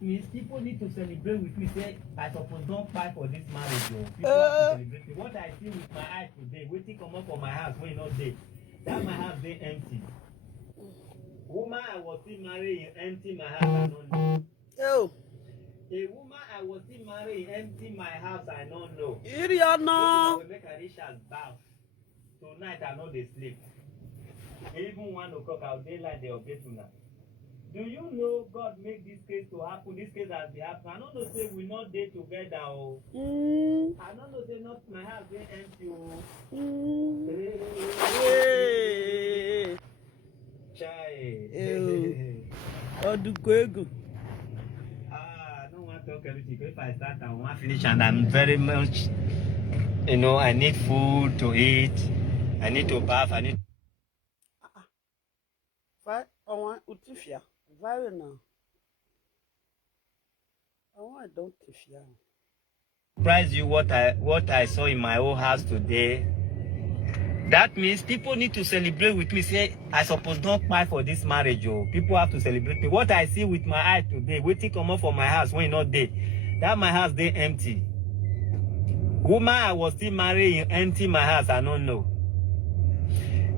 means people need to celebrate with me. Say I suppose don't fight for this marriage. Oh. People have to celebrate me. What I see with my eyes today, waiting come up for my house when not there. That my house dey empty. Woman I was still marrying empty my house I don't know. Oh. A woman I was still marrying empty my house I don't know. Iriana. Make a rich as bath. Tonight I know they sleep. Even 1 o'clock I'll daylight they update una. Do you know God make this case to happen? This case has been happening. I don't know say we not dey together. Oh. I don't know say not my house dey empty. Oh. Hey. Chai. Odukwego. I don't want to talk everything. If I start, I want to finish, and I'm very much, you know, I need food to eat. I need to bath. I need. Vai, on utifia. Vai now. I don't tifia. Surprise you what I saw in my own house today. That means people need to celebrate with me. Say I suppose don't fight for this marriage. Oh, people have to celebrate me. What I see with my eye today, waiting come up for my house when you're not there. That my house they empty. Woman I was still marrying empty my house. I don't know.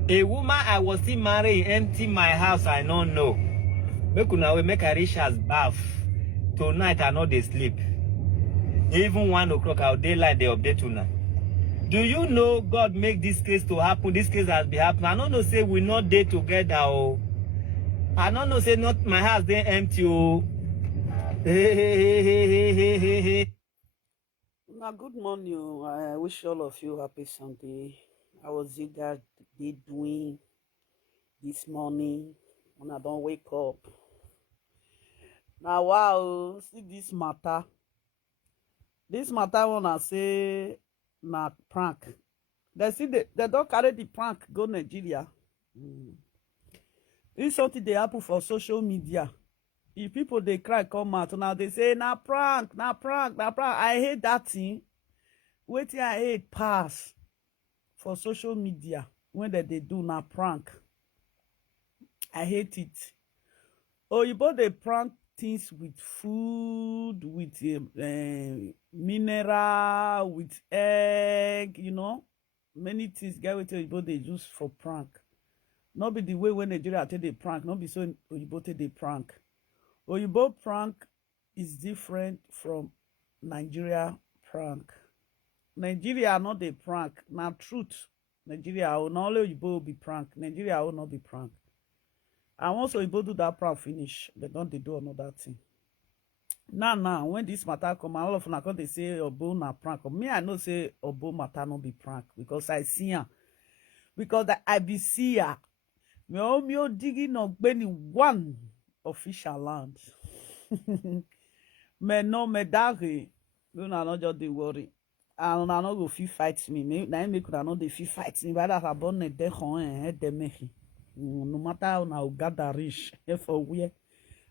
A woman I was still marrying empty my house. I don't know. Make a rich as bath. Tonight I know they sleep. Even 1 o'clock I'll daylight they update una. Do you know God make this case to happen? This case has been happening. I don't know say we not there together. Oh. I don't know say not my house they empty. Oh. Now, good morning. I wish all of you happy Sunday. How was you guys doing this morning when I don't wake up? Now, wow, see this matter. This matter when I say na prank. They don't carry the prank go Nigeria. This something they happen for social media. If people they cry come out now they say na prank, na prank, na prank. I hate that thing. Waiting I hate pass for social media when they do na prank. I hate it. Oh, you both they prank things with food, with mineral, with egg, you know, many things get with you both they use for prank. Not be the way when Nigeria take they prank, not be so you both they prank. Oyibo prank is different from Nigeria prank. Nigeria not the prank. Now truth. Nigeria will not only Oyibo will be prank. Nigeria will not be prank. And once Oyibo do that prank finish, they do another thing. Now, when this matter come, all of them they say Obo na prank. Me, I know say Obo matter not be prank because I see her. Because I be see her. Me digging on Benny one official land. Me no me dare. You know, not just the worry. And I no go fit fight me. Na make una no dey fit fight me. But that about ne de hon de me. No matter how na gather rich for where.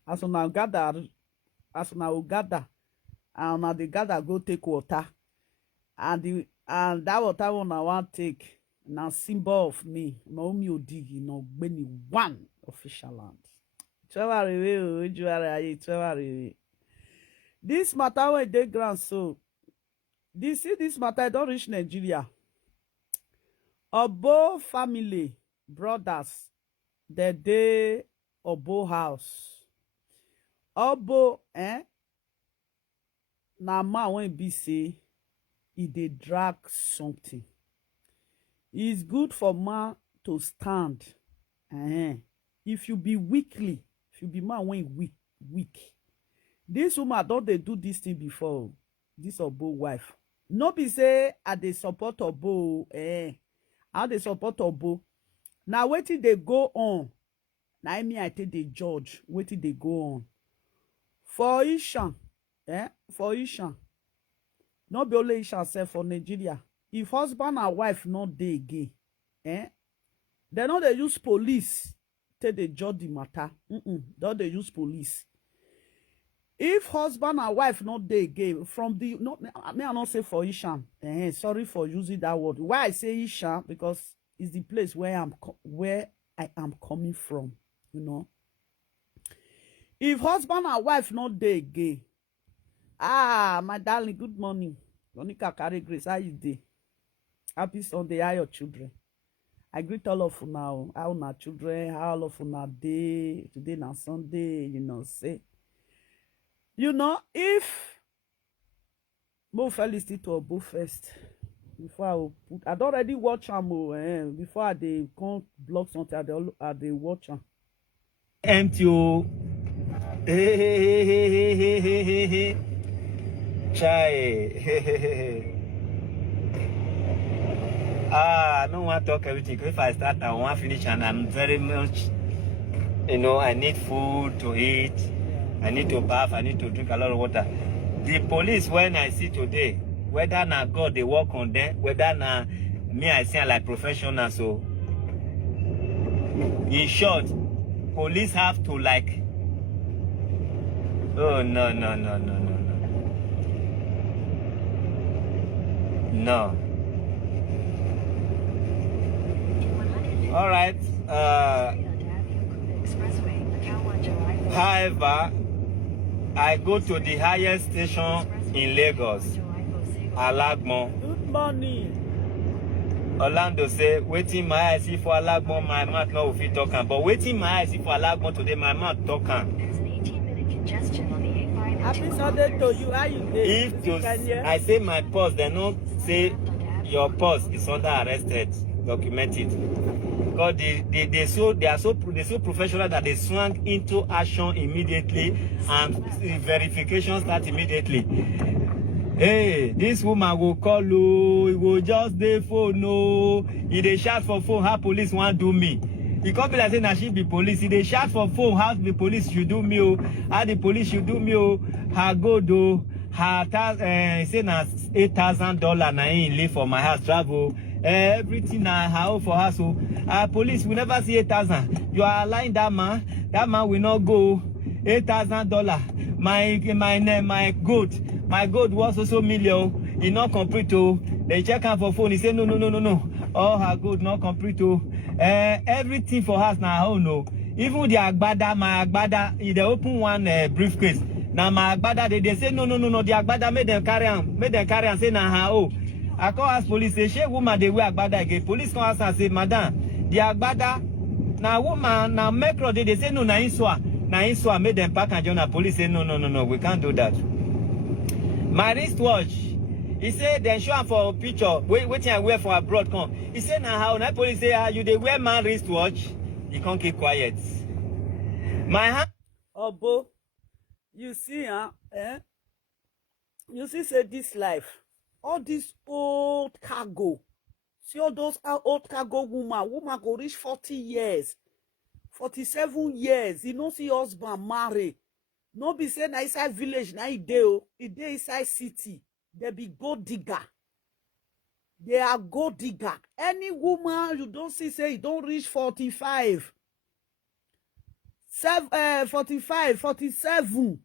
As una gather, and na the gather go take water. And that water una want take. Na symbol of me. Naomi Odigi no Benny one official land. This matter wey dey ground so. This matter don't reach Nigeria. Obo family, brothers, the day Obo house. Obo, na man when be say, he dey drag something. It's good for man to stand. If you be weakly, if you be man when weak. This woman don't they do this thing before? This Obo wife. No be say I dey support Obo. I dey support Obo. Now wetin they go on. Now me I take the judge. Wetin they go on. For Ishan, for Ishan. No be only Ishan sef for Nigeria. If husband and wife not dey again, they no dey use police take dey judge the matter. Don't they use police? If husband and wife not dey again, from the not me I not say for Ishan. Sorry for using that word. Why I say Ishan? Because it's the place where I am coming from. You know. If husband and wife not dey again, my darling, good morning. Monica carry grace, how you dey? Happy Sunday, how your children? I greet all of you now. How na children, how all of you na day. Today na Sunday, say. If Mo fell listen to Obo first. Before I will put, I don't already watch am before I dey come block something, I dey watch am. Empty o. Chai. I don't want to talk everything. If I start, I want to finish, and I'm very much, I need food to eat. I need to bath. I need to drink a lot of water. The police, when I see today, whether na God they work on them, whether na me I see like professional. So, in short, police have to like. Oh no. No. All right. However, I go to the highest station in Lagos, Alagmo. Good morning. Orlando say, waiting my eyes see for Alagmo, my mouth no fit talk am. But waiting my eyes see for Alagmo today, my mouth talk am. Happy Sunday to you. How you dey? I say my pulse, they no say your pulse is under arrested. Document it. Because they are so professional that they swung into action immediately, and verification start immediately. Hey, this woman will call you, he will just dey phone no. He dey shout for phone, how police want do me. He can't be like saying that she be police. He dey shout for phone, how the police should do me, how the police should do me, her go do, her he say na $8,000 na in leave for my house travel. Everything na her own for her. So police will never see 8,000. You are lying, that man will not go. $8,000. My goat was also million. He not complete. They check her for phone. He say no. All her goat not complete. Everything for us now. Oh no. Even the agbada, my agbada, they open one briefcase. Now my agbada, they say no. The agbada made them carry on. Say na her oh. I call ask police, say, she woman, they wear agbada again. Police come ask and say, madam, the agbada, now woman, now make road, they say, no, na inswa, made them pack and join the police, say, no, we can't do that. My wristwatch, he said, then show him for a picture, waiting I wear for abroad, come. He said, now how, now police say, you they wear my wristwatch? You can't keep quiet. My hand. Obo, you see, you see, say this life. All this old cargo. See all those old cargo woman go reach 40 years, 47 years. You know, see husband marry. No be say na inside village na e dey inside city. They be gold digger. They are gold digger. Any woman you don't see say you don't reach 45, 45, 47.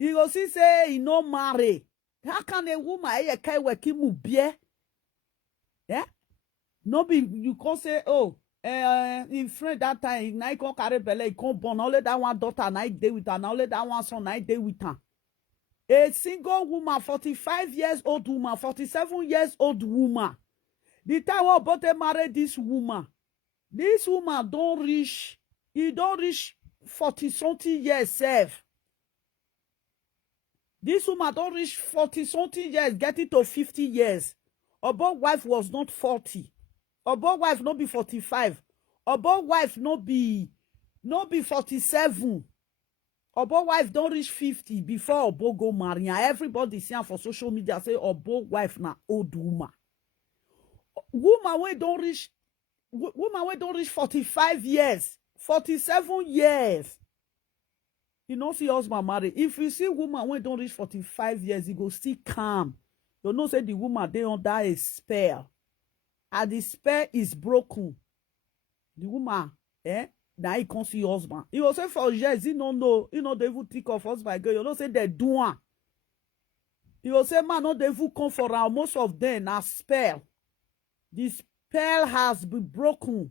You go see say you no marry. How can a woman yeah? No be you can't say, in friend that time, now you can't carry belly, you can't born only that one daughter, now day with her, now only that one son, now day with her. A single woman, 45 years old woman, 47 years old woman. The time what about to marry this woman don't reach 40-something years self. This woman don't reach 40-something years, getting to 50 years. Obo wife was not 40. Obo wife no be 45. Obo wife no be 47. Obo wife don't reach 50 before Obo go marry. And everybody see her for social media say Obo wife na old woman. Woman we don't reach 45 years, 47 years. You know, see husband marry. If you see woman when don't reach 45 years, you go still calm. You know, say the woman they under a spell. And the spell is broken. The woman, now he can't see husband. He will say for years, he don't know, they will think of husband girl. You know, say they do one. He will say, man, no, they will come for her. Most of them are spell. The spell has been broken.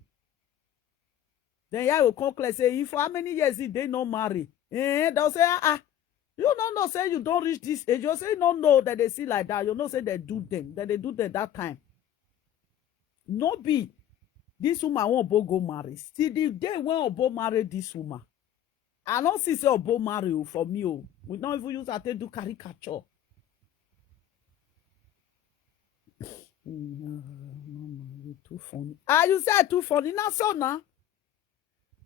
Then I will conclude say, if how many years did they not marry? They'll say, you don't know, say you don't reach this age. You say, no, that they see like that. You know, say they do them. That they do them that time. No be, this woman won't go marry. Still, the day when Obo marry this woman, I don't see say Obo marry for me. We don't even use that to do caricature. You're too funny. You said too funny. Now, so now,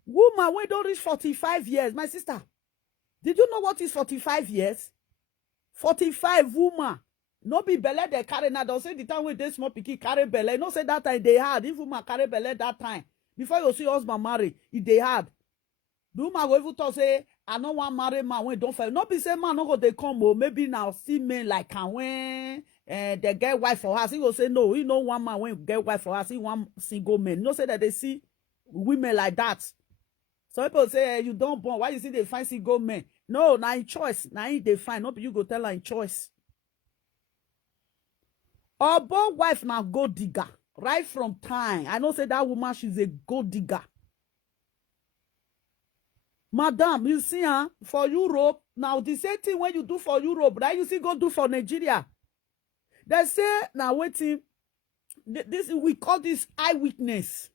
woman, we don't reach 45 years. My sister, did you know what is 45 years? 45 woman. No be belle they carry now. Don't say the time when they small picky carry belle. No say that time they had. If woman carry belle that time, before you see husband marry, if they had. The woman go even talk say, I don't want marry man when don't fail. No be say man no go they come or maybe now see men like can when they get wife for us. He go say no, he no one man when get wife for us. He one single man. No say that they see women like that. Some people say you don't born. Why you see they find single men? No, now in choice. Now they find. Not you go tell her in choice. Obo wife now gold digger. Right from time. I know say that woman, she's a gold digger. Madam, you see, for Europe, now the same thing when you do for Europe, right? You see, go do for Nigeria. They say, now waiting, this we call this eye weakness.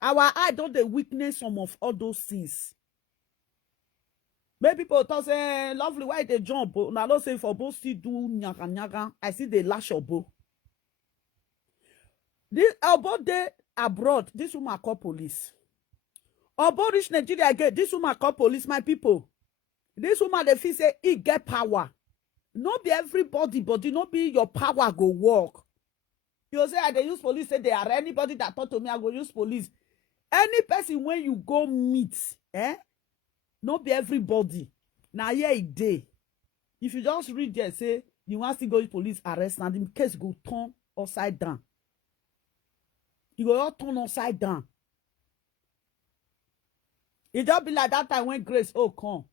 Our eye don't they witness some of all those things. Many people talk say, lovely, why they jump? Now don't say for both still do nyaga nyaga. I see they lash Obo. This Obo they abroad, this woman call police. Obo reach Nigeria again, this woman call police, my people. This woman they feel say he get power. Not be everybody, but not be your power go work. You say I they use police, say they are anybody that talk to me, I go use police. Any person when you go meet, not be everybody. Now here a day. If you just read there, say you want to go to police arrest, and the case go turn upside down. You go all turn upside down. It just be like that time when Grace come.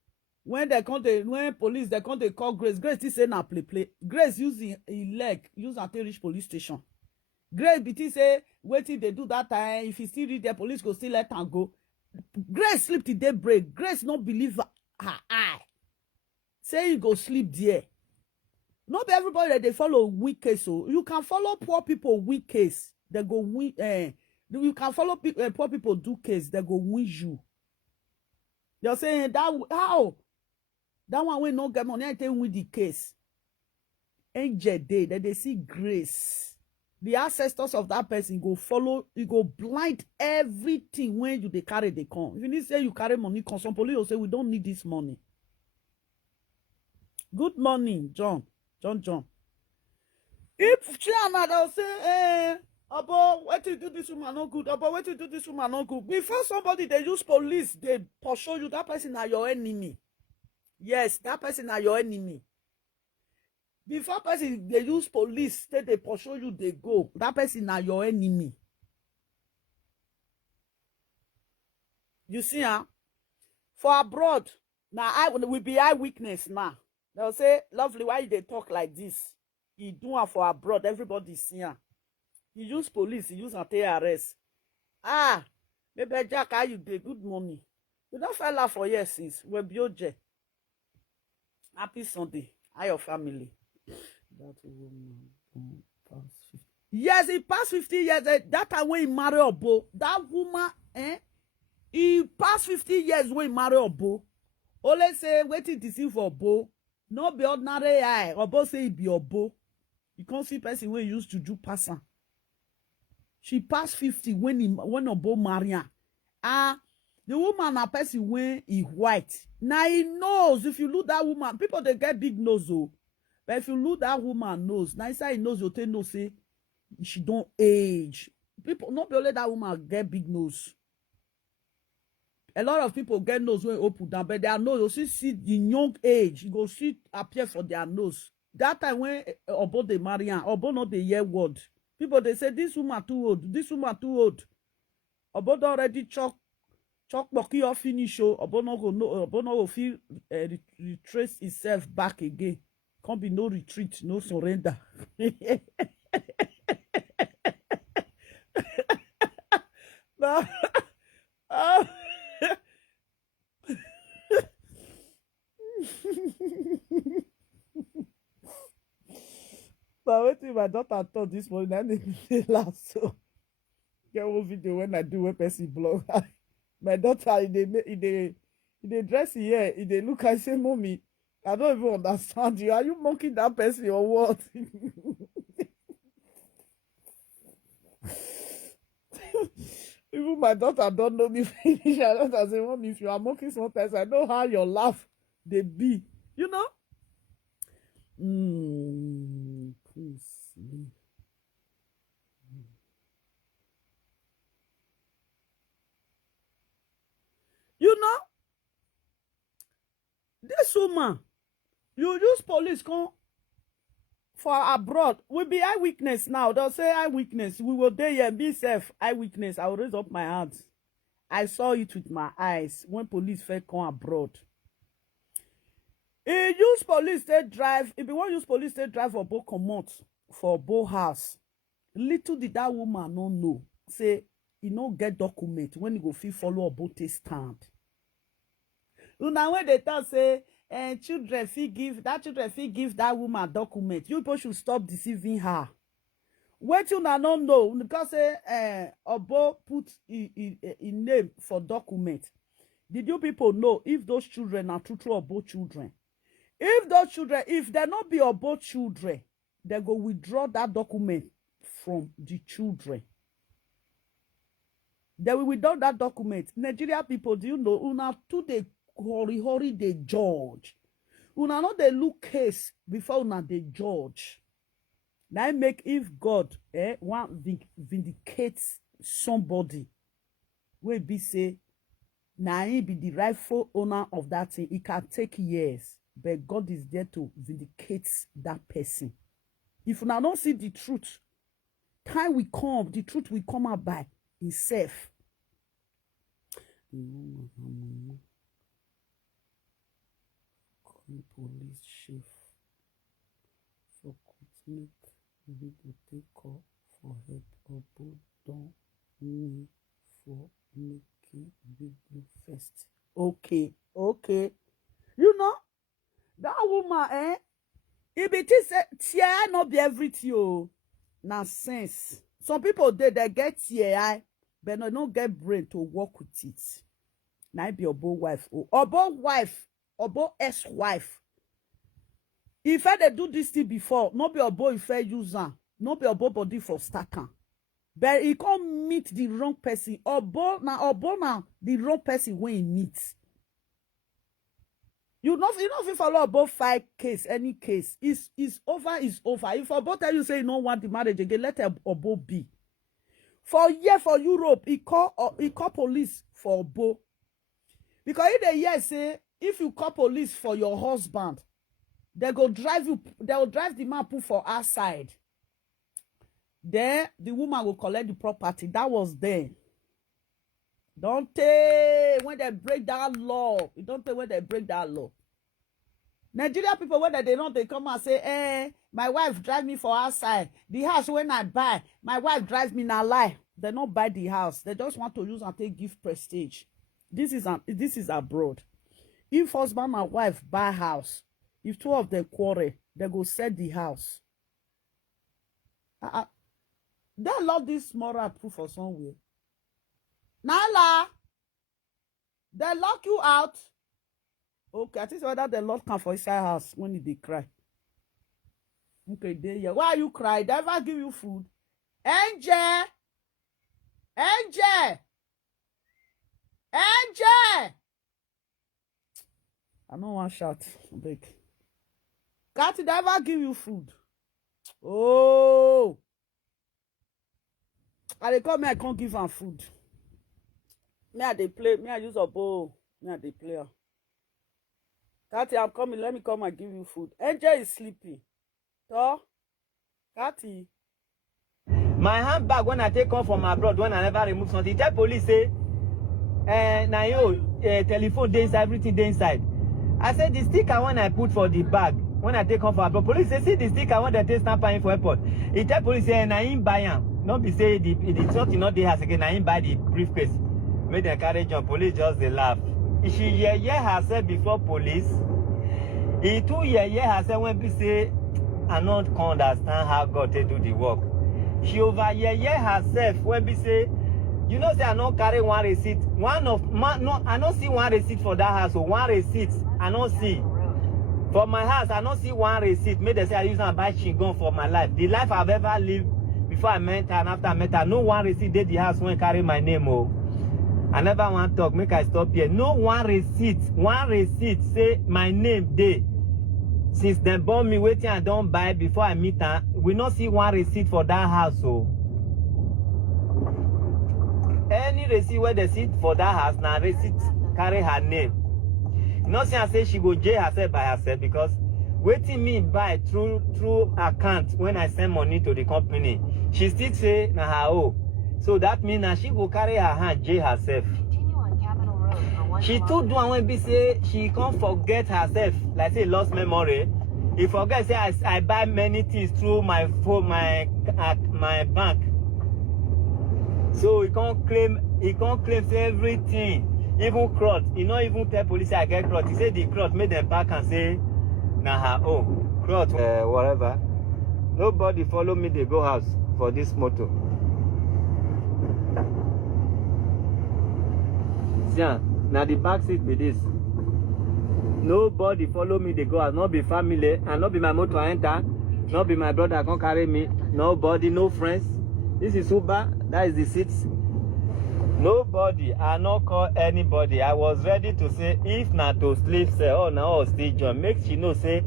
When they come, when police they come, they call Grace. Grace this say na play. Grace use his leg, use until reach police station. Grace BT say waiting they do that time. If he still read the police go still let am go. Grace sleep till daybreak. Grace not believe her eye. Say you go sleep there. Not be everybody that they follow weak case. So you can follow poor people weak case. They go win. You can follow poor people do case. They go win you. You're saying that how? That one will not get money. I tell you with the case. Angel day that they see Grace. The ancestors of that person go follow, you go blind everything when you they carry they come. If you need to say you carry money, come some police will say we don't need this money. Good morning, John. If Chiana they'll say, Abo, what you do this woman no good. Abo, what you do this woman no good. Before somebody they use police, they pursue you. That person are your enemy. Yes, that person are your enemy. Before person they use police, they pursue you, they go. That person are your enemy. You see, for abroad, now I will be eyewitness now. They'll say, lovely, why they talk like this? You do it for abroad, everybody see her. You use police, you use arrest. Maybe Jack, how you dey? Good morning. You don't fell out for years since. We're bioje. Happy Sunday. How your family? That woman past 50. Yes, he passed 50 years. That time when he married Obo, that woman, he passed 50 years when he married Obo. Only say, waiting to see for Obo. No be ordinary eye. Obo say he be Obo. You can't see person when he used to do person. She passed 50 when Obo marry her. The woman a person when he white. Now he knows if you look that woman, people they get big nose oh. But if you look that woman nose, now inside he knows you tell no say she don't age. People not be only that woman get big nose. A lot of people get nose when open down, but their nose you see the young age, you go see appear for their nose. That time when Obo they marry her, Obo not the year word. People they say this woman too old, this woman too old. Obo already chalk boki or finish show. Obo no go no, Obo no go feel retrace itself back again. Can't be no retreat, no surrender. No. But wetin my daughter talk this morning, I need to laugh so. Get one video when I do when person blog. My daughter, they dress here, they look, I say, mommy, I don't even understand you. Are you mocking that person or what? Even my daughter don't know me finish. I don't say, mommy, if you are mocking sometimes, I know how your laugh they be. You know? Pussy. You know, this woman, you use police come for abroad. We be eyewitness now. They'll say eyewitness. We will there here be safe eyewitness. I will raise up my hands. I saw it with my eyes when police first come abroad. He use police they drive. If you want use police they drive for both commot for both house. Little did that woman no know. Say he no get document when he go fit follow about a stand. Now when they tell say children fit give that woman document, you people should stop deceiving her. What you now don't know because say Obo put in name for document. Did you people know if those children are true Obo children? If those children, if they not be Obo children, they go withdraw that document from the children. They will withdraw that document. Nigeria people, do you know? Una to the hurry they judge. Una not they look case before una they judge. Now make if God want vindicates somebody, we be say now he be the rightful owner of that thing. It can take years, but God is there to vindicate that person. If una don't see the truth, time will come, the truth will come out by itself. Police chief for make we go take call for help or both don me for making video first. Okay. You know that woman, if it is TI not be everything, oh, na sense. Some people they get TI, but they don't get brain to work with it. Now be Obo wife, Obo ex-wife. If they do this thing before, not be Obo if I use her, not be Obo body for starter. But he can't meet the wrong person. Obo now the wrong person when he meets. You know if you follow about 5 case, any case, is over. If Obo tell you say you don't want the marriage again, let Obo be. For Europe, he call police for Obo. Because if they hear say, if you call police for your husband, they will drive the man put for outside. Then the woman will collect the property. That was there. Don't tell when they break that law. You don't tell when they break that law. Nigeria people, whether they don't, they come and say, my wife drive me for outside. The house when I buy, my wife drives me na lie. They don't buy the house. They just want to use and take gift prestige. This is abroad. If husband and wife buy house, if 2 of them quarrel, they go sell the house. They love this moral proof for somewhere. Nala, they lock you out. Okay, I think whether the Lord come for inside house when they cry. Okay, there. Why are you crying? They ever give you food? Angel! I don't want to shout. Big. Cathy, they ever give you food? Oh! I they come me, I can't give her food. Me, I they play. Me, I use a bowl. Me, I they play. Cathy, I'm coming. Let me come and give you food. Angel is sleeping. So, Cathy. My handbag when I take off from abroad, when I never remove something, tell police say, now you telephone day inside, everything day inside. I said the sticker when I put for the bag, when I take off from abroad, police say, see the sticker when they take stamp in for airport. He tell police say, now him buy him. Not be say the something not there has again, now him buy the briefcase. Make them carry John. Police just they laugh. She herself before police. He too herself when be say I not can understand how God take do the work. She over herself when be say, you know say I not carry one receipt. No, I don't see one receipt for that house. So one receipt I don't see. For my house, I don't see one receipt. Make they say I use and buy chingon for my life. The life I've ever lived before I met her and after I met her, no one receipt did the house when carry my name. Oh, I never want to talk. Make I stop here. No one receipt say my name dey. Since they born me waiting I don't buy before I meet her, we not see one receipt for that house. So any receipt where they sit for that house, now receipt carry her name. Not say she go jail herself by herself because waiting me buy through account when I send money to the company. She still say na her own. So that means now she go carry her hand jail herself. She too do and when be say she can't forget herself, like say lost memory. He forget say I buy many things through my phone, my bank. So he can't claim say everything. Even crowd, he not even tell police I get crowd. He say the crowd made them back and say na her own. Crowd whatever. Nobody follow me, they go house for this motor. See, now the back seat be this. Nobody follow me, they go house. Not be family, and not be my motor enter. Not be my brother can't carry me. Nobody, no friends. This is Uber. That is the seats. Nobody, I not call anybody. I was ready to say if not to sleep, say oh now still join. Make she know say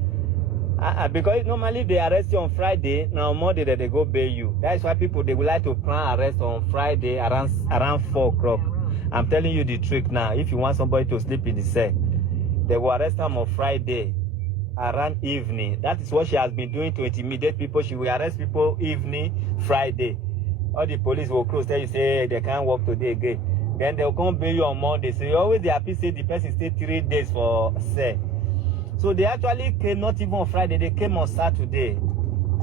because normally they arrest you on Friday. Now Monday that they go bail you. That's why people they would like to plan arrest on Friday around 4 o'clock. I'm telling you the trick now. If you want somebody to sleep in the cell, they will arrest them on Friday around evening. That is what she has been doing to intimidate people. She will arrest people evening, Friday. All the police will close, tell you say they can't work today again. Then they'll come bail you on Monday. So you always they happy say the person stay 3 days for cell. So they actually came not even on Friday, they came on Saturday.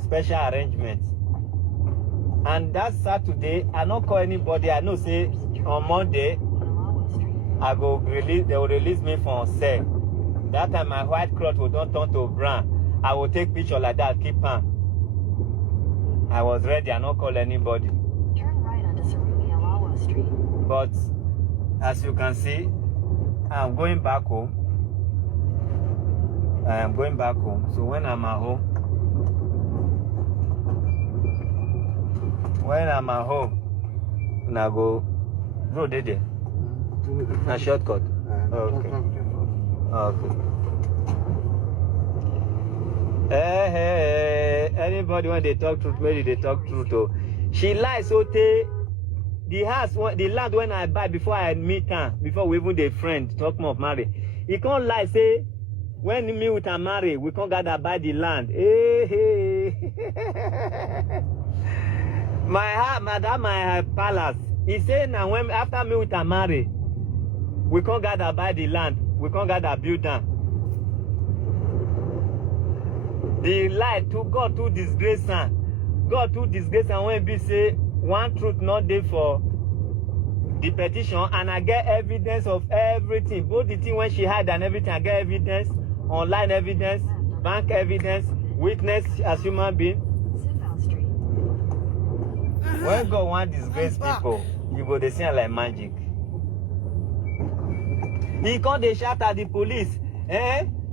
Special arrangement. And that Saturday, I not call anybody. I know say on Monday I go release, they will release me from cell. That time my white cloth will not turn to brown. I will take picture like that, keep on. I was ready, I not call anybody. Turn right onto Sarumi Alawa Street. But as you can see, I'm going back home. I am going back home. So when I'm at home, I go road there. A shortcut. Okay. Okay. Hey, anybody when they talk truth, maybe they talk truth. Oh. She lies so the house, the land when I buy before I meet her, before we even the friend talk more of marry. He can't lie say when me with her marry, we can't gather buy the land. Hey. my palace. He said now when after me with her marry, we can't gather buy the land. We can't gather build them. The lie to God to disgrace her. God to disgrace her when we say one truth not there for the petition and I get evidence of everything. Both the thing when she had and everything, I get evidence, online evidence, bank evidence, witness as human being. When God want disgrace people, you go they sing like magic. He can't they shout at the police.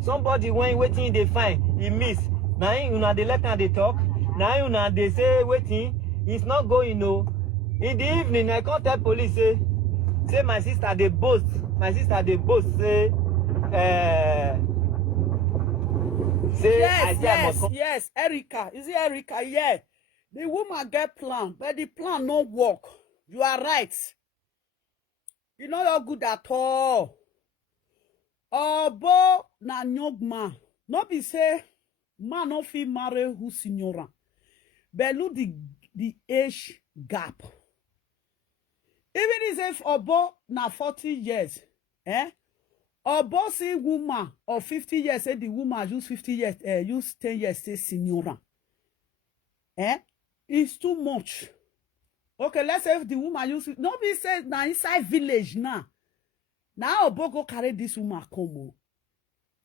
Somebody when waiting they find, he miss. Now you know they let her they talk. Now you know they say waiting. It's not going no. In the evening I can't tell police say my sister they boast. My sister they boast say yes, Erica. Is it Erica? Yeah. The woman get plan, but the plan no work. You are right. You know you're good at all. Obo na young man. No be say man no fit marry who signora. But look the age gap. Even if Obo na 40 years, Obo see woman of 50 years say the woman use 50 years, use 10 years say signora. It's too much. Okay, let's say if the woman use it. Nobody says now inside village now. Now Obo go carry this woman come.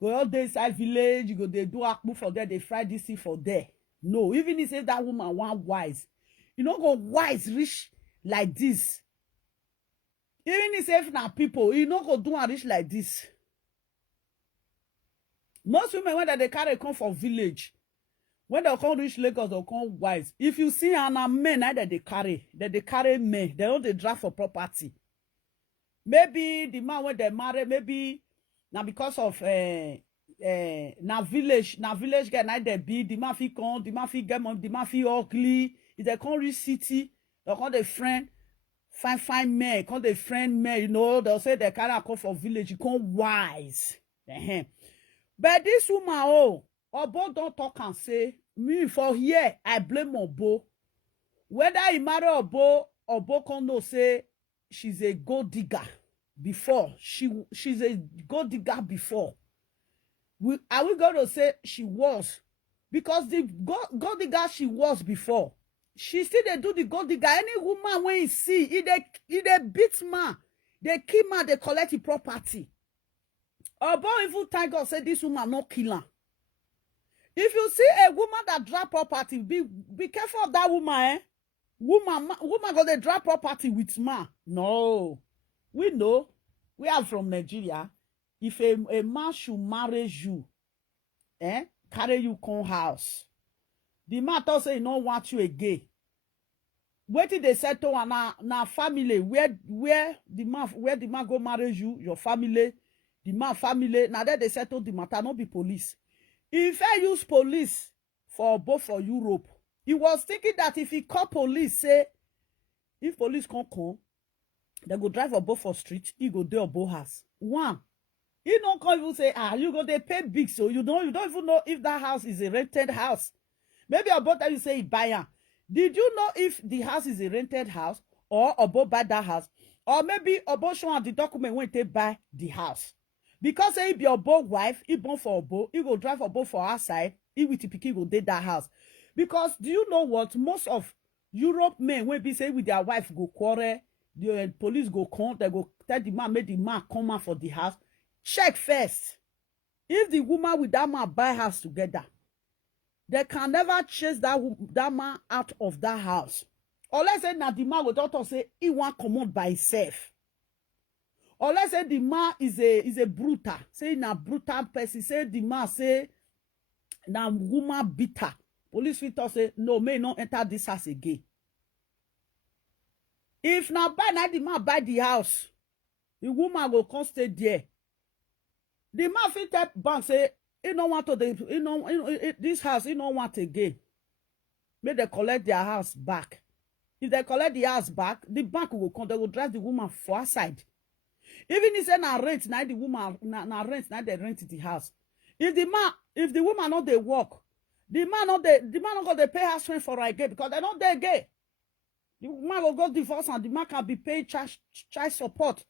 Go all day inside village, you go they do akpu for there, they fry this thing for there. No, even if that woman want wise, you know go wise rich like this. Even if na people, you know go do and rich like this. Most women when they carry come from village, when they come reach Lagos, they come wise. If you see an men that they carry men, they don't they draft for property. Maybe the man when they marry, maybe now because of na village get night they be the man fi come, the man fi get money, the man fi ugly. If they come reach city, they come the friend fine men, come the friend men, you know, they'll say they carry come from village, you come wise. But this woman, Obo don't talk and say, me for here, I blame Obo. Whether he marry Obo can know say she's a gold digger before. She's a gold digger before. Are we going to say she was? Because the gold digger she was before. She still they do the gold digger. Any woman when you see, if they beat man, they kill man, they collect the property. Obo even thank God say this woman no killer. If you see a woman that drop property, be careful of that woman, eh? Woman gonna drop property with man. No. We know. We are from Nigeria. If a man should marry you, carry you come house. The man thought say he don't want you again. Wait till they settle and na family where the man go marry you, your family, the man family. Now that they settle the matter, not be police. If I use police for both for Europe, he was thinking that if he call police, say, if police can't come, they go drive a boat for street, he go there a boat house. One, he don't come even say, you go they pay big, so you don't even know if that house is a rented house. Maybe a boat that you say he buy am. Did you know if the house is a rented house or a boat buy that house? Or maybe a boat show on the document when they buy the house. Because he be a boat wife, he born for a boat, he go drive a boat for outside, he with the pikin go date that house. Because do you know what? Most of Europe men when be say with their wife go quarrel, the police go come, they go tell the man, make the man come out for the house. Check first. If the woman with that man buy house together, they can never chase that man out of that house. Or let's say now the man will doctor say he want come out by himself. Or let's say the man is a brutal. Say na brutal person. Say the man say na woman bitter. Police will say no, may not enter this house again. If now buy na the man buy the house, the woman will come stay there. The man fit tell bank say he don't want to this house he don't want again. May they collect their house back. If they collect the house back, the bank will come. They will drive the woman for outside. Even if say na rent, now the woman na rent, now they rent the house. If the woman not they work, the man not go they pay house rent for again because they not they gay. The woman will go divorce and the man can be paid child support.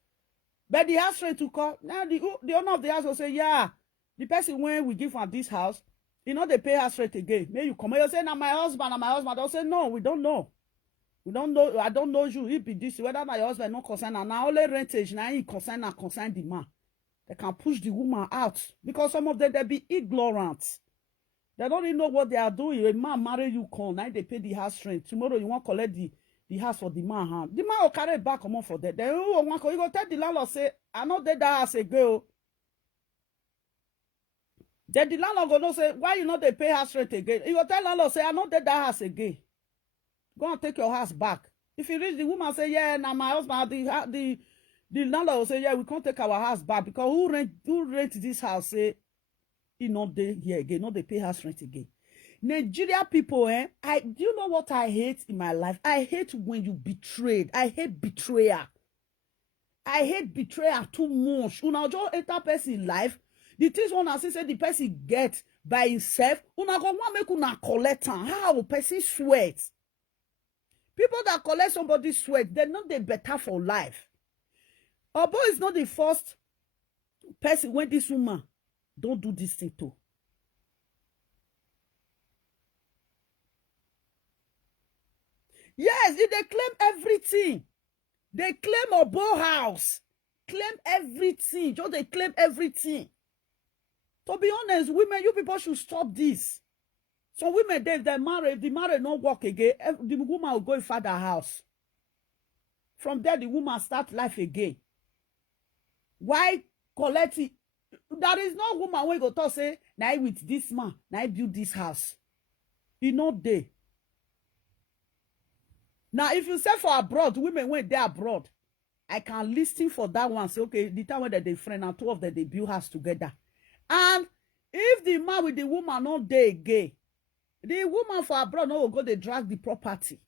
But the house rent to call now the owner of the house will say, yeah, the person when we give her this house, you know they pay house rent again. May you come. You say, now my husband, They'll say, no, we don't know. We don't know. I don't know you. It be this whether my husband not concerned and now only rentage now he concern the man. They can push the woman out because some of them they be ignorant. They don't even know what they are doing. A man marry you come now they pay the house rent. Tomorrow you want to collect the house for the man. Huh? The man will carry it back come on for that. Then you go tell the landlord say I not did that house again. Then the landlord go no say why you not they pay house rent again. You go tell landlord say I not did that house again. Go and take your house back. If you reach the woman say, yeah, now my husband, the landlord will say, yeah, we can't take our house back because who rent this house say he not there here again, not they pay house rent again. Nigeria people, do you know what I hate in my life? I hate when you betrayed. I hate betrayal. I hate betrayal too much. Una just enter person in life. The things one say the person get by himself. Una go want make una collect how person sweat. People that collect somebody's sweat, they're not the better for life. Obo is not the first person when this woman don't do this thing to. Yes, if they claim everything. They claim Obo house. Claim everything. Just they claim everything. To be honest, women, you people should stop this. Some women, they marry, the marriage not work again. The woman will go in father house. From there, the woman start life again. Why collect it? There is no woman when go talk say, now with this man, now build this house. You know they. Now, if you say for abroad, women went there abroad, I can listen for that one. Say, okay, the time when they friend and two of them, they build house together. And if the man with the woman not there gay, the woman for abroad no will go, they drag the property.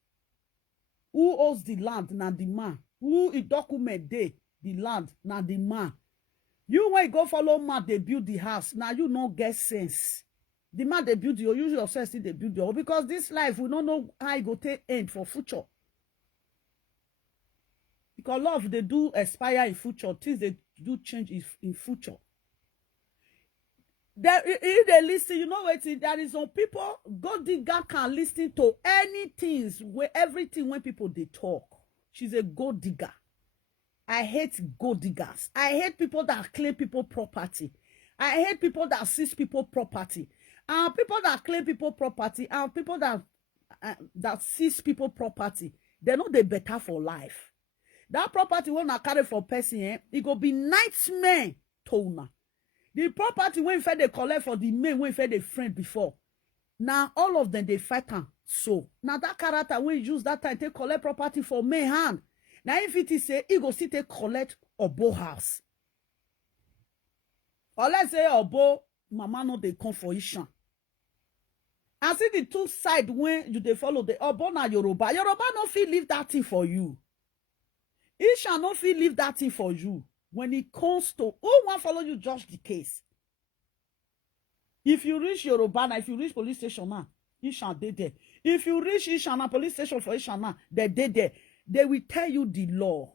Who owns the land? Now the man. Who is document they the land? Now the man. You when you go follow man, they build the house. Now you don't get sense. The man they build you, use yourself see they build you. Because this life, we don't know how it go take end for future. Because love, they do expire in future. Things they do change in future. If they listen, you know what? There is some people, God digger can listen to anything, everything when people they talk. She's a gold digger. I hate gold diggers. I hate people that claim people property. I hate people that seize people property. And people that claim people property and people that seize people property, they know they better for life. That property when I carry for person, it go be nightmare to una. The property when they collect for the men when they friend before. Now all of them they fight am. So now that character when you use that time they collect property for men hand. Now if it is say he go see they collect Obo house. Or let's say Obo mama no they come for Ishan. And see the two side when you they follow the Obo na Yoruba. Yoruba no fit leave that thing for you. Ishan no fit leave that thing for you. When it comes to who want follow you, judge the case. If you reach Yoruba, if you reach police station now, Ishan they there. If you reach Ishan police station for Ishan now, they there. They will tell you the law.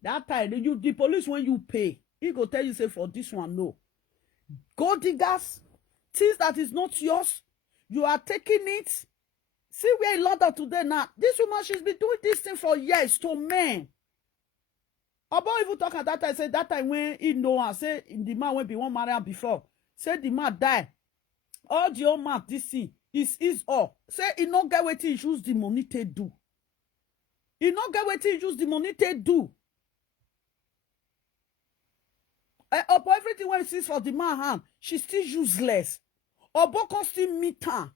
That time, the police when you pay, he go tell you say for this one no. Gold diggers, things that is not yours, you are taking it. See where a lot of today now. This woman she's been doing this thing for years to men. About even talk at that time, say that time when he know and say the man when be one married before, say the man die. All the old man this thing is all. Say he not get what he use the money to do. He not get what he use the money to do. Up everything when he sees for the man hand, she's still useless. Obo can still meet her.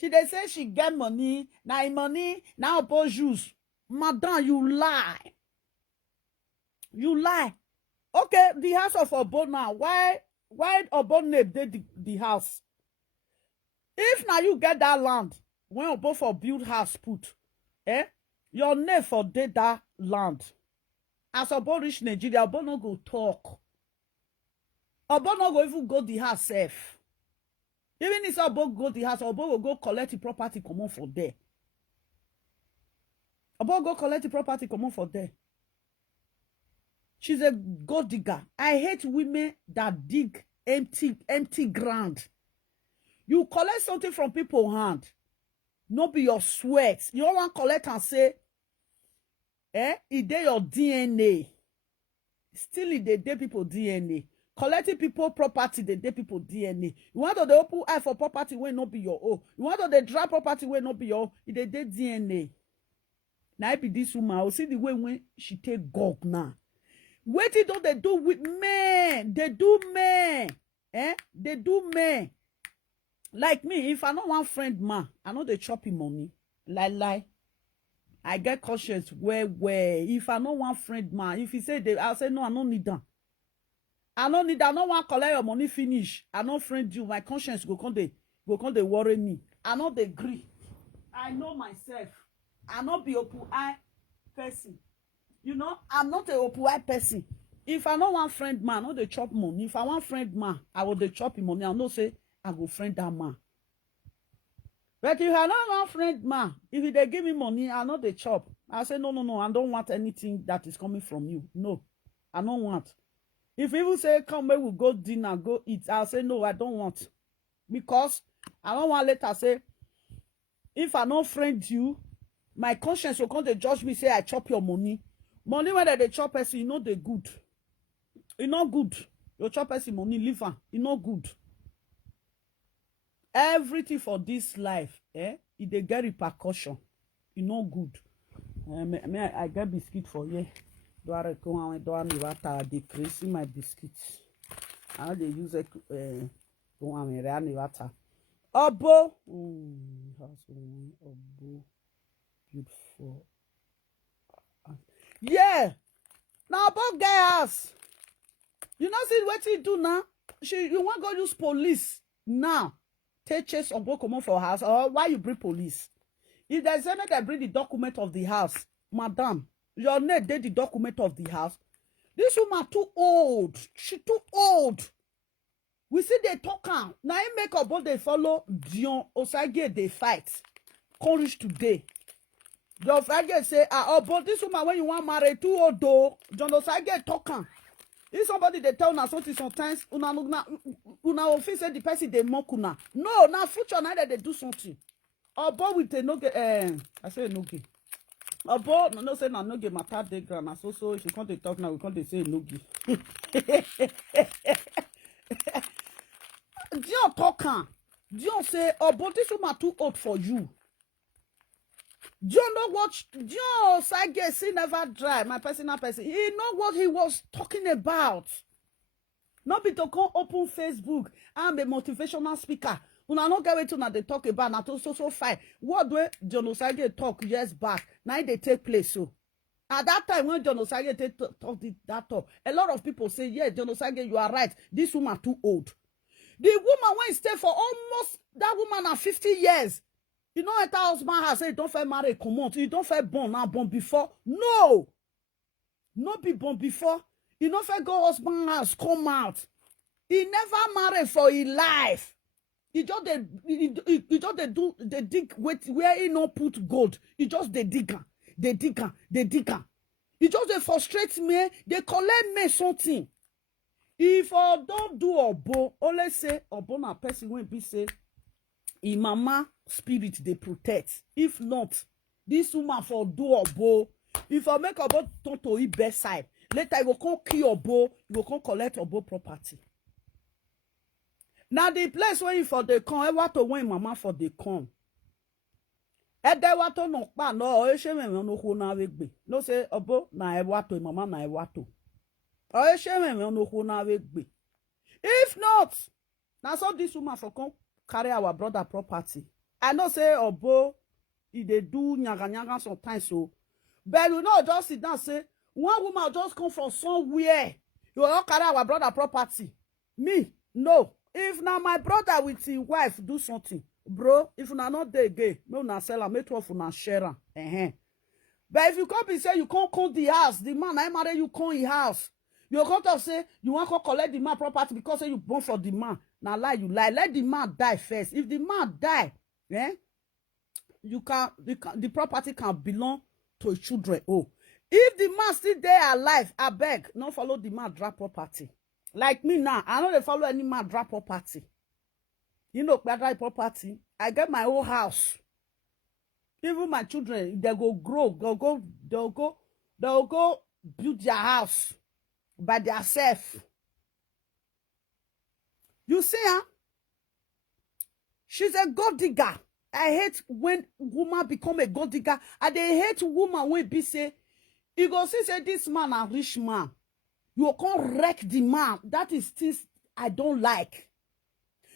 She they say she get money, now Obo use. Madam, you lie. You lie. Okay, the house of Obo now. Why Obo name the house? If now you get that land, when Obo for build house put, your name for that land. As Obo reach Nigeria, Obo no go talk. Obo no go even go the house safe. Even if Obo go the house, Obo will go collect the property come on for there. Obo go collect the property come on for there. She's a gold digger. I hate women that dig empty ground. You collect something from people's hand. Not be your sweat. You don't want to collect and say, it dey your DNA. Still it dey people DNA. Collecting people property, they dey people DNA. You want to the open eye for property when not be your own. You want to the dry property when not be your own. It dey DNA. Now it be this woman. I will see the way when she take gog now. What do they do with men? They do men. They do men. Like me, if I don't want friend man, I know they chop him money. Lie. I get conscience where. If I don't want friend man, if he say they, I'll say no, I don't need that. I don't want to collect your money finish. I don't friend you. My conscience go come they worry me. I know they agree. I know myself. I not be open eye person. You know, I'm not a open eye person. If I don't want friend man, I know they chop money. If I want friend man, I will they chop him money. I know say I go friend that man. But if I don't want friend man, if they give me money, I know they chop. I say no, I don't want anything that is coming from you. No, I don't want. If people say come, we will go dinner, go eat, I'll say no, I don't want. Because I don't want later say, if I don't friend you, my conscience will come to judge me, say I chop your money. Money when they chop person, you know they good. You know good. You chop person money, leave am. E no good. Everything for this life, it dey get repercussion. E no good. I get biscuit for you. Do I reckon do I water decrease my biscuits? I dey use it. Go am water. Obo, Obo, beautiful. Yeah. Now Obo get house. You know see what he do now? You want go use police now? Take chase Obo comot for house, or why you bring police? If there's any that bring the document of the house, madam, your name dey the document of the house. This woman too old. She too old. We see they talk am. Now he make Obo they follow Dion Osage they fight. Come reach today. John Osage say, Obo, this woman when you want marry too old though. John Osage talk am. If somebody they tell una something sometimes, una office say the person they mock una. No, now future now that they do something. Obo with a noge, I say noge. Obo no say na noge matter dey ground. So if you can't talk now, we can't say noge. Dion talk am. Dion say, Obo, this woman too old for you. Dion know what Dion Osage see never dry. My personal person. He know what he was talking about. Not be to come open Facebook. I'm a motivational speaker. Una no get wetin una dey talk about. Na so fine. What do Dion Osage talk years back? Now they take place so. At that time when Dion Osage talk that talk, a lot of people say, yes, Dion Osage, you are right. This woman too old. The woman when stay for almost that woman at 50 years. You know, enter husband has said, don't fair marry, come on. You don't fair born now, born before. No. Not be born before. You don't fair go husband house, come out. He never married for his life. He just they do they dig where he no put gold. He just they digger. They digger. He just they frustrate me. They collect me something. If I don't do Obo, only say Obo na person when be say in mama spirit they protect. If not, this woman for do Obo. If I make Obo turn to his best side, later I go come kill Obo, you go come collect Obo property. Now the place where you for the come, I want to win mama for the come. E de wato no pa no e she me no ho na wegbe. No say Obo na e wato mama na e wato. O e she me no ho na wegbe. If not, now so this woman for come carry our brother property. I know say Obo he dey do nyaga sometimes so. But you know just sit down say one woman just come from somewhere. You all carry our brother property. Me, no. If now my brother with his wife do something, bro, if una not dey gay, me una sell am, make 12 una share am. But if you come be say you can't come the house, the man I marry you come in house. You come to say you want to collect the man property because say you born for the man. Now lie, you lie. Let the man die first. If the man die, the property can belong to his children. Oh, if the man still there alive, I beg, not follow the man drop property. Like me now, I don't follow any man drop property. You know, drop property. I get my whole house. Even my children, they go grow, they'll go build their house by themselves. You see, she's a gold digger. I hate when woman become a gold digger. And they hate woman when be say, you go see say this man a rich man. You can't wreck the man. That is things I don't like.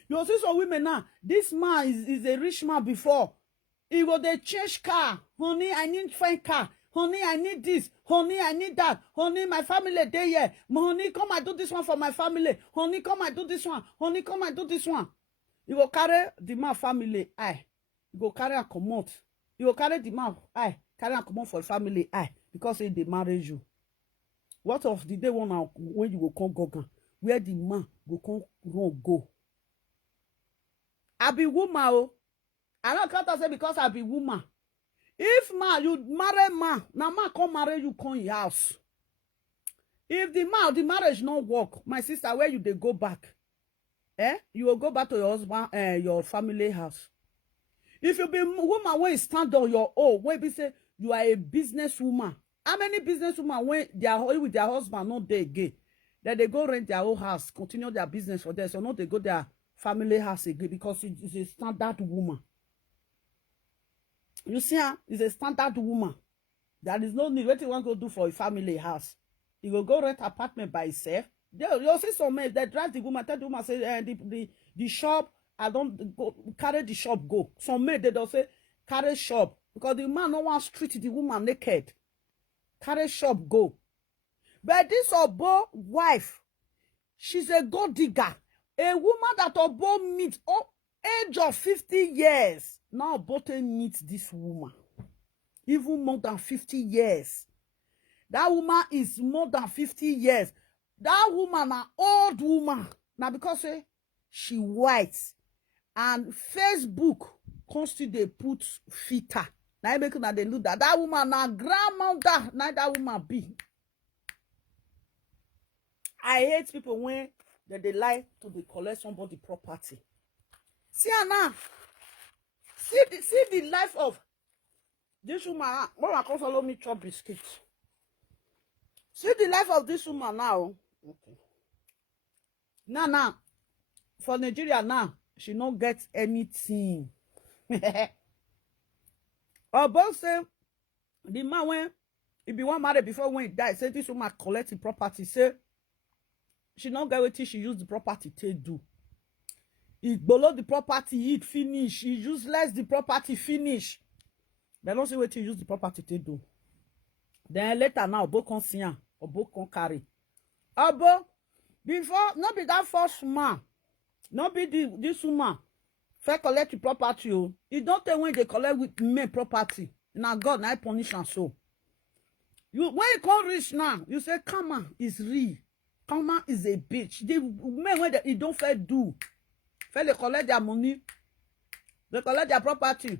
You see some women now. This man is a rich man before. He go they change car. Honey, I need fine car. Honey, I need this. Honey, I need that. Honey, my family they here. Honey, come and do this one for my family. Honey, come and do this one. Honey, come and do this one. You go carry the man family. Aye. You go carry a commode. You go carry the man. Aye. Carry a commode for family. Aye. Because they marry you. What of the day when you go come go where the man go come run go? I be woman, oh. I don't can't say because I be woman. If man you marry man, now man come marry you come in house. If the marriage not work, my sister, where you they go back? You will go back to your husband, your family house. If you be woman when you stand on your own, when you say you are a business woman. How many business women when they are with their husband not they gay? Then they go rent their own house, continue their business for there. So not they go their family house again because it's a standard woman. You see her, it's a standard woman. There is no need. What you want to do for a family house? You will go rent apartment by itself. You'll see some men that drive the woman, tell the woman, say, the shop, I don't go carry the shop, go. Some men, they don't say, carry shop. Because the man no want street the woman naked. Carry shop, go. But this Obo wife, she's a gold digger. A woman that Obo meets age of 50 years. Now Obo meets this woman. Even more than 50 years. That woman is more than 50 years. That woman, an old woman. Now because she white. And Facebook constantly put filter. Now I make that they look that woman na grandmother. Now that woman be. I hate people when they lie to be collect somebody property. See now. See the life of this woman. Mama come follow me chop biscuit. See the life of this woman now. Okay. Now, for Nigeria now, she not get anything. Obo say the man when he be one married before when he died, say this woman collect the property. Say she not get what she use the property to do. He below the property, it finish. He useless the property finish. They don't see what he use the property to do. Then later now, Obo can see her. Obo can carry. Obo, before, not be that first man. Not be this woman. Fair collect the property. Oh. It don't tell when they collect with me property. Now God, now punish and so. When you come rich now, you say, Kama is real. Kama is a bitch. The men when they don't fair do. Fair they collect their money. They collect their property.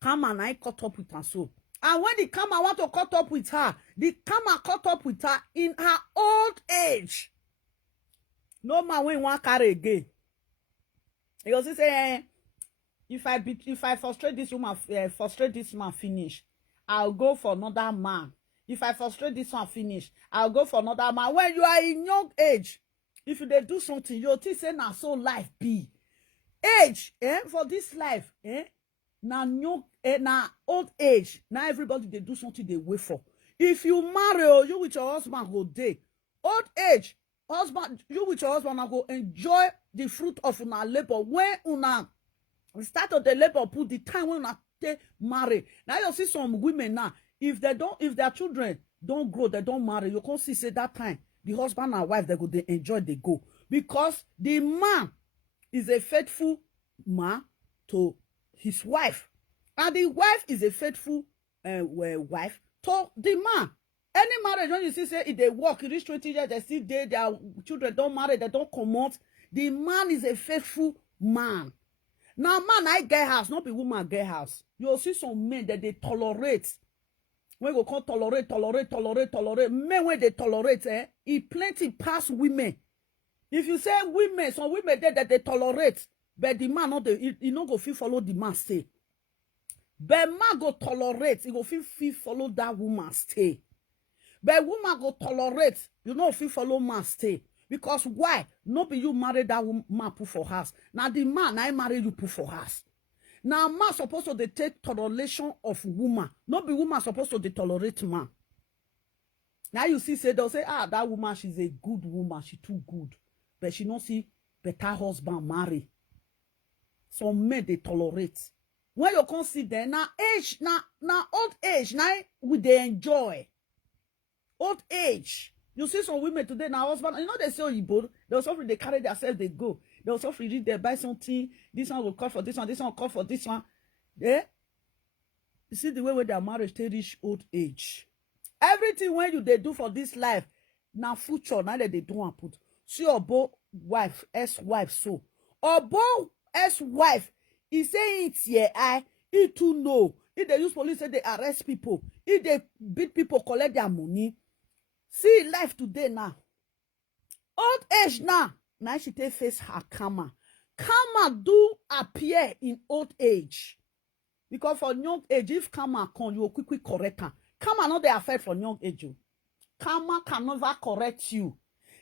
Kama now cut up with and so. And when the Kama want to cut up with her, the Kama cut up with her in her old age. No man when want carry again. He also say, if I frustrate this woman, finish, I'll go for another man. If I frustrate this one finish, I'll go for another man. When you are in young age, if they do something, you'll say na so life be. Age, for this life, na young, na old age. Now everybody they do something they wait for. If you marry, you with your husband go day. Old age, husband, you with your husband go enjoy the fruit of una labor. When una start of the labor, put the time when una they marry. Now you see some women now, if their children don't grow, they don't marry, you can see say that time the husband and wife they go they enjoy they go because the man is a faithful man to his wife, and the wife is a faithful wife to the man. Any marriage when you see say if they work, reach 20 years, they still there, their children don't marry, they don't come out. The man is a faithful man. Now man I get house, not be woman get house. You'll see some men that they tolerate. When we call tolerate. Men when they tolerate, it plenty past women. If you say women, some women there that they tolerate, but the man not the he not go feel follow the man stay. But man go tolerate, he go feel follow that woman stay. But woman go tolerate, you know feel follow man stay. Because why? Not be you marry that man put for house. Now the man I marry you put for house. Now man supposed to take toleration of woman. Not be woman supposed to tolerate man. Now you see say they'll say that woman she's a good woman, she too good. But she don't see better husband marry. Some men they tolerate. When you consider now age, now old age, now we they enjoy. Old age. You see some women today now husband, you know they say Oyibo, they'll suffer, they carry themselves, they go. They'll suffer, they buy something, this one will call for this one will call for this one. Yeah? You see the way where their marriage they reach old age. Everything when they do for this life, now future, now that they do and put. See Obo wife, ex-wife so. Obo ex-wife, he say it's here, he too know. If they use police, say they arrest people. If they beat people, collect their money. See life today now. Old age now. Now she take face her karma. Karma do appear in old age. Because for young age, if karma come, you will quickly correct her. Karma not they affect for young age. Karma can never correct you.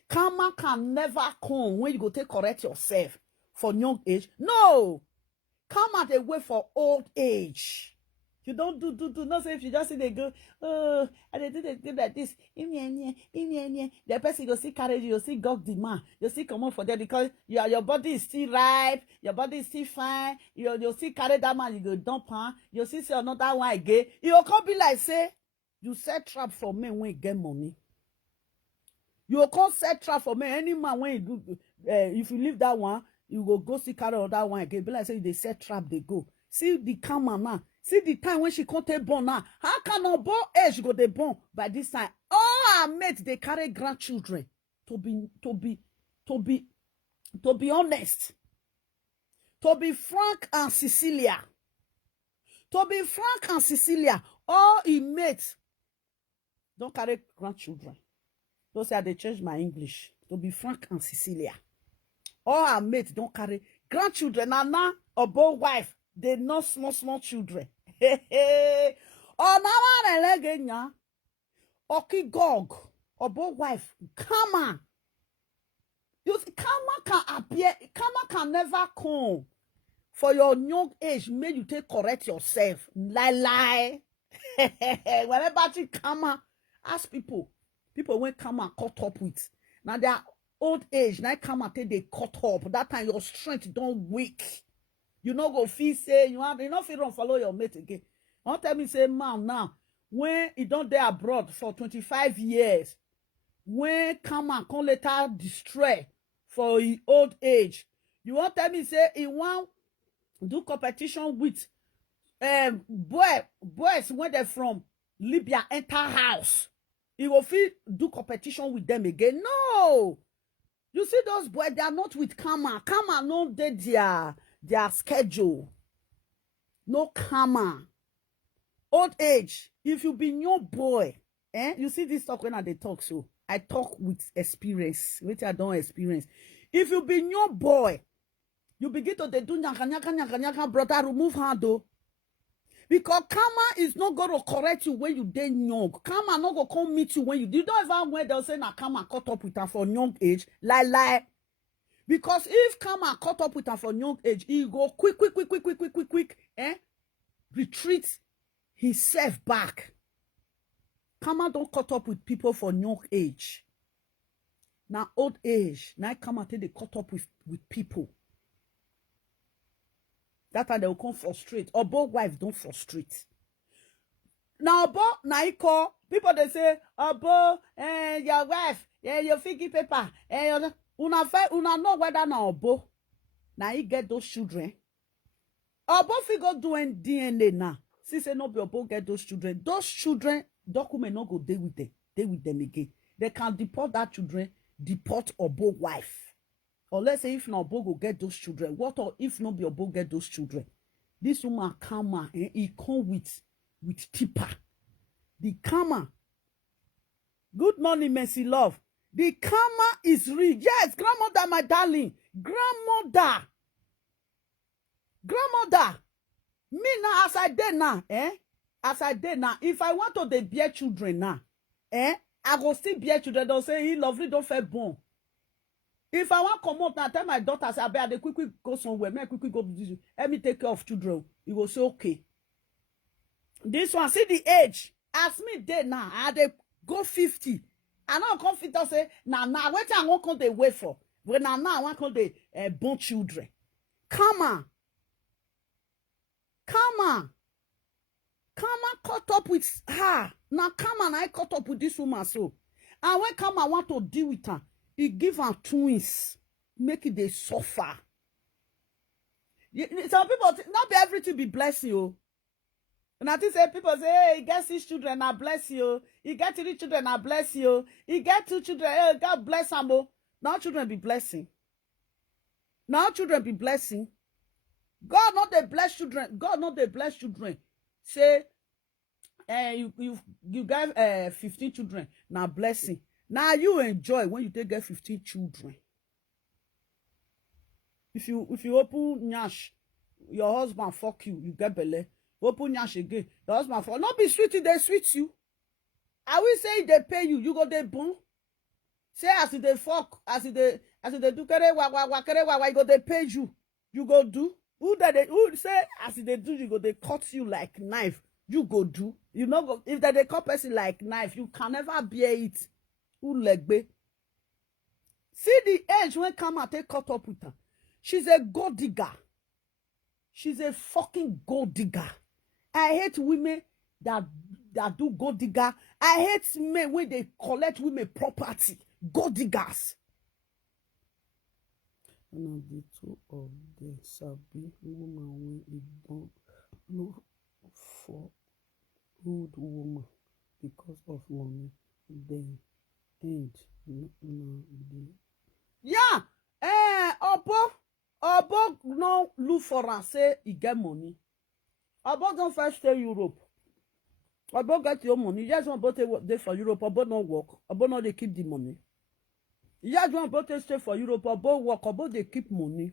Karma can never come when you go take correct yourself for young age. No. Karma dey wait for old age. You don't do. Not say if you just see they go, oh, and they do like this. The person go see carry you see God the man. You see come on for that because your body is still ripe, your body is still fine. You see carry that man, you go dump her. You see another one again. You will come be like say, you set trap for men when you get money. You will come set trap for men. Any man when you do, if you leave that one, you go see carry other one again. Be like say they set trap, they go. See the karma now. See the time when she can't take born now. How can no born age go they born by this time? All our mates they carry grandchildren. To be honest. To be Frank and Cecilia. All he mates don't carry grandchildren. Don't say they change my English. To be Frank and Cecilia. All our mates don't carry grandchildren. Now or both wife. They not small children. Oh, now I like it. Okay, Gog, or both wife, karma. You see, karma can appear. Karma can never come for your young age. May you take correct yourself. Lie. Whenever you karma, ask people. People when karma caught up with. Now they are old age. Now karma take they caught up. That time your strength don't weak. You no go feel say you no feel run follow your mate again. Don't tell me say man now when he don't there abroad for 25 years, when karma come later destroy for his old age, you won't tell me say he want do competition with boys when they from Libya enter house. He will feel do competition with them again. No, you see those boys, they are not with karma. Karma no dead their schedule. No karma. Old age. If you be new boy, you see this talk when they talk so. I talk with experience, which I don't experience. If you be new boy, you begin to do nyaka, brother, remove hand though. Because karma is not going to correct you when you dey young. Karma not going to come meet you when you don't ever when they'll say na karma caught up with her for young age. Lie. Because if karma caught up with her for young age, he go quick, retreat himself back. Karma don't caught up with people for young age. Now old age, now karma take they caught up with people. That time they will come frustrate. Or both wives don't frustrate. Now both now he call people they say, Obo, your wife, your figgy paper, una know whether na Obo. Now he get those children. Obo fi go do DNA now. See say no be Obo get those children. Those children document no go dey with them again. They can deport that children, deport Obo wife. Or let's say if no Obo go get those children, what or if no be Obo get those children? This woman karma, he come with tipper. The karma. Good morning, Mercy Love. The karma is real. Yes, grandmother, my darling. Grandmother. Me now, as I did now, if I want to dey bear children now, I go still bear children. Don't say he lovely, don't fair born. If I want come up now, tell my daughter, say, I dey quickly go somewhere. May I quickly go do this. Let me take care of children. You will say, okay. This one, see the age. As me dey now, I dey go 50. I don't come fit to say, now, what I want to dey wait for. But now, I want to dey born children. Karma caught up with her. Now, karma, I caught up with this woman so. And when karma want to deal with her, he give her twins, make it they suffer. Some people, not be everything be bless you. And I think say people say, hey, he gets 6 children, I bless you. He get 3 children, I bless you. He get 2 children, hey, God bless them. Now children be blessing. God not they bless children. Say, you got 15 children, now blessing. Now you enjoy when you take get 15 children. If you open nyash, your husband fuck you, you get belly. Open nyash again, your husband fuck. Not be sweet, they sweet you. I will say they pay you, you go dey born. Say as they fuck, as they do kere wa, you go they pay you. You go do. Who say as they do, you go they cut you like knife. You go do. You know go if they cut person like knife, you can never bear it. Who legbe? See the age when come and take cut up with her. She's a gold digger. She's a fucking gold digger. I hate women that do gold digger. I hate men when they collect women property. Gold diggers. And the two of them sabi woman when it don't look for good woman because of money. Then end. Yeah. Obo no look for and say he get money. Obo don't first stay Europe. Obo get your money. You just want to stay for Europe. Obo no work. Obo no they keep the money. You just want to stay for Europe. Obo work. Obo they keep money.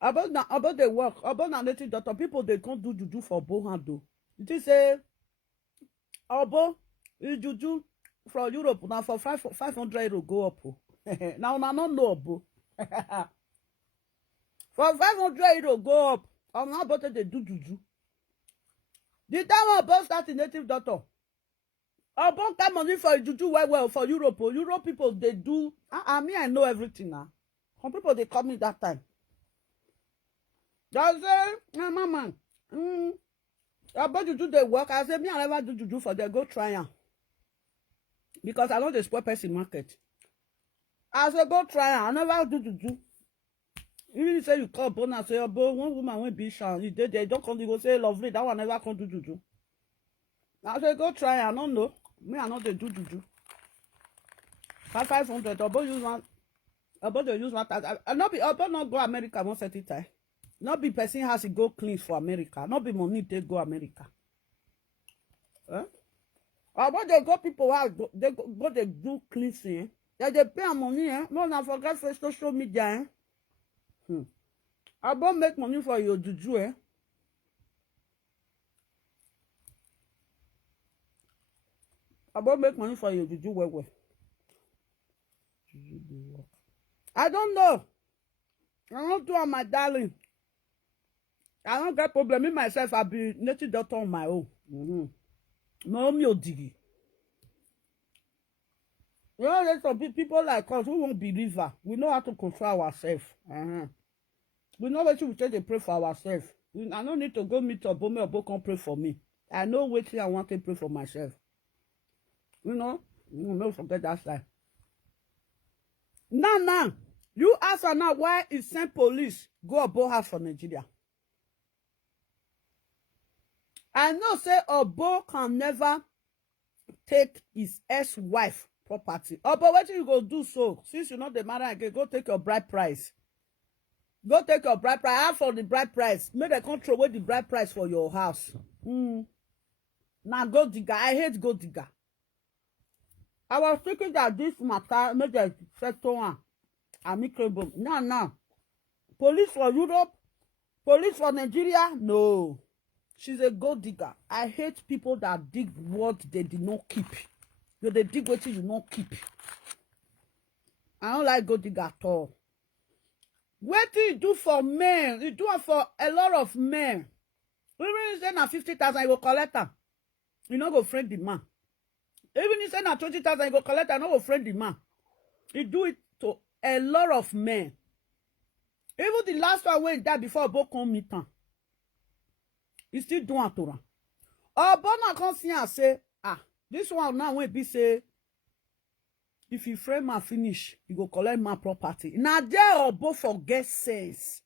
Obo they work. Obo na native doctor. People they can't do juju for Obo handle. It say Obo is juju from Europe now for 500 euro go up. Now I don't know Obo. For 500 euro go up. I'm not about to do juju. The time Obo start the native doctor. Obo get money for juju well for Europe. Europe people they do. I mean I know everything now. Some people they call me that time. They say, mama, about juju they work. I say me I never do juju for them. Go try am. Because I know the spoil person market. I say go try am. I never do juju. Even say you call Bona say Obo one woman won't be shy. You did they don't come. You go say lovely. That one never come do juju. I say go try. I don't know. Me I know they do juju. 500. Obo use one. Obo they use one. I not be Obo not go America one certain time. Not be person has to go clean for America. Not be money they go America. Obo they go people out. They go they do cleansing. They pay money. No na forget for social media. Obo make money for your juju. Obo make money for your juju well. I don't know. I don't do my darling. I don't get problem in myself. I be native doctor on my own. No me odigi. You know, there's some people like us who won't believe her. We know how to control ourselves. We know what we try to pray for ourselves. I don't need to go meet Obo. Me Obo can pray for me. I know what I want to pray for myself. You know, don't forget that side. Now, you ask her now why is sent police go Obo house for Nigeria. I know say Obo can never take his ex-wife property. Obo, what you go do so? Since you know the matter again, go take your bride price. Go take your bride price. Ask for the bride price. Make them control with the bride price for your house. Now go digger. I hate go digger. I was thinking that this matter made the settle one amicable. Now. Police for Europe, police for Nigeria, no. She's a gold digger. I hate people that dig what they did not keep. They dig what you did not keep. I don't like gold digger at all. What do you do for men? You do it for a lot of men. Even if you say 50,000, you go collect them. You not go friend the man. Even if you say 20,000, you go collect them, you not go friend the man. You do it to a lot of men. Even the last one went die before Obo come meet him. He still do it to her. Obo na come see and say, this one now will be say, if you frame my finish, you go collect my property. Now there Obo forget sense.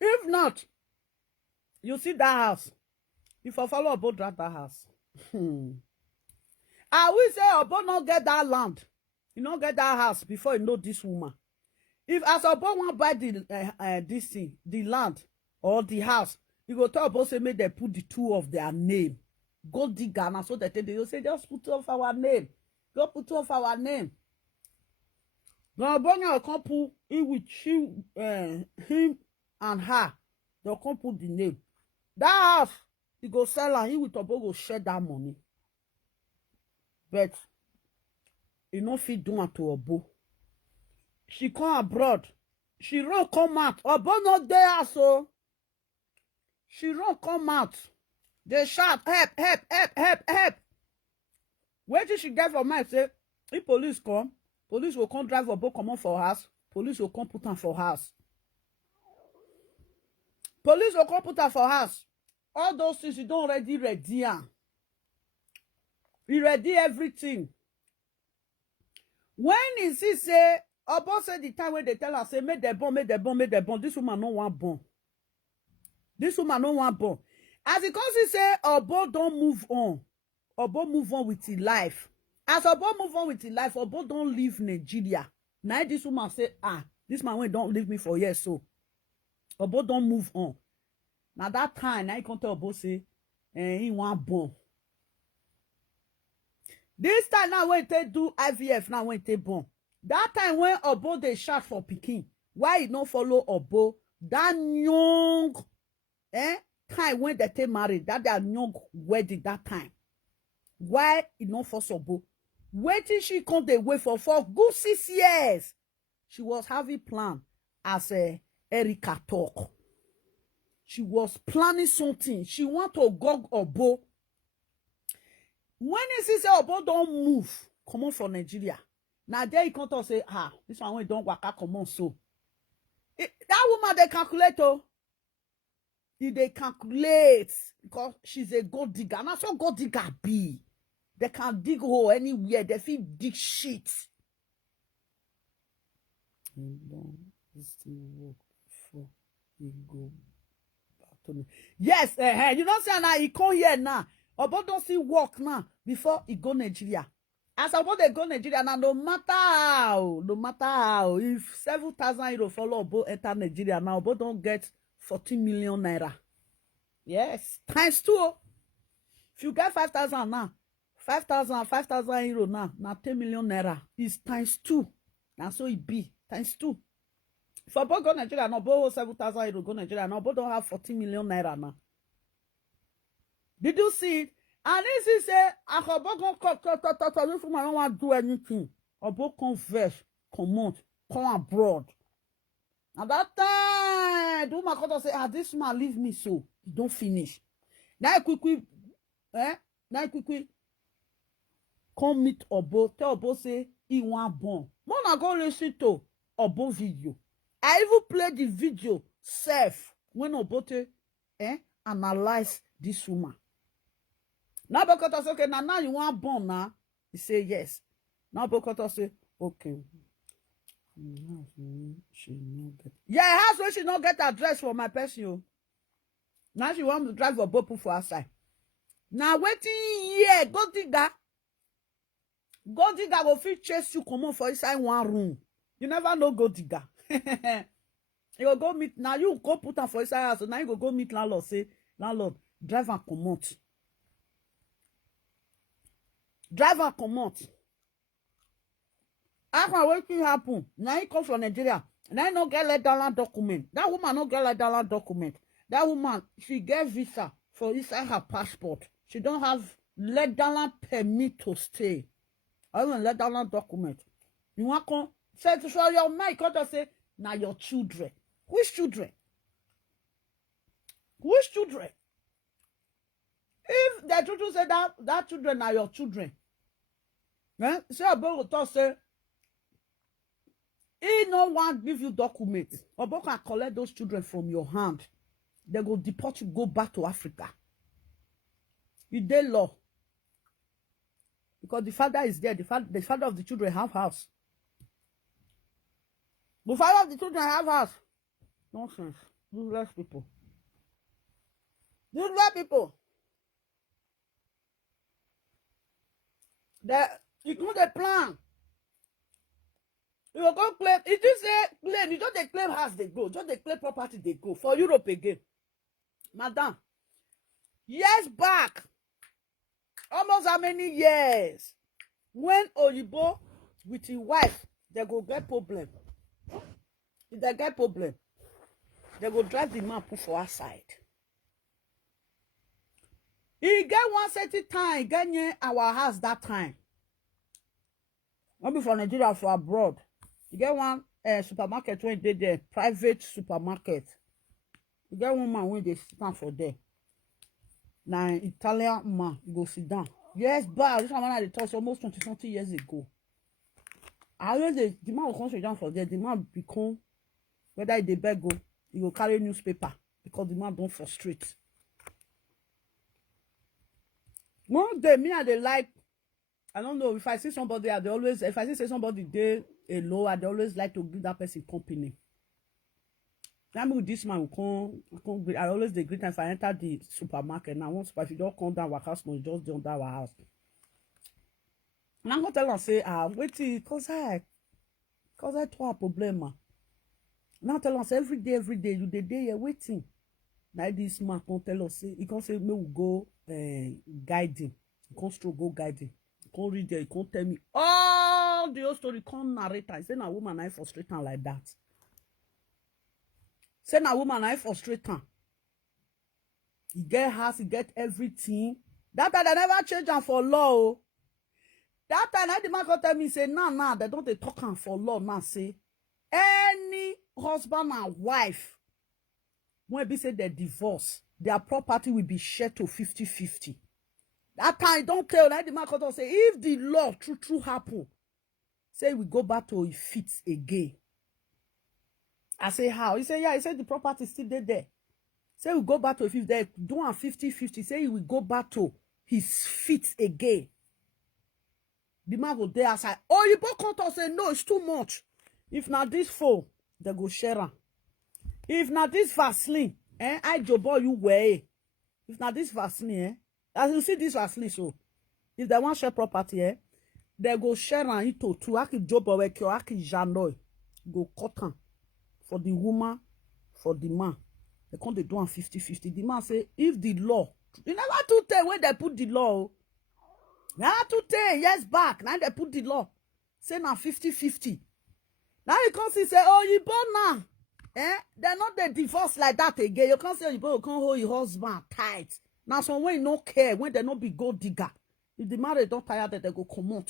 If not, you see that house. If I follow Obo drag that house. I will say Obo not get that land. You not get that house before you know this woman. If as Obo want buy this thing, the land or the house, you go tell Obo say make they put the two of their name. Go dig and so that they say just put two of our name. Go put two of our name. Now Obo now come put in with him and her. They come put the name. That house, he go sell am, he with Obo go share that money. But he no fit do am to Obo. She come abroad. She run come out. Obo no there, so she run come out. They shout, help, help, help, help, help. Where did she get from mind? Say, if police come, police will come drive Obo come on for house. Police will come put am for house. Police will come put am for house. All those things you don't already ready. You ready everything. When is he say, Obo say the time when they tell her, say, make the bomb, make the bomb, make the bomb. This woman no want bomb. This woman no want bomb. As he comes, he say, Obo don't move on. Obo move on with his life. As Obo move on with his life, Obo don't leave Nigeria. Now this woman say, this man when don't leave me for years, so Obo don't move on. Now that time, now he come tell Obo say, he want bomb. This time now when they do IVF, now when they born. That time when Obo they shout for Pikin, why he don't follow Obo? That young, time when they take married, that their young wedding that time. Why he don't force Obo? Waiting she come the way for good 6 years. She was having plan as Erica talk. She was planning something. She want to gog Obo. When he see say Obo don't move, come on from Nigeria. Now there he come to say, this one we don't waka come on so. That woman they calculate they calculate because she's a gold digger. And that's what gold digger be. They can dig hole anywhere. They feel dig shit. Yes, you don't say now he come here now. Obo don't see work now before he go Nigeria. As Obo they go Nigeria now, no matter how, if 7,000 euro follow Obo enter Nigeria now, Obo don't get 14 million naira. Yes, times 2. If you get 5,000 now, 5,000 euro now 10 million naira is times 2. Now so it be times 2. If Obo go Nigeria now, Obo 7,000 euro go Nigeria now, Obo don't have 14 million naira now. Did you see it? And this is say, Obo don't want to do anything. Obo converse, come abroad. And that time, do my say, this man leave me so. He don't finish. Now quickly, come meet Obo. Tell Obo say he want born. Mona go listen to Obo video. I even play the video self when Obo analyze this woman. Now Bokoto say, okay, now you want born now? He say yes. Now Bokoto say, okay. Yeah, house where she not get address for my person. Now she want to drive a boat for outside. Now waiting here, go digger. Go digger will fit chase you come on for inside one room. You never know go digger. You will go meet now. You go put her for inside house. So now you go meet landlord. Say landlord, drive and come out. Drive and come out. After what happen? Now he come from Nigeria. Now he no get legal document. That woman no get legal document. That woman, she get visa for inside her passport. She don't have legal permit to stay. I don't legal document. You want to say to show your mind, you to say, now your children. Which children? Which children? If the children say that children are your children, say Obo will talk say, he no want give you documents. Obo can collect those children from your hand. They go deport you, go back to Africa. It's their law. Because the father is there. The father of the children have house. The father of the children have house. Nonsense. Useless people. Useless people. You do the plan. You will go claim. It just say claim. You don't claim house they go. Just they claim property they go. For Europe again. Madam. Years back. Almost how many years? When Oyibo with his wife, they go get problem. If they get problem, they go drive the man put for outside. He get one certain time, he get near our house that time. Not be for Nigeria, for abroad. He get one supermarket when they there, private supermarket. He get one man when they sit down for there. Now Italian man, he go sit down. Yes, but this one I talk almost 20 years ago. I always the man will come sit down for there. The man become whether they beg go, he go carry newspaper because the man don't frustrate. One day, me and they like, I don't know, if I see somebody, if I see somebody there alone, I always like to give that person company. That means this man will come, I always greet him if I enter the supermarket. Now, once, if you don't come down our house, no, just down our house. And I'm going to tell them, say, wait, because I told a problem. Now tell us every day, you the day you're waiting. Now this man can tell us, say, he can say, me will go guiding. He can't still go guiding. He can't read there, he can't tell me all the whole story, can't narrate. He say, na woman, I frustrate her like that. Say, na woman, I frustrate her. He get house, he get everything. That time, they never change her for law. That time, the man can tell me, say, nah, they don't talk her for law now, say, any husband and wife, when they say they divorce, their property will be shared to 50-50. That time, don't tell, like the man can say, if the law true happen, say we go back to it fits again. I say, how? He say, yeah, he said the property still there. Say we go back to if they do 50-50, say he will go back to his feet again. The man go there aside. Oh, you both come to say, no, it's too much. If not this phone, they go share am. If not this Vaseline, I job you wear. If not this Vaseline, as you see this Vaseline, so if they want share property, they go share am into two. I can job work you, I can janoy. Go cut am for the woman, for the man. They come they do am 50-50. The man say, if the law, you never to tell where they put the law. Never to tell years back. Now they put the law. Say now 50-50. Now you can't say, oh, you born now. They're not the divorce like that again. You can't say you can't hold your husband tight. Now someone no care when they not be gold digger. If the marriage don't tire that they go come out.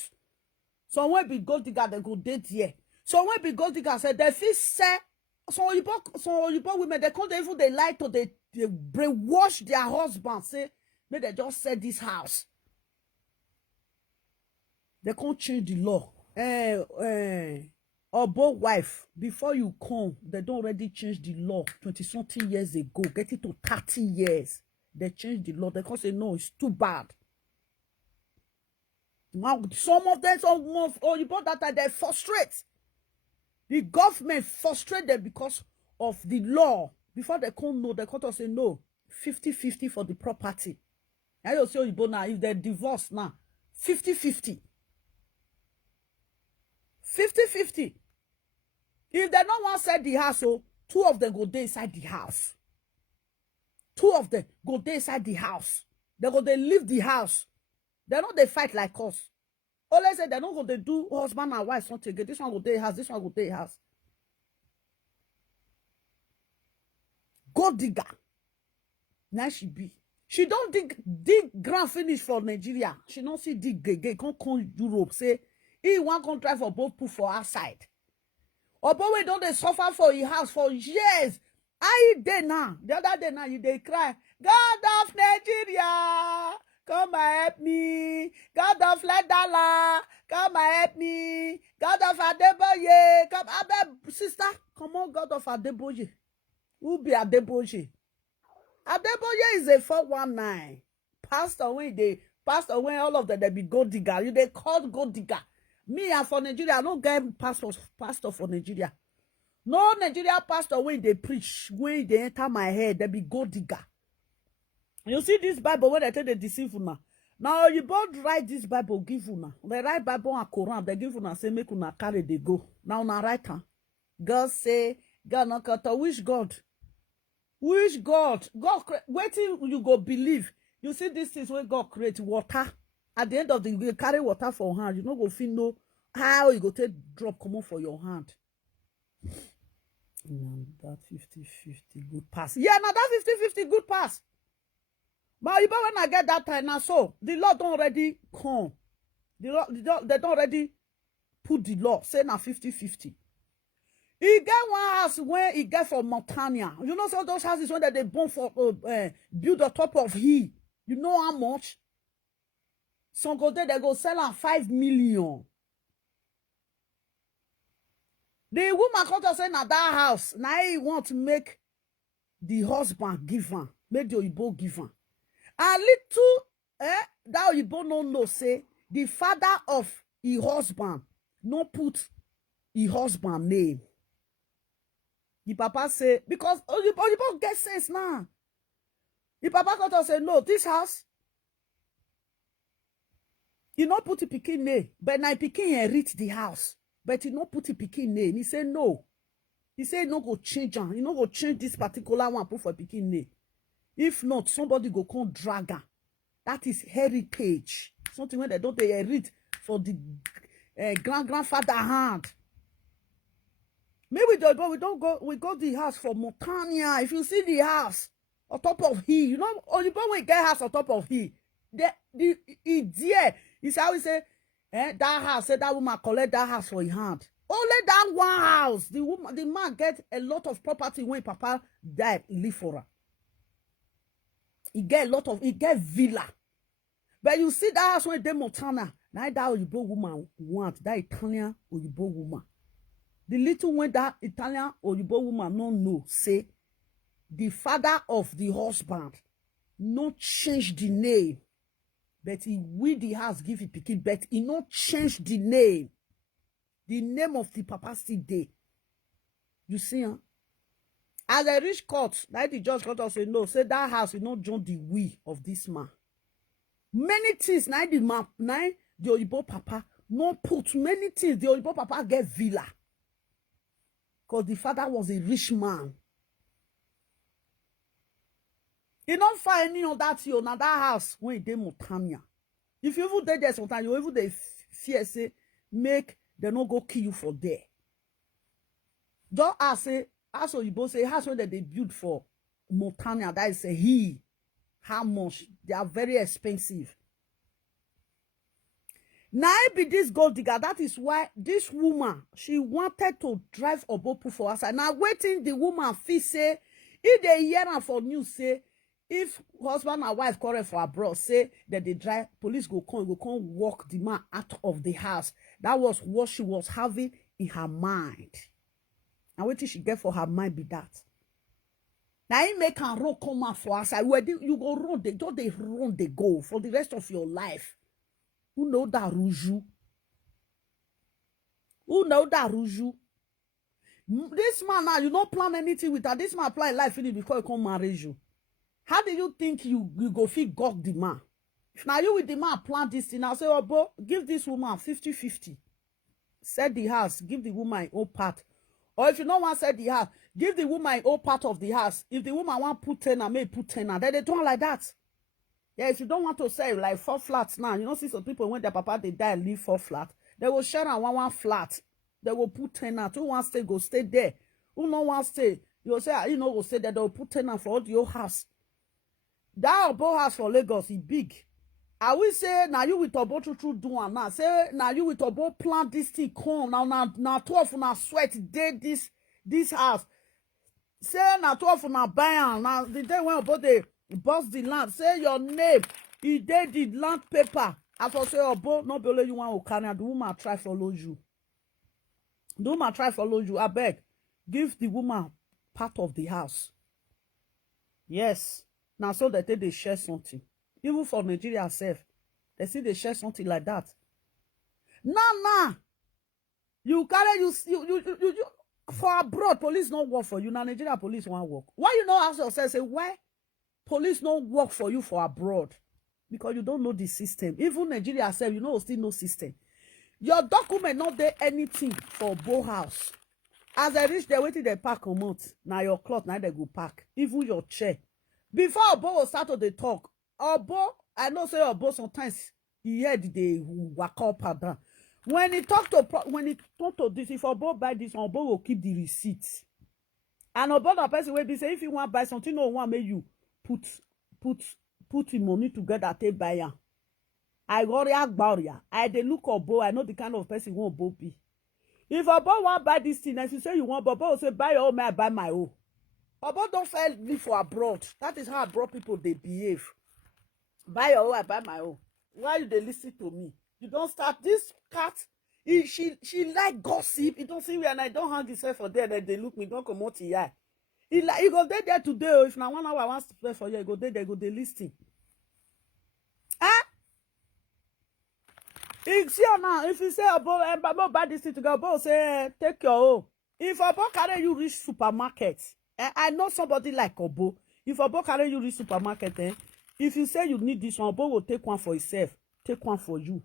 Someone be gold digger, they go date here. Someone be gold digger say they feel say so you women they can't even they lie to they brainwash their husband. Say may they just sell this house. They can't change the law. Or both wife, before you come, they don't already change the law 20-something years ago. Get it to 30 years. They change the law. They can't say, no, it's too bad. Now, some of them, you bought that time, they frustrate. The government frustrate them because of the law. Before they can't know, they can't say, no, 50-50 for the property. I just say, you now, if they divorce now, 50-50. 50-50. If they don't want to sell the house, so two of them go there inside the house. Two of them go there inside the house. They go they leave the house. They know they fight like us. Always say they don't go they do husband and wife something again. This one go there house, this one go there house. Gold digger. Now she be. She don't dig ground finish for Nigeria. She don't see dig again. Come Europe say he want to try for both put for outside. Or both we don't they suffer for your house for years. I did now. The other day now you they cry. God of Nigeria, come and help me. God of Ledala, come and help me. God of Adeboye, come. Sister, come on, God of Adeboye. Who be Adeboye? Adeboye is a 419. Pastor when all of them they be gold digger. You they called gold digger. Me and for Nigeria, I don't get pastor for Nigeria. No Nigeria pastor when they preach, when they enter my head, they be gold digger. You see this Bible when they tell they deceive you now. You both write this Bible, give you now. They write Bible and Quran, they give you now, say make you carry they go. Now na write her. God say, God not cut. Which God? Which God? God waiting you go believe. You see this is where God create water. At the end of the day, you carry water for hand. You no go feel know how you go take drop come on for your hand. That 50-50 good pass. Yeah, now that 50-50 good pass. But even when I get that time now, so the law don't already come. They don't already put the law, say now 50-50. He get one house where he get for Montana. You know, so those houses when they born for build on top of hill. You know how much? Some go there, they go sell am 5 million. The woman come to say na that house. Now he want to make the husband give am, make the Oyibo give am. And little that Oyibo no know say the father of his husband no put his husband name. The papa say, because Oyibo get sense now. The papa come to say, no, this house, he not put the pikin name, but now pikin inherit the house. But he not put the pikin name. He say no. He say no go change am. He no go change this particular one put for pikin name. If not, somebody go come drag am. That is heritage. Something when they don't inherit for the grandfather hand. Maybe we don't go. We go the house for Montana. If you see the house on top of hill, you know, Oyibo when you get house on top of hill, the there. It's how we say. That house, say that woman collect that house for his hand. Only that one house. The man get a lot of property when papa died, leave for her. He get villa. But you see that house when they Montana, now that Oyibo woman want, that Italian Oyibo woman. The little when that Italian Oyibo woman no know, say, the father of the husband no change the name. But he will the house give it pikin, but he not change the name. The name of the papa still there. You see, huh? As I reach court, like the judge got to say, no, say that house will not join the will of this man. Many things, now the man, now the Oyibo papa, no put many things. The Oyibo papa get villa. Because the father was a rich man. You don't find any of that here, now that house when you dey Montana. If you even there sometimes, you even they fear say make them not go kill you for there. Just as Oyibo say house when they build for Montana, that is a how much they are very expensive. Now it be this gold digger. That is why this woman she wanted to drive Obopu for us. And now waiting the woman feel say if they hear am for news say. If husband and wife quarrel for abroad, say that they drive, police go come walk the man out of the house. That was what she was having in her mind. And what did she get for her mind be that? Now he make her run come out for us. Where you go run, they run, they go for the rest of your life. Who know that Ruju? Who know that Ruju? This man now, you don't plan anything with her. This man plan life in it before he come marry you. How do you think you go fit gog the man? If now you with the man plan this thing, I'll say, oh, boy, give this woman 50-50. Sell the house, give the woman all part. Or if you don't want to sell the house, give the woman all part of the house. If the woman want put 10, may put 10. Then they don't like that. Yeah, if you don't want to sell like 4 flats now, you know, see some people when their papa they die leave 4 flats, they will share on one flat. They will put 10 out. Who want to stay, go stay there. Who don't want to stay, you'll say, you know, go stay there. They will put 10 out for all your house. That Obo house for Lagos is big. I will say now you with Obo true do and now say now you with Obo plant this thing come now 12 now sweat day this house. Say now 12 now buy now the day when Obo they bust the land. Say your name. He did the land paper. I for say Obo no be only you want to carry the woman try follow you. The woman try follow you. I beg give the woman part of the house. Yes. Now, so that they share something. Even for Nigeria self, they see they share something like that. Nah. You carry you for abroad, police don't work for you. Now, Nigeria police won't work. Why you not ask yourself, say, why police don't work for you for abroad? Because you don't know the system. Even Nigeria self, you know, still no system. Your document not there anything for both house. As I reach there, waiting they pack a month. Now your cloth, now they go pack. Even your chair. Before Obo will start to the talk, Obo, I know say Obo sometimes he heard the waka up and down. When he talk to this, if Obo buy this, Obo will keep the receipts. And Obo the person will be say if you want to buy something, no one may you put put him money together, take buy am. I worry about ya. I dey look Obo. I know the kind of person who Obo be. If Obo want buy this thing, if you say you want, Obo will say buy your own, I buy my own. Obo don't fail me for abroad. That is how abroad people they behave. Buy your own, I buy my own. Why you they listen to me? You don't start this cat. She like gossip. You don't see me and I don't hang himself for there. Then they look me. Don't come out here. He go there today. Or if now 1 hour I want to play for you, go there. Go they listen. It's here now. If you say Obo buy this thing to go, Obo say take your own. If Obo carry you reach supermarket, I know somebody like Obo. If Obo carry you reach supermarket, if you say you need this one, Obo will take one for himself, take one for you.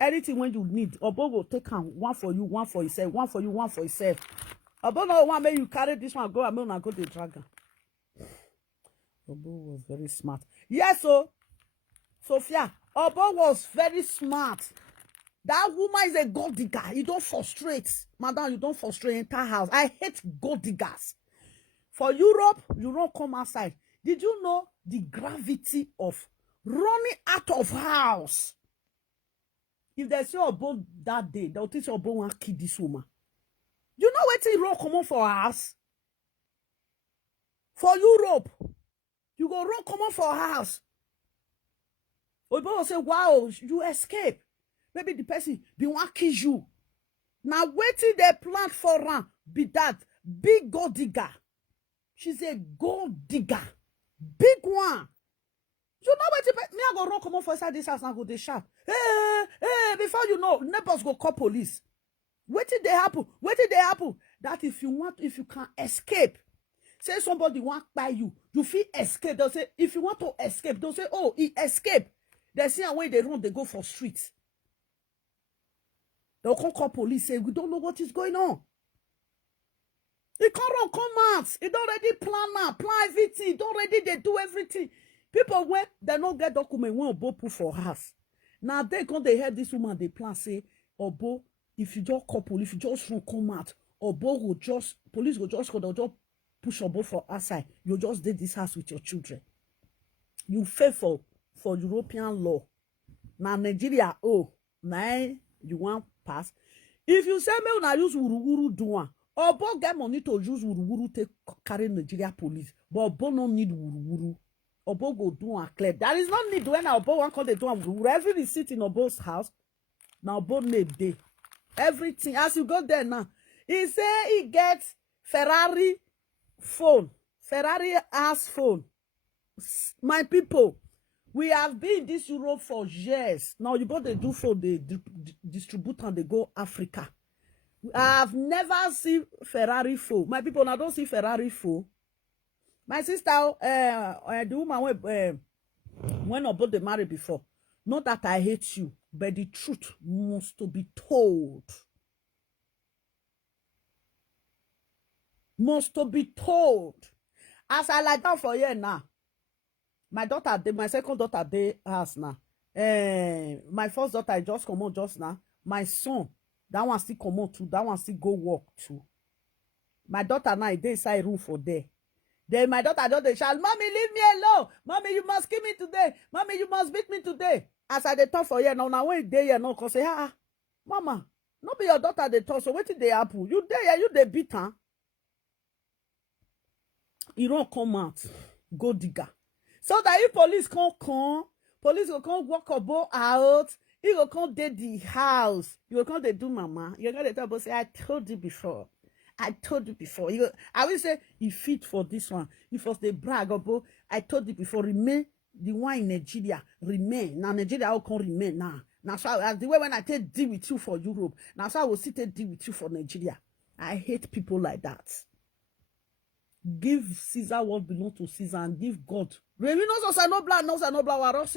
Anything when you need, Obo will take one for you, one for himself, one for you, one for himself. Obo no one make you carry this one, go and go the dragon. Obo was very smart. Yes, so Sophia, Obo was very smart. That woman is a gold digger. You don't frustrate. Madam, you don't frustrate entire house. I hate gold diggers. For Europe, you don't come outside. Did you know the gravity of running out of house? If they say Obo that day, they'll think Obo want to kill this woman. You know what run common for us? For Europe, you go run common for house. Obo will say, wow, you escape. Maybe the person be want kill you. Now waiting they plan for her be that big gold digger. She's a gold digger. Big one. You know what? Me I go run come on for inside this house and go they shout. Hey, before you know, neighbors go call police. Wait till they happen. Wait till they happen. That if you can escape, say somebody want buy you, you feel escape. They'll say, if you want to escape, they'll say, oh, he escaped. They see a way they run, they go for streets. They'll call police, say, we don't know what is going on. He can't run commands. He don't already plan everything. He don't already they do everything. People when they don't get document when Obo put for house. Now they come they hear this woman they plan say Obo, if you just call police, if you just run command, Obo will just police will just go they'll just push Obo for outside. You just did this house with your children. You faithful for European law. Now Nigeria now you want pass. If you say me una use wuru do one. Obo get money to use wuru to carry Nigeria police, but Obo no need wuru. Obo go do and clear. There is no need when Obo want call the do and wuru. Every receipt in Obo's house, now Obo need day. Everything as you go there now, he say he gets Ferrari phone, Ferrari ass phone. My people, we have been in this Europe for years. Now you go they do for the distribute and they go Africa. I've never seen Ferrari phone. My people now don't see Ferrari phone. My sister, the woman when Obo they married before. Not that I hate you, but the truth must to be told. Must to be told. As I like down for you now. My daughter, my second daughter, they has now. My first daughter, I just come out just now. My son, that one still come out too. That one still go work too. My daughter now, they inside room for there. Then my daughter just they shout, Mommy, leave me alone. Mommy, you must kill me today. Mommy, you must beat me today. As I they talk for you now when they here now, cause say, Mama, not be your daughter they talk. So what did they happen? You there, you they beat her. You don't come out, go digger. So that if police can't come, police will come walk Obo out. He will come dead the house. You will come they do mama. You're gonna tell about say, I told you before. I told you before. I will say he fit for this one. If was the brag about I told you before, remain the one in Nigeria. Remain. Now Nigeria will come remain now. Now so as the way when I take deal with you for Europe. Now so I will sit and deal with you for Nigeria. I hate people like that. Give Caesar what belongs to Caesar and give God. Really knows us no blood, knows no blood.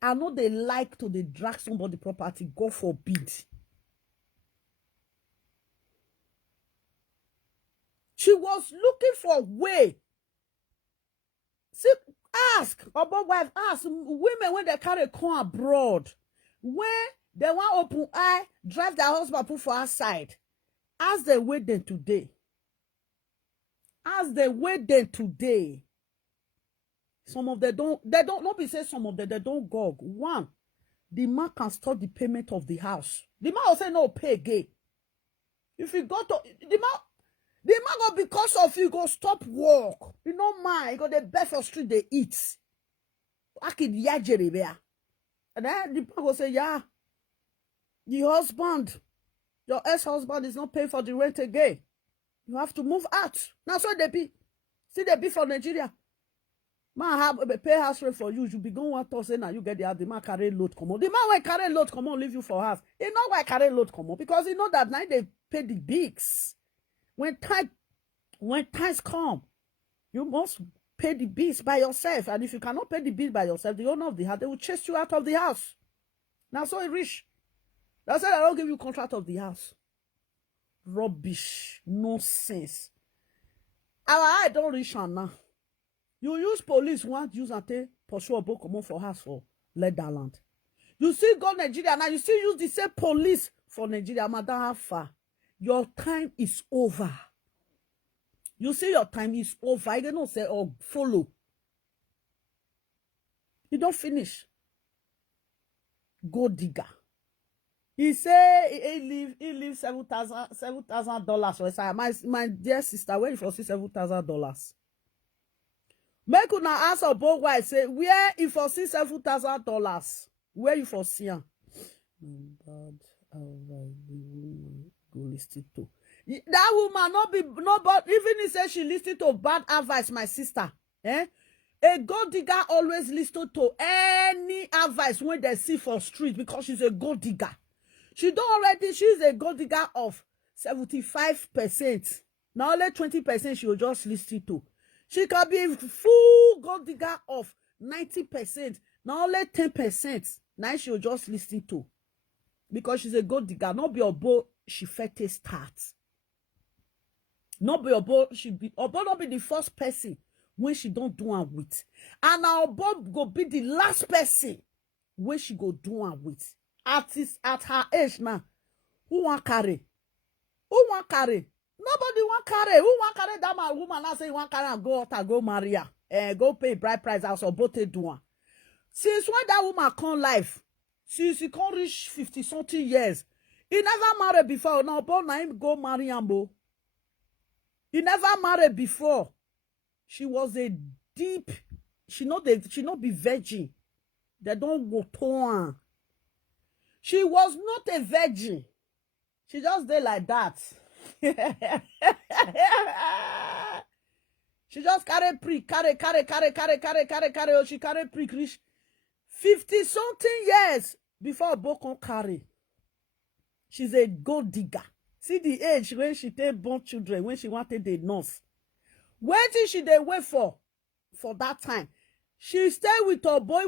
I know they like to they drag somebody property. God forbid. She was looking for a way. See, ask about wife. Ask women when they carry come abroad, when they want open eye, drive their husband put for outside. Ask they wait them today. As they wait them today. Some of them don't, not be say some of them, they don't gog. One, the man can stop the payment of the house. The man will say, no, pay again. If you go to, the man go because of you, go stop work. You know, man, you go the best for street they eat. I can yajere there. And then the man will say, yeah, the husband, your ex-husband is not paying for the rent again. You have to move out. Now, so they be. See, they be for Nigeria. Man have pay house rent for you. You be going 1,000 and you get the house. The man carry load come on. The man when carry load come on, leave you for house. He know why carry load come on because he know that now they pay the bigs. When times come, you must pay the bills by yourself. And if you cannot pay the bill by yourself, the owner of the house, they will chase you out of the house. Now, so he rich. That's why I don't give you contract of the house. Rubbish. Nonsense. Our eye don't reach now. You use police, want use and take pursue a book come on for house for leather land. You still go Nigeria now, you still use the same police for Nigeria. Madam, how far? Your time is over. You see your time is over. I don't say or follow. You don't finish. Go digger. He say he leave $7,000 for his my dear sister, where you for see $7,000? Make una answer both why say where you for see $7,000? Where you for see am? Bad go listen to. That woman not be nobody. Even he say she listen to bad advice, my sister. A gold digger always listen to any advice when they see for street because she's a gold digger. She's a gold digger of 75%. Now only 20% she will just listen to. She can be a full gold digger of 90%. Now only 10%. Now she will just listen to. Because she's a gold digger. Not be a boy she fete start. Not be a boy she be Obo not be the first person when she don't do am with. And now Obo go be the last person when she go do am with. At her age now, who want carry? Who want carry? Nobody want carry. Who want carry that man woman now say you want carry and go out and go marry her? Go pay bride price house or both do one. Since when that woman come life, since he can't reach 50-something years, he never married before. Now, but now him go marry Ambo. He never married before. She was a deep. She not be virgin. They don't go to her. She was not a virgin. She just did like that. She just carry. Oh, she carry reach 50-something years before Boko carry. She's a gold digger. See the age when she take born children, when she wanted the nurse. When did she they wait for that time? She stayed with her boy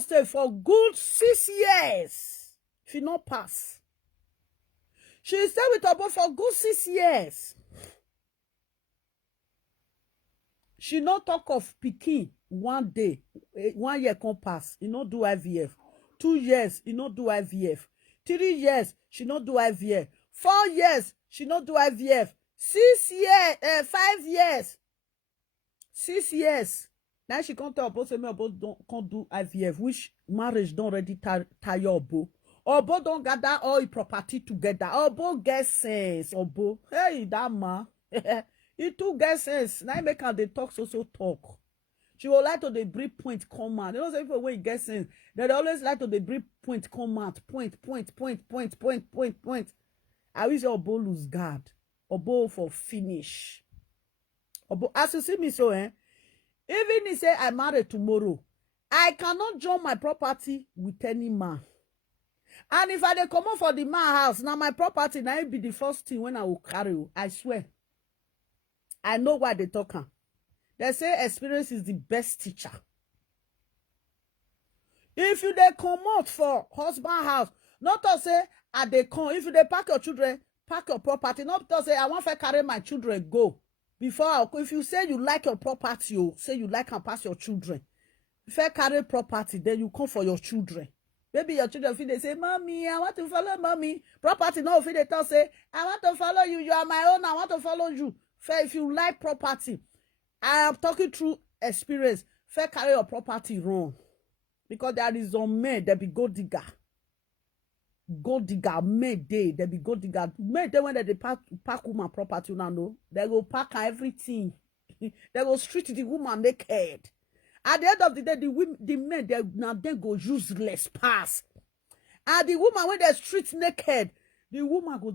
stay for good 6 years. She not pass. She stayed with her boy for good 6 years. She not talk of pikin one day, 1 year come pass. He not do IVF. 2 years, he not do IVF. 3 years, she not do IVF. 4 years, she not do IVF. 6 years, 5 years. 6 years. Now she can't tell about me about can't do IVF, which marriage don't already tire Obo. Obo don't gather all the property together. Obo get sense. Obo, hey, that man. He too get sense. Now make her they talk so talk. She will like to the brief point command. You know, say when you get sense, they always like to the brief point command. Point. I wish Obo lose guard. Obo for finish. Obo, as you see me so, even he say I marry tomorrow, I cannot join my property with any man. And if I dey come out for the man house, now my property now it be the first thing when I will carry you. I swear. I know why they talk. They say experience is the best teacher. If you dey come out for husband house, not to say I dey come. If you dey pack your children, pack your property. Not to say I want to carry my children go. If you say you like your property, you say you like and pass your children. If you carry property, then you come for your children. Maybe your children feel they say, Mommy, I want to follow Mommy. Property, no, if they talk say, I want to follow you. You are my own. I want to follow you. If you like property, I am talking through experience. first carry your property run. Because there is some men, they be gold digger. Gold digger, men they be gold digger. Men they when they pack woman property, you know, they go pack everything. They go street the woman naked. At the end of the day, the men they now then go useless pass. And the woman when they street naked, the woman go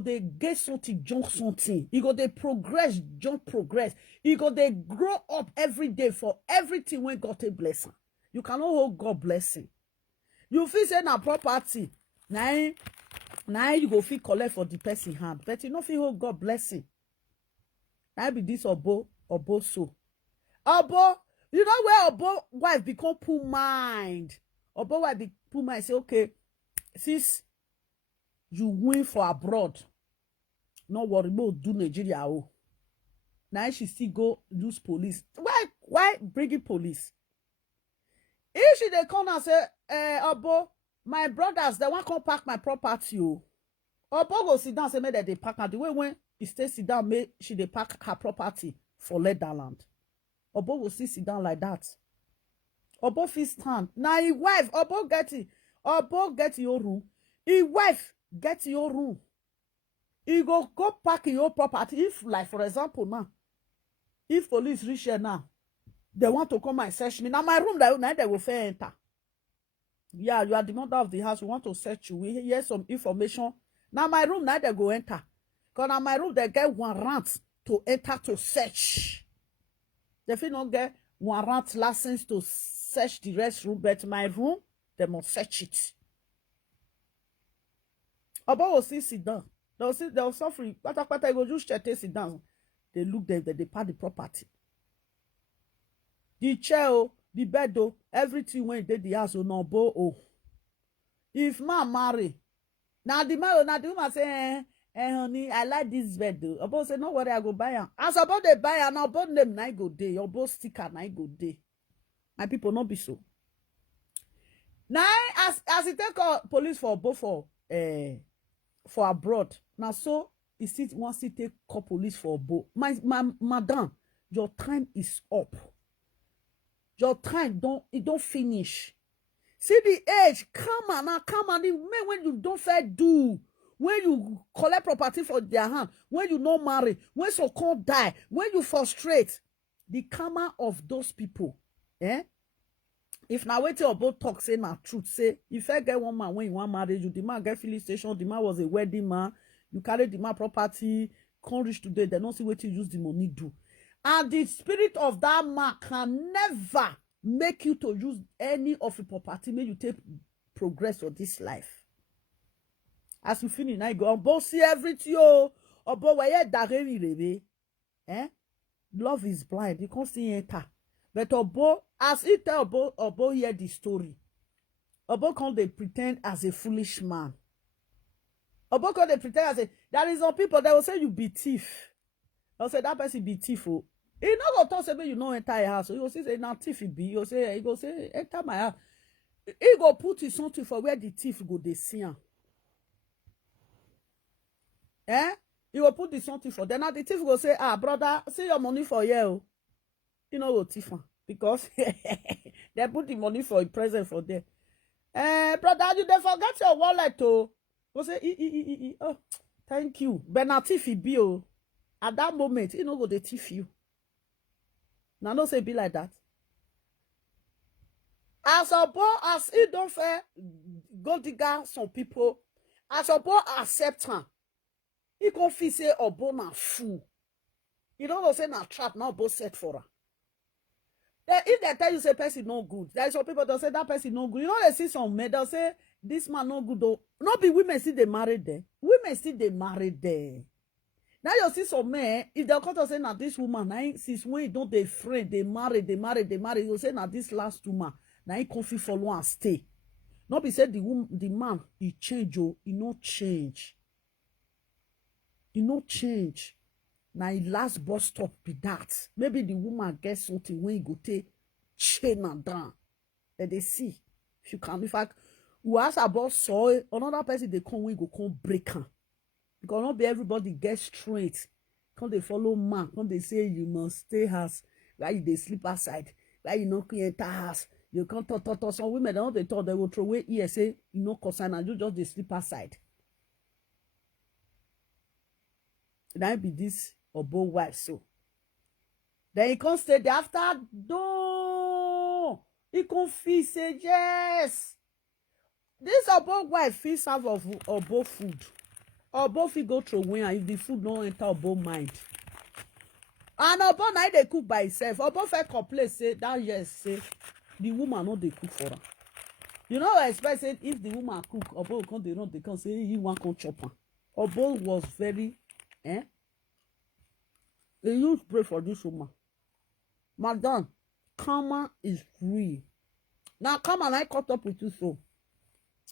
they get something, jump something. He go they progress, jump progress. He go they grow up every day for everything when God a blessing. You cannot hold God blessing. You feel say na property. Now you go feel collect for the person hand. But you no feel hold God blessing. Now be this obo so. Obo, you know where obo wife become poor mind. Obo wife be poor mind say, okay, since you win for abroad, no worry, more do Nigeria. Oh. Now she still go use police. Why bring in police? If she dey come and say, Obo, my brothers, they want come pack my property. Obo go sit down, say, make they pack her. The way when he stay sit down, make she dey pack her property for Leatherland. Obo go sit down like that. Obo fit stand. Now his wife, Obo get your room. His wife get your room. He go pack your property. If, like, for example, now, if police reach here now, they want to come and search me. Now my room, now they will fair enter. Yeah, you are the mother of the house. We want to search you. We hear some information. Now my room, now they go enter. Because now my room, they get warrant to enter to search. They feel not get warrant license to search the restroom, but my room, they must search it. Obo will sit down. They'll suffer. Pata go just check sit down. They look there, they part the property. The chair, the bed, everything when they the house, no bo. If man marry, now the woman say, honey, I like this bed. Obo say, no worry, I go buy am. As about they buy am, about them na go day, Obo sticker na go day. My people not be so. Now, as it take police for Obo for abroad, now so he wants to take call police for Obo. My madam, your time is up. Your time don't finish. See the age, come on. The men when you don't fair do, when you collect property for their hand, when you not marry, when so called die, when you frustrate, the karma of those people, If now wait till both talk say na truth, say if I get one man when you want marry you, the man get filling station, the man was a wedding man, you carry the man property, can't reach today, they don't see what you use the money do. And the spirit of that man can never make you to use any of the property, make you take progress of this life. As you finish, now you go, Obo see everything, Obo, where you love is blind, you can't see enter. But Obo, as he tell Obo hear the story, Obo can't they pretend as a foolish man. Obo can't they pretend as a, there is some people that will say you be thief. They'll say that person be thief. He not gonna talk say you know enter your house. So he go say na thief he be. He go say enter my house. He go put his something for where the thief go they see him. He will put the something for. Then the thief go say, brother, see your money for you. You know what thief because they put the money for a present for them. Brother, you they forget your wallet too. Go say, oh, thank you. But na thief he be at that moment, he no go they thief you. Now no say be like that. As he don't fair, go digger some people. As accept him. He can feel say Obo na fool. You don't say na trap, now both set for her. If they tell you say person no good, there is some people that say that person no good. You know they see some men that say this man no good though. Not be women still they married there. Women still they married there. Now you see some men, if they come to say now this woman, since when you don't they friend, they marry, you say now this last woman, now he can't follow and stay. Not be said the man he change, he no change. He no change. Now he last bus stop be that. Maybe the woman gets something when he go take chain and down. And they see. If you can, in fact, we ask about soil, another person they come when go come break her. Because not be everybody get straight. Come they follow man. Come they say you must stay house. Right? They sleep outside. Like you know, enter house. You can't talk. Some women don't they talk. They will throw away ear say you know concern and you just the sleep aside. That be this or both wife so. Then he can't stay there after. No, he confess say yes. This Obo wife fit serve of Obo food. Obo fit go through away and if the food no enter Obo mind. And Obo na dey cook by himself. Obo fit complain say that yes say the woman no dey cook for her. You know I expect say if the woman cook, Obo go come dey run dey come say he wan come chop am. Obo was very he used pray for this woman. Madam, karma is real. Now come and I caught up with you so.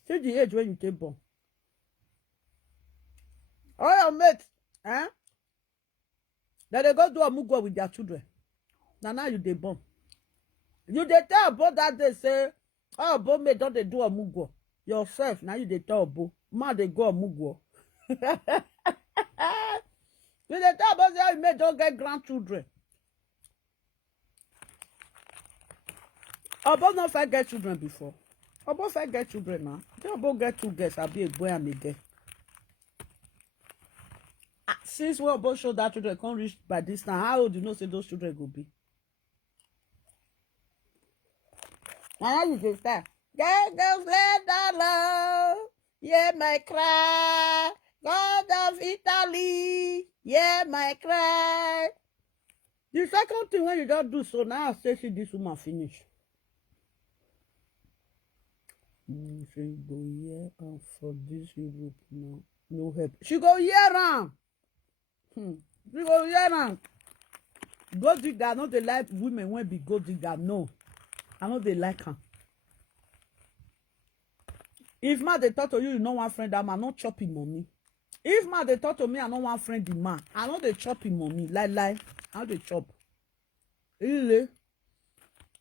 See the age when you take born. All your mates, that they go do a mugo with their children. Now you dey born. You dey tell about that they say, oh, Bo mate don't they do a mugo. Yourself, now you dey tell Bo. Ma they go a mugo. You dey tell about how you mate don't get grandchildren. Obo not fit get children before. Obo fit get children now. They Obo get 2 girls. I'll be a boy and a girl. Since we Obo show that children can't reach by this time, how old you know say those children will be? Now you just start. Girls let that love. Yeah, my cry. God of Italy. Yeah, my cry. The second thing when you don't do so now, say see this woman finish. She go here and for this Europe now. No help. She go here am. She go here am. Go digger. I know they like women when be go digger. No. I know they like her. If man they talk to you, you know one friend that man not chopping money. If man they talk to me, I know one friend the man. I know they chopping money. Lie. How they chop? Really?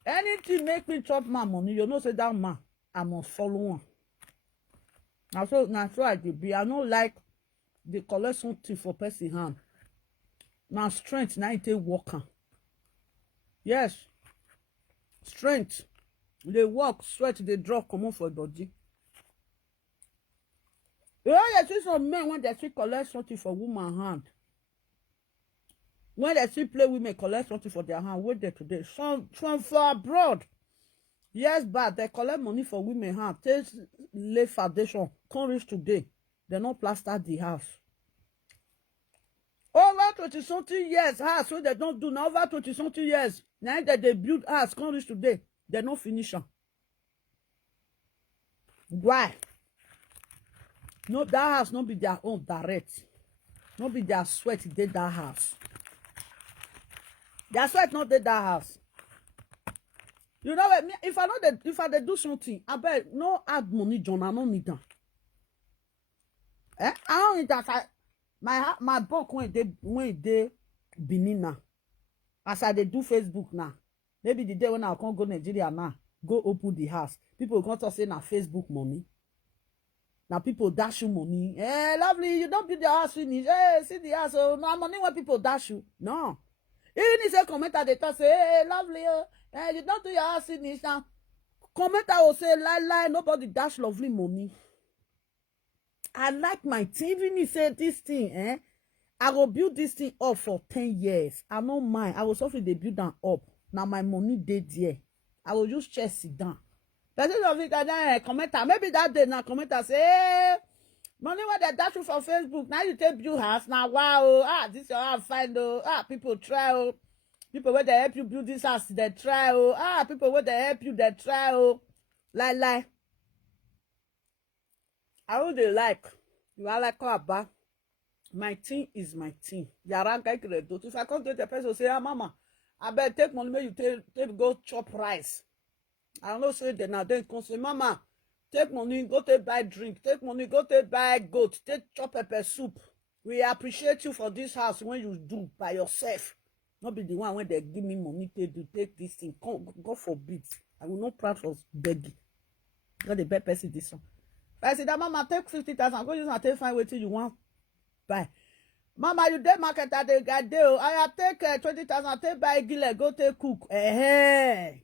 Anything make me chop my money, you know say that man. I must follow on. Now so I did be. I don't like the collect something for person hand. Now strength, now it take worker. Yes. Strength. They work, sweat, they draw, come on for body. You know, you see some men when they see collect something for woman hand. When they see play women collect something for their hand, wait there today. Some for abroad. Yes, but they collect money for women hand. Take lay foundation. Can't reach today. They not plaster the house. Over 20-something years house, so they don't do now. Over 20-something years. Now that they build house, can't reach today. They not finish them. Why? No, that house not be their own direct. Not be their sweat did that house. Their sweat not did that house. You know what? If I do something, I bet no add money, John. I don't need that. I don't need that. My book when they Benin now. As I they do Facebook now. Maybe the day when I can't go Nigeria now, go open the house. People come to say na Facebook money. Now people dash you money. Hey, lovely, you don't build your house finish. Hey, see the house. Oh, no money when people dash you. No. Even if a commenter they talk say, hey, lovely, you don't do your house finish now. Commenter will say, lie, nobody dash lovely money. I like my thing. Even if say this thing, I will build this thing up for 10 years. I don't mind. I will suffer they build them up. Now my money dead there. I will just chest sit down. Person of it that commenter. Maybe that day now commenter say, hey, money when they dash you for Facebook. Now you take build house. Now wow, this your house fine though. People try. People where they help you build this house, they try. People where they help you, they try. Lie. I would they like. You are like Abba. My thing is my thing. If I come to the person say, mama, I better take money, make you take go chop rice. I don't know say they now then come say, mama, take money, go to buy drink, take money, go to buy goat, take chop pepper soup. We appreciate you for this house when you do by yourself. Not be the one when they give me money to do take this thing. God forbid. I will not proud for begging. God the best person this one. If I say that mama take 50,000, go use and take fine waiting you want buy. Mama, you dey market at the guy dey. I take 20,000, take buy gile, go take cook. I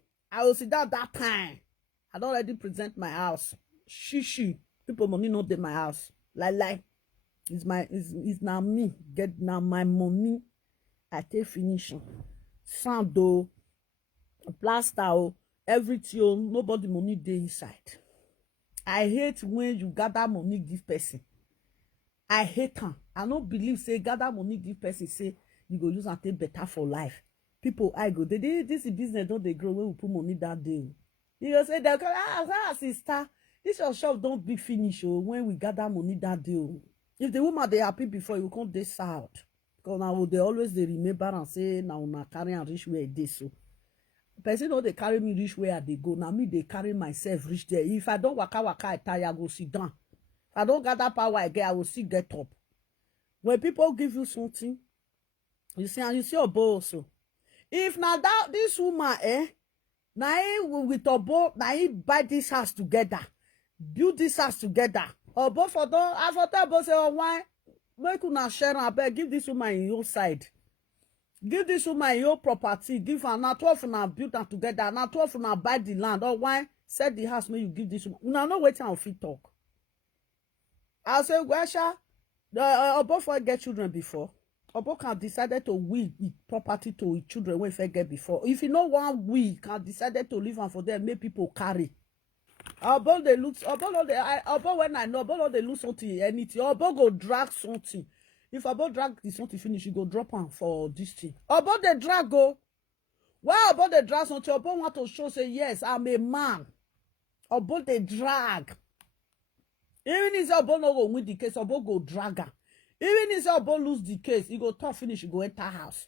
will sit down that time. I don't already present my house. Shishi. People money not dey my house. Like. It's now me. Get now my money. I take finishing. Sand though. Plaster oh. Everything oh. Nobody money dey inside. I hate when you gather money give person. I hate am. I don't believe say gather money give person say you go use and take better for life. People I go this is business don't they grow when we put money that day. You go say they sister, this your shop don't be finish oh when we gather money that day. If the woman they happy before you can't this out. Because now they always they remember and say now na carry and reach where they so. Person know they carry me reach where they go. Now me they carry myself reach there. If I don't waka I tire go sit down. If I don't gather power again, I will still get up. When people give you something, you see, and you see Obo also. If now that this woman, now with Obo, now he buy this house together, build this house together. Obo for the, I for tell Obo say, oh why, make una share and abeg give this woman in your side. Give this woman your property. Give her now 12 una build them together. Now 12 una buy the land. Or why sell the house when you give this woman. Una no waiting on fit talk. I say, Gwesha, Obo for get children before. Obo can decided to will the property to his children when he get before. If you know one we can decided to leave and for them, make people carry. Obo they look. Obo when I know Obo they lose something anything. Obo go drag something. If Obo drag this something finish, you go drop am for this thing. Obo they drag go. Why Obo they drag something? Obo want to show say yes, I'm a man. Obo they drag. Even if Obo no go win the case, Obo go drag her. Even if Obo lose the case, he go talk finish, he go enter house.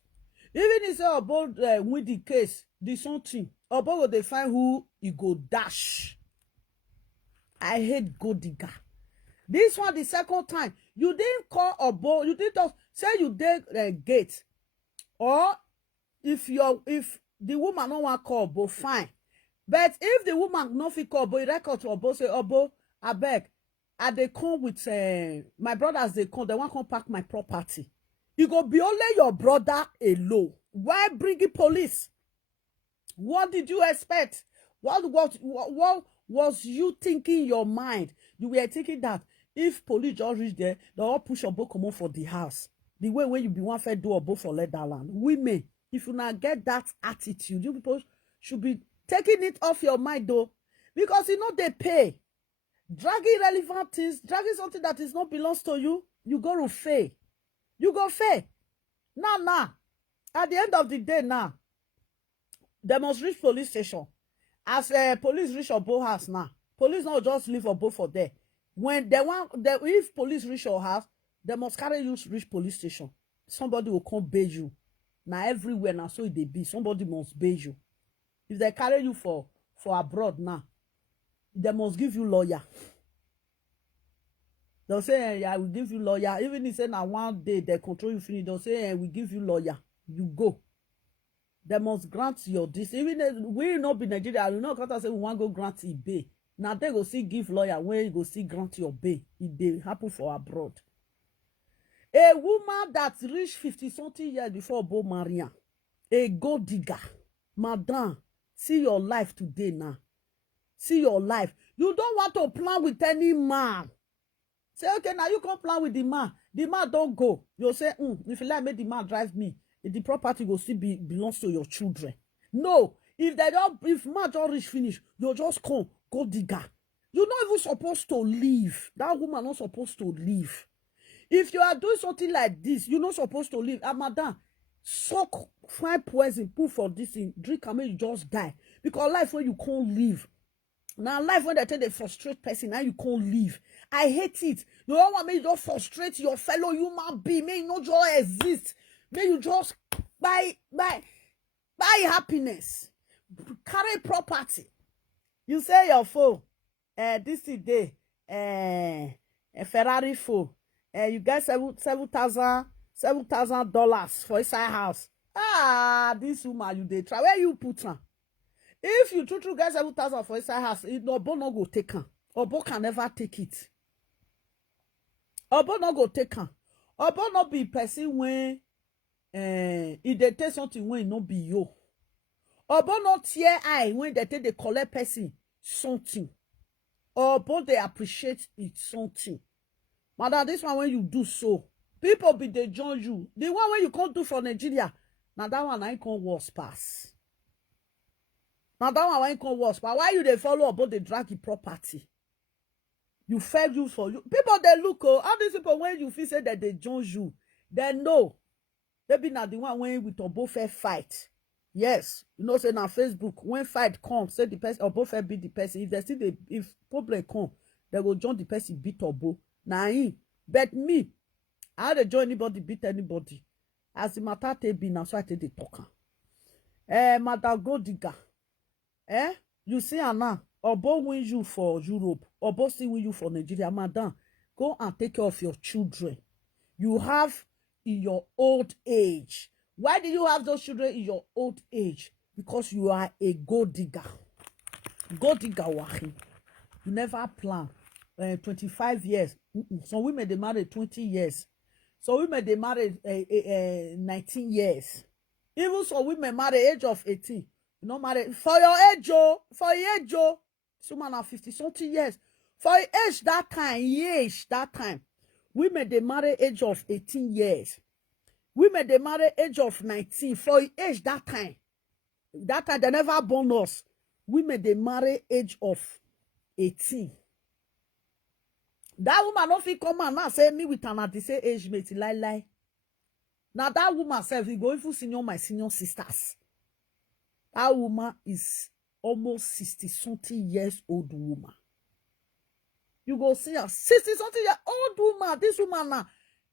Even if Obo win the case, the something, Obo go dey find who he go dash. I hate go digger. This one the second time, you didn't call Obo, you didn't say you did gate. Or if the woman no want call Obo, fine. But if the woman no fit call Obo, he record to Obo, say Obo, abeg. And they come with my brothers, they want to pack my property. You go be only your brother alone. Why bring the police? What did you expect? What was you thinking in your mind? You were thinking that if police just reach there, they all push your book come on for the house. The way when you be one fair do or both for let that land. Women, if you not get that attitude, you people should be taking it off your mind though. Because you know they pay. Dragging relevant things, dragging something that is not belongs to you, you go to fail. You go fail. Now. At the end of the day now, they must reach police station. As police reach Obo house now, police not just leave Obo for there. When if police reach your house, they must carry you to reach police station. Somebody will come bail you. Now everywhere now, so they be. Somebody must bail you. If they carry you for abroad now, they must give you lawyer. They'll say, I will give you lawyer. Even if say now one day they control you finish, they'll say, we give you lawyer. You go. They must grant your this. Even if we not be Nigeria, you know, because say we want to go grant it bail. Now they go see give lawyer where you go see grant your bail. It they happen for abroad. A woman that reached 50-something years before Bo Maria, a gold digger, madam, see your life today now. See your life. You don't want to plan with any man. Say, okay, now you can plan with the man. The man don't go. You'll say, if you like make the man drive me, the property will still belongs to your children. No. If man don't reach finish, you'll just come, go digger. You're not even supposed to leave. That woman not supposed to leave. If you are doing something like this, you're not supposed to leave. Madam, suck fine poison, put for this thing, drink and make you just die. Because life when you can't live. Now life when they tell the frustrate person, now you can't live. I hate it. You don't want me to just frustrate your fellow human being. May you not just exist. May you just buy happiness. Carry property. You say your phone, this is day, a Ferrari phone. You get $7,000 for inside house. This woman you dey try. Where you put her? If you true get 7,000 for inside house, Obo no go take her. Obo can never take it. Obo no go take her. Obo not be person when if they take something when not be you. Obo not tear eye when they take the collect person something. Obo they appreciate it something. Madam, this one when you do so, people be they join you. The one when you can't do for Nigeria, now that one I can't worse pass. Now that one I can't worse pass. Why you they follow about the drag property? You fair you for you. People they look all these people when you feel say that they join you, they know. Maybe not the one when with Obo fair fight. Yes, you know say na Facebook when fight come, say the person Obo fair beat the person. If they see the if problem come, they go join the person beat Obo. Nah, but me, I don't join anybody, beat anybody. As the matter te be now, so I take the talker. Madam Godiga, you see Anna, Obo win you for Europe, Obo still win you for Nigeria. Madam, go and take care of your children. You have in your old age. Why do you have those children in your old age? Because you are a gold digger. Gold digger, Wahim. You never plan. 25 years. Some women they married 20 years. Some women they married 19 years. Even some women marry age of 18. You know, marry for your age, for your age, some man are 50 something years. For your age that time, women they marry age of 18 years. Women they marry age of 19. For your age that time they never born us. Women they marry age of 18. That woman don't feel come and now say me with an at the same age mate lie. Now that woman self, he go if you senior my senior sisters. That woman is almost 60 something years old woman. You go see her 60 something years old woman. This woman now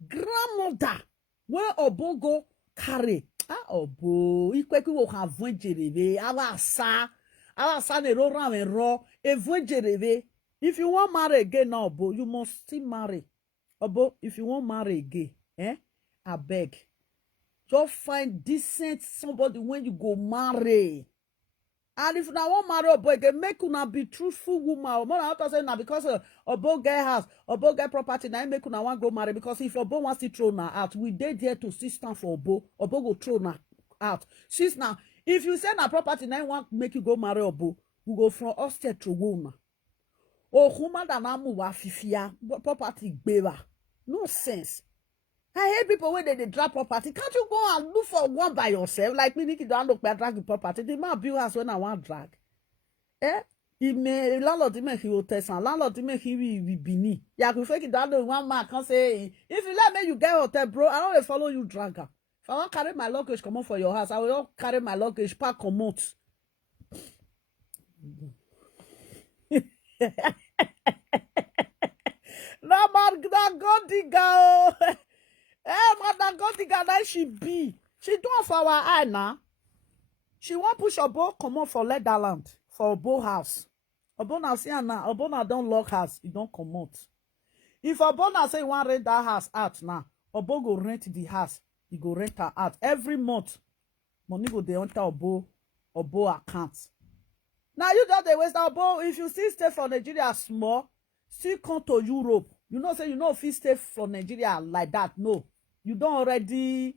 grandmother. When Obo go carry Obo, ikweku wo kan vun jereve, ala sa ne ro ran ro e vun jereve. If you want marry again now, Obo, you must still marry. Obo, if you want marry again, I beg. Just find decent somebody when you go marry. And if you want marry Obo again, make una be truthful woman. More than say now because Obo get house, Obo get property, now make una want go marry. Because if Obo wants to throw her out, we dey there to still stand for Obo. Obo go throw her out. Since now, if you send a property, now want make you go marry Obo, we go from upstairs to woman. Oh, woman that na mu wa fifia property gbera. No sense. I hate people when they drop property. Can't you go and look for one by yourself? Like me, Nikki don't look by drag property. The man build house when I want drag. He may landlord make he will test and landlord make he will be me. Yeah, I fake it down one man can say if you let me you get hotel, bro. I don't follow you dragger. If I want carry my luggage come on for your house, I will not carry my luggage pack come out. No man, go digga. Madam Godiga, that she be. She do for our eye now. She want push Obo come on for Leatherland for Obo house. Obo na see now. Obo na don't lock house. He don't come out. If Obo na say he want rent that house out now, Obo go rent the house. He go rent her out every month. Money go dey enter Obo account. Now you just dey waste Obo. If you still stay for Nigeria small, still come to Europe. You know say you know if you stay for Nigeria like that. No, you don't already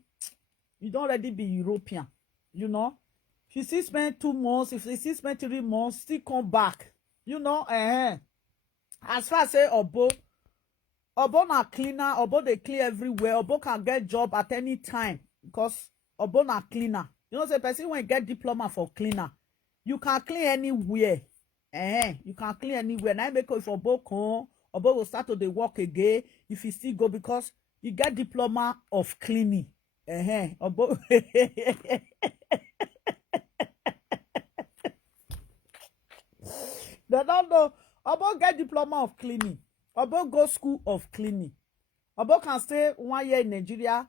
be European. You know, if you still spend 2 months, if you still spend 3 months, still come back. You know, as far as say Obo na cleaner, Obo they clean everywhere. Obo can get job at any time because Obo na cleaner. You know, say person when get diploma for cleaner, you can clean anywhere. You can clean anywhere. Now make if Obo come, Obo will start to the work again. If he still go because you get diploma of cleaning. Obo. They don't know. Obo get diploma of cleaning. Obo go school of cleaning. Obo can stay 1 year in Nigeria,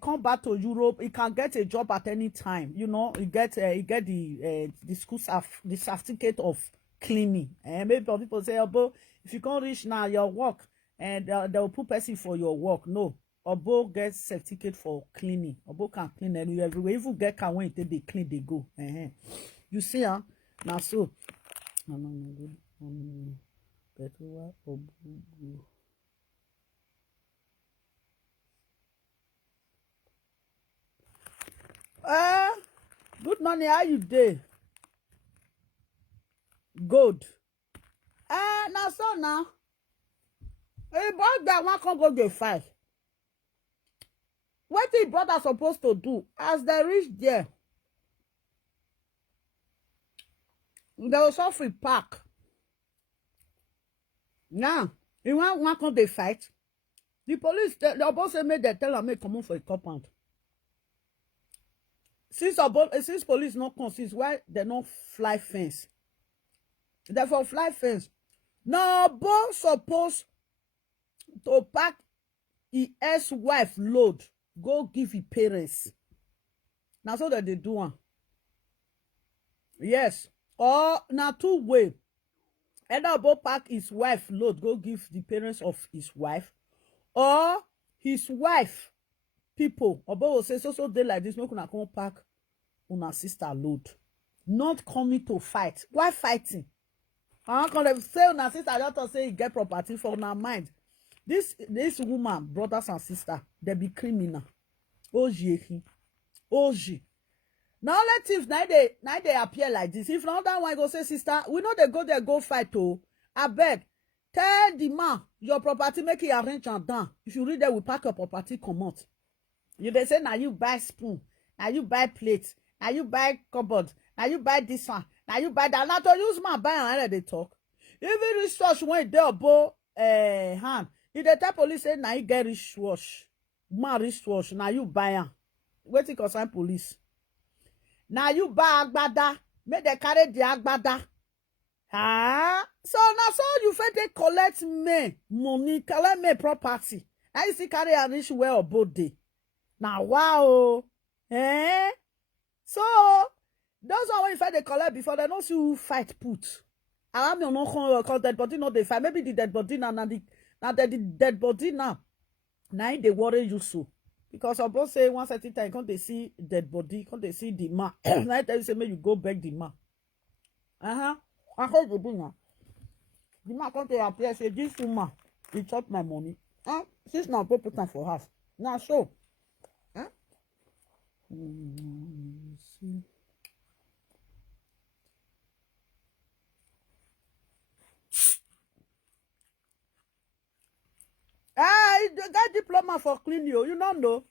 come back to Europe. He can get a job at any time. You know, he get the school the certificate of cleaning. Maybe people say, Obo, if you can't reach now your work, and they will put person for your work. No, Obo gets certificate for cleaning. Obo can clean anywhere, everywhere. If you get car when they clean, they go. You see, now so. Good morning, how you dey? Good. Now so now. Hey, boy, that one can't go get fight. What the brother supposed to do as they reach there? They will suffer park. Now, you want one can't they fight? The police, the boss made they tell them make come on for a compound. Since police not consist, why they not fly fence? Therefore, fly fence. Now, boss supposed to pack his ex-wife load, go give his parents. Now, so that they do one. Yes. Or now two way. Either both pack his wife load, go give the parents of his wife, or his wife people. Or both will say so day like this, no gonna come pack una sister load. Not coming to fight. Why fighting? I'm gonna say una sister just say you get property for una mind. This woman, brothers and sisters, they be criminal. Oji. Now let if now they appear like this. If not that one go say, sister, we know they go there go fight oh. I beg. Tell the man your property make it arrange and down. If you read that, we pack your property come out. You they say now you buy spoon, now you buy plates, now you buy cupboard, now you buy this one, now you buy that. Now to use my buy and they talk. Even research when they above hand. If the tell police say now you get wristwatch, man wristwatch, now you buy am. Wait till concern police. Now you buy agbada, make they carry the agbada. So now so you fit they collect me money, collect me property. Now you see carry a rich well or both day. Now wow, so those are when you fight they collect before they don't see who fight put. I am not cause dead body not they fight. Maybe the dead body now the dead body now. Now they worry you so. Because I both say one certain time, can't they see dead body, can't they see the man? Now tell you say maybe you go back the man. I heard the thing now. The man can't they appear say this woman, he chop my money. She's not proper for her. Now so. See. You got diploma for clean you don't know.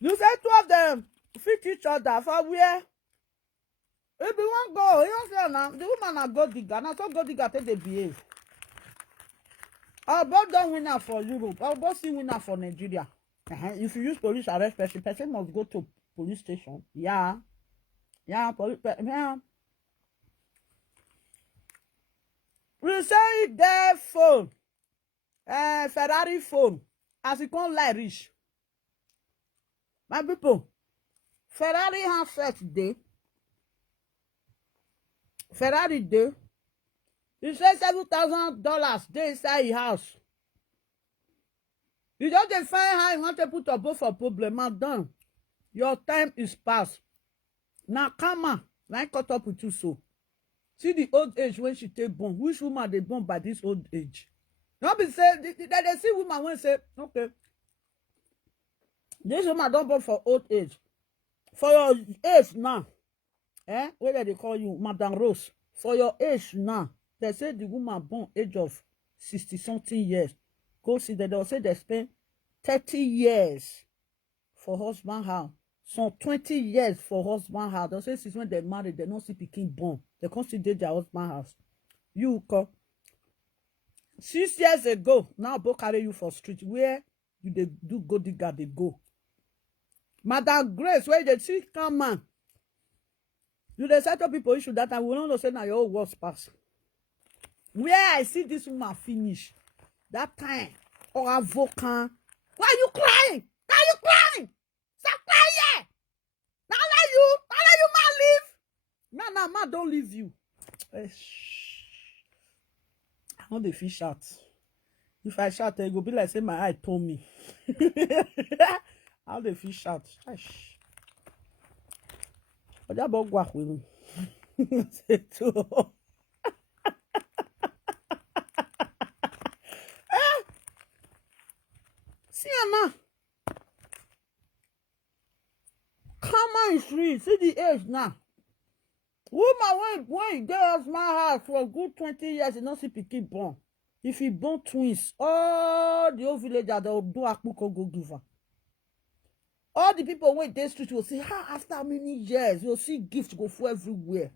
You say two of them fit each other for where? If you want go, you don't say now. The woman a go digger. Now so go digger take the behave. I'll both don't winner for Europe. I'll both see winner for Nigeria. If you use police arrest person must go to police station. Yeah, police. Yeah. We say their phone, Ferrari phone, as it can't lie rich. My people, Ferrari has first day. Ferrari day. You say $7,000 dey inside your house. You just define how you want to put a both for problem and done. Your time is past. Now come on, like cut up with you so. See the old age when she take born. Which woman they born by this old age? Not be say they see woman when say, okay, this woman don't born for old age. For your age now, whether they call you Madam Rose, for your age now, they say the woman born age of 60-something years. Go see that they'll say they spend 30 years for husband house. Some 20 years for husband house. They'll say since when they married, they don't see pikin born. They consider their husband house. You come 6 years ago, now both carry you for street where you they do go digger they go. Madam Grace, where they see come man. You they set up people issue that time. We don't say now your old words pass. Where I see this woman finish that time or avocat. Why are you crying? Why are you crying? Stop crying! Now let you man leave. No, man don't leave you. I want the fish out. If I shout, it go be like say my eye told me. How the fish out? But that bug work with me. See Anna. Common is free. See the age now. Woman when he get husband house for a good 20 years, he don't see pikin born. If he born twins, all the old villagers they will do akpuko go give her. All the people wey dey street will say, after many years, you'll see gift go full everywhere.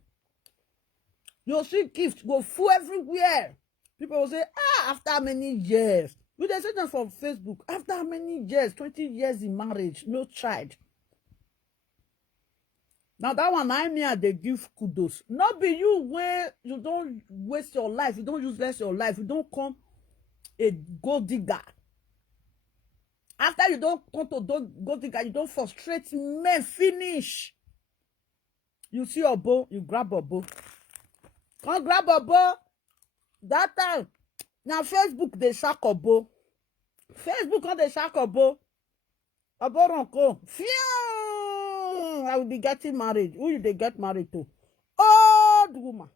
You'll see gift go full everywhere. People will say, after many years. We dey say that from Facebook. After many years, 20 years in marriage, no child. Now that one, they give kudos. Not be you where you don't waste your life. You don't useless your life. You don't come a gold digger. After you don't come to gold digger, you don't frustrate men. Finish. You see a bow, you grab a bow. Can't grab a bow. That time, now Facebook they shack a bow. Facebook on the shack a bow. A bow don't go. Phew! I will be getting married. Who you they get married to? Old woman.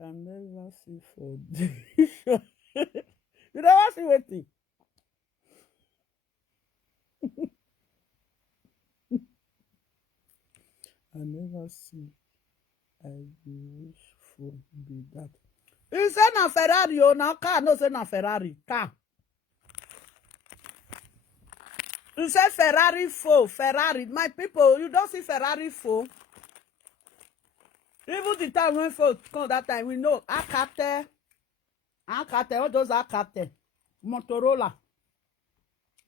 I never see for this. You never see waiting. I never see. I wish for be that. You say na Ferrari or na car? No, say na Ferrari car. You say Ferrari 4, Ferrari. My people, you don't see Ferrari 4. Even the time when folks come that time, we know Alcatel, all those Alcatel, Motorola.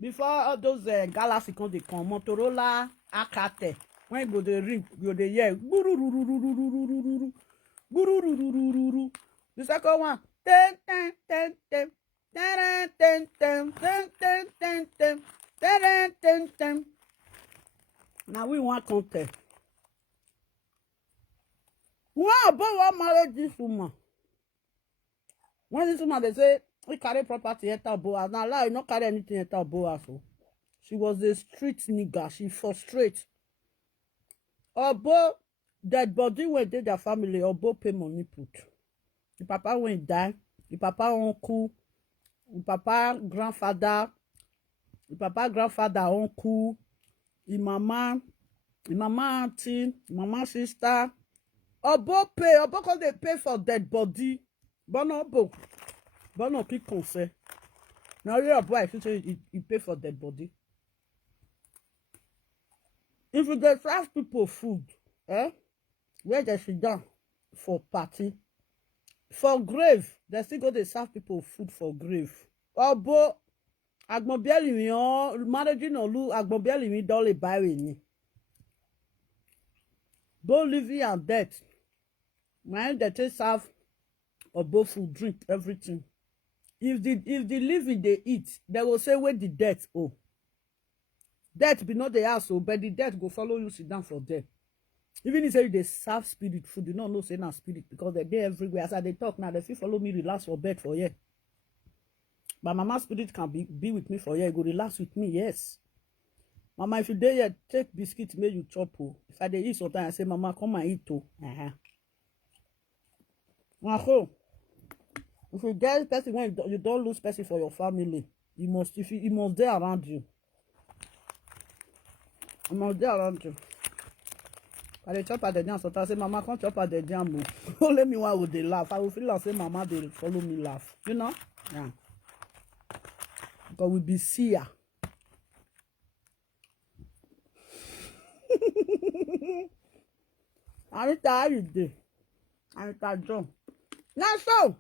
Before all those Galaxy come, they come Motorola, Alcatel. When you go the ring, you go the hear guru. The second one, ten. Now we want content. Wow, but what married this woman? When this woman they say we carry property enter Boaz. Now lie, not carry anything enter Boaz. So she was a street nigger. She frustrate. Obo dead body when they their family. Obo pay money put. The papa when die. The papa uncle. The papa grandfather. The papa grandfather uncle. The mama auntie. Mama sister. Obo pay. Obo cause they pay for dead body. But no Obo. But no keep concern. Now your boy if you say he pay for dead body. If you dey serve people food, where they sit down for party, for grave, they still go dey serve people food for grave. Obo agbonbieli mi o managing olu agbonbieli mi don le buy ni. Both living and death. When they take serve Obo food, drink, everything. If the living they eat, they will say where the death oh. Death be not the house, but the death go follow you sit down for them. Even if they serve spirit food, you don't know say na spirit because they're there everywhere. As they talk now, they feel follow me, relax for bed for you. But mama spirit can be with me for you. Go relax with me, yes. Mama, if you dey here, take biscuit, make you chop. Oh. If I dey eat sometimes, I say, Mama, come and eat. Oh. If you get person when you don't lose person for your family, you must there around you. I must there around you. I dey chop at the jam, so I say, Mama, come chop at the jam. Don't let me one with the laugh. I will feel like say, Mama, they follow me laugh. You know? Yeah. Because we be seer. Anita, how you dey? Anita John. Now so,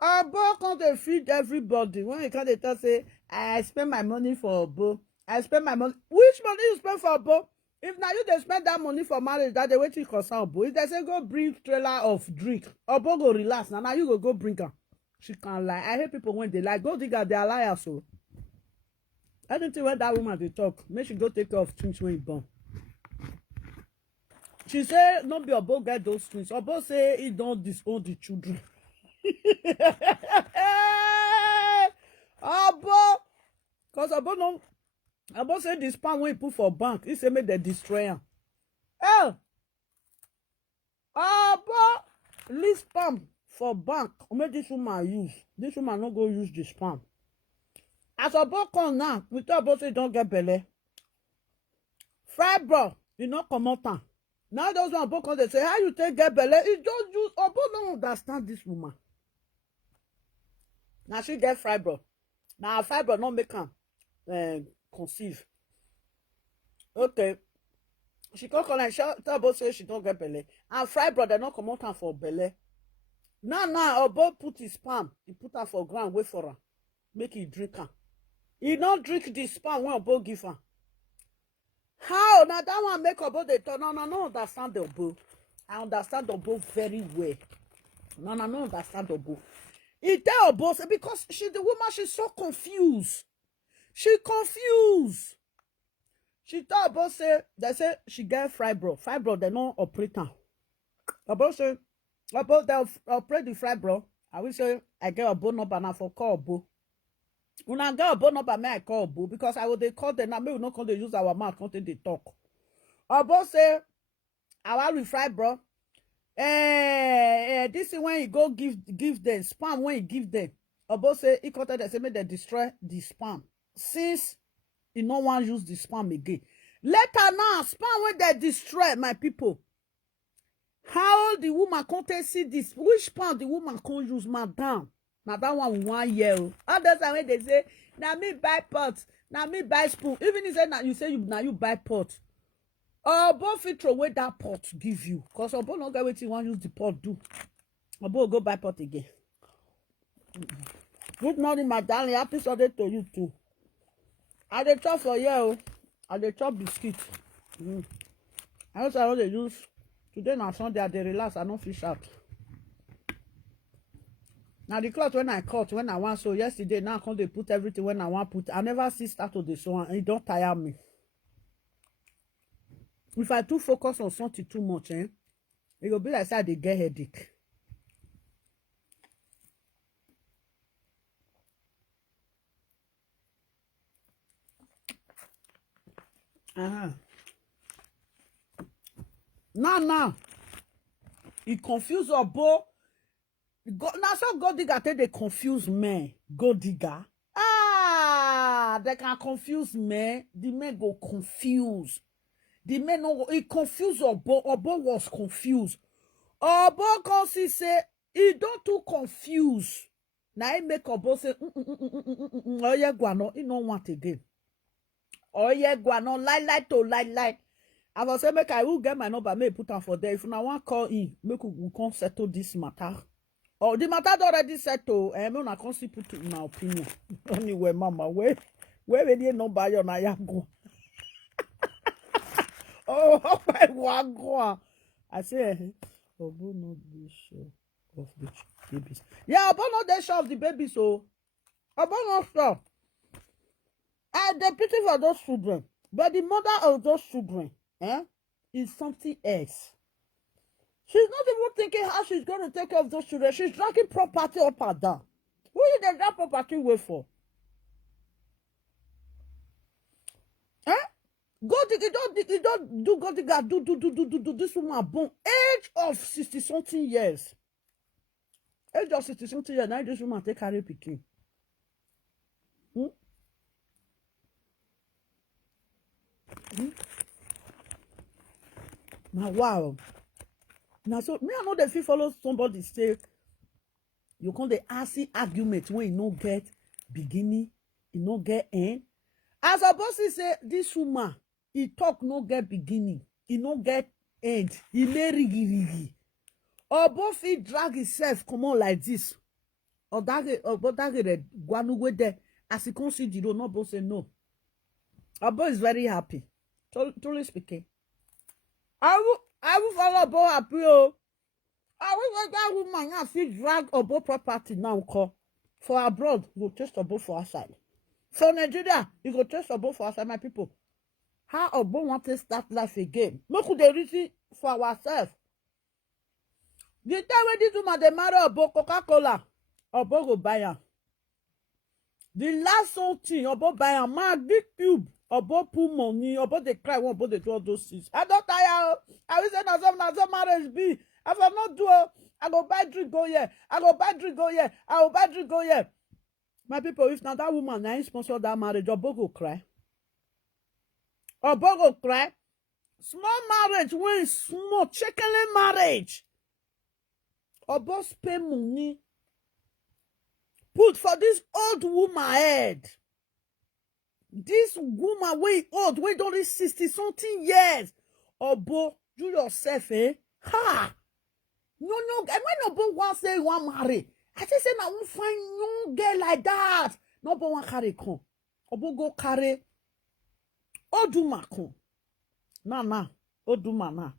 Obo come to feed everybody. When you come to talk say, I spend my money for Obo. I spend my money. Which money you spend for Obo? If now you dey spend that money for marriage, that they wait to concern Obo. If they say go bring trailer of drink, Obo go relax. Now you go bring her. She can't lie. I hate people when they lie. Go digger, they are liars. So anything when that woman they talk, make she go take care of things when you born. She say no be Obo get those things. Obo say he don't disown the children. Obo, cause Obo say this sperm when he put for bank, he say make they destroy him. Obo leave sperm for bank. Make this woman use. This woman not go use the sperm. As Obo come now, we talk about say don't get belle. Fibro, you not come out. Now those one Obo come, they say, how you take get belle? It just use, Obo don't understand this woman. Now she get fibro. Now fibro not make her conceive. Okay. She come and tell Obo say she don't get belle. And fibro, they not come out for belle. Now Obo put his palm, he put her for ground, wait for her. Make he drink her. He not drink the sperm when Obo give her. How? Now that one make Obo they talk. No, understand the Obo. I understand Obo very well. No, understand Obo. He tell Obo because the woman, she's so confused. She confused. She tell Obo say, they say she get fibro. Fibro, they not operate her. Obo say, Obo, they operate the fibro. I will say, I get Obo number now for call Obo. When I get Obo number, may I call Obo because I will they call them now. Maybe we not going to use our mouth, content they talk. Obo say, I will fibro. This is when you go give them spam. When you give them, Obo say he content they say make they destroy the spam. Since you no one use the spam again. Later now, spam when they destroy my people. How the woman can't see this? Which spam the woman can't use, madam? Now that one year. Others are when they say, now me buy pot, now me buy spoon. Even if you say you buy pot. Obo fit throw away that pot give you. Because Obo not get what you want use the pot do. Obo go buy pot again. Good morning, my darling. Happy Sunday to you too. I dey chop for you. I dey chop biscuit. I also want to use today na Sunday. I dey relax. I no fish out. Now the cloth when I cut when I want so yesterday now I come dey put everything when I want put. I never see start to the sew and it don't tire me. If I too focus on something too much, it will be like say I dey get headache. Now, it confuse Obo. Now so God digger take they confuse men. God digger. They can confuse men. The men go confuse. The men no it confuse Obo. Obo was confused. Obo can see say he don't too confuse. Now he make Obo say oh yeah guano. He no want again. Oh yeah guano lie. I was say make I will get my number. May put on for there. If I want call in, make we can settle this matter. Oh, the matter already settled. I'm not going to put in my opinion. Anyway, Mama, where will you know by your Nayago? Oh, my Wagwa. I say, Obo not the show of the babies. Yeah, Obo not the show of the babies. So, Obo not show. The pity for those children, but the mother of those children, is something else. She's not even thinking how she's going to take care of those children. She's dragging property up and down. Who is the drag property wait for? You don't do God digger, do this woman born age of 60-something years. Age of 60-something years, now this woman take carry pikin. Now wow. Now so me I know that if you follow somebody say you can't the assy argument when you no get beginning, you no get end. As a boss say this woman, he talk no get beginning, he no get end, he may rigi. Or both he drag himself come on like this. Or that guanu with there as he consider you no both say no. Our boy is very happy. Truly speaking. I will follow Obo happy. I will let that woman now see drag Obo property now call. For abroad, you go test Obo for outside. For Nigeria, you go test Obo for outside, my people. How Obo want to start life again? No could they reach for ourselves? The time when this woman they marry Obo Coca-Cola, Obo go buy her. The last thing Obo buy her, man, big tube. Obo pull money, Obo they cry, Obo they do all those things. I don't tire. I will say na some marriage be. If I not do, I go buy drink go here. I go buy drink go here. I will buy drink go here. My people, if now that woman now sponsor that marriage, Obo go cry. Obo go cry. Small marriage, when small, chicken marriage. Obo spend money. Put for this old woman head. This woman way old, way only 60-something years. Obo, do yourself, eh? Ha! No, and when Obo want say one marry, I just say I won't find no girl like that. No Obo want carry come. Obo go carry Oduma come. Nah. Oduma nah.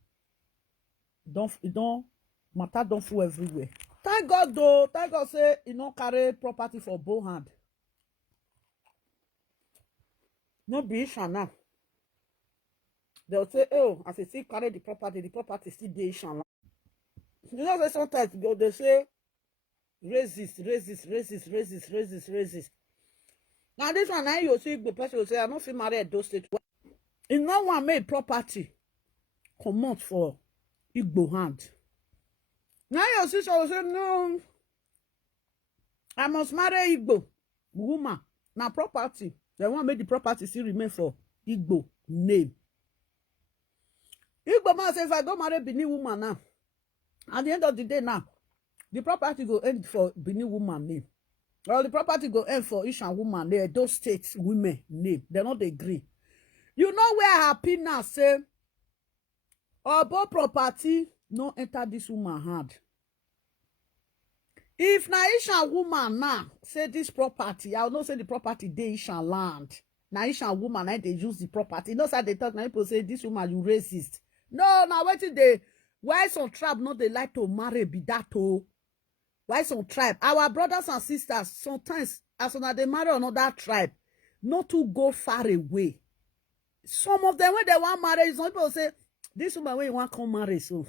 Don't matter don't fool everywhere. Thank God though. Thank God say he no carry property for both hand. No be Ishana. They'll say, oh, as he still carry the property still dey Ishana. You know that sometimes they say resist. Now this one now you see the person will say, I don't feel married at those states. If no one made property come out for Igbo hand. Now your sister will say, no, I must marry Igbo woman. Now property. They want make the property still remain for Igbo name. Igbo man say, if I go marry Benin woman now, at the end of the day now, the property go end for Benin woman name. Or the property go end for Ishan woman name, those states women name. They not agree. You know where happy now say, Obo property no enter this woman hand. If na Ishan woman now say this property, I will not say the property dey Ishan land. Na Ishan woman now they use the property. You know how they talk now people say this woman you racist. No, now wetin dey why some tribe no they like to marry be that oh. Why some tribe? Our brothers and sisters sometimes as soon as they marry another tribe, not to go far away. Some of them when they want marry, some people say this woman when you want come marry so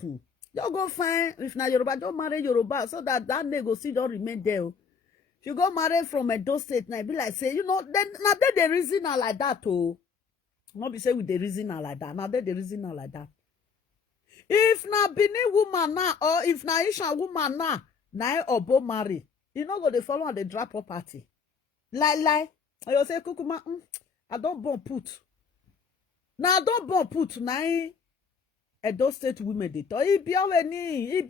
you go find if na Yoruba don't marry Yoruba so that name go still don't remain there. If you go marry from Edo State now be like say you know then now they reason are like that oh. Not be say with the reason are like that. Now they reason are like that. If na Benin woman now or if na Isha woman now Obo marry, you know go they follow and they drop property. Lie. You say kukuma, I don't born put. Now I don't born put na Edo State women they talk. Ibiaweni,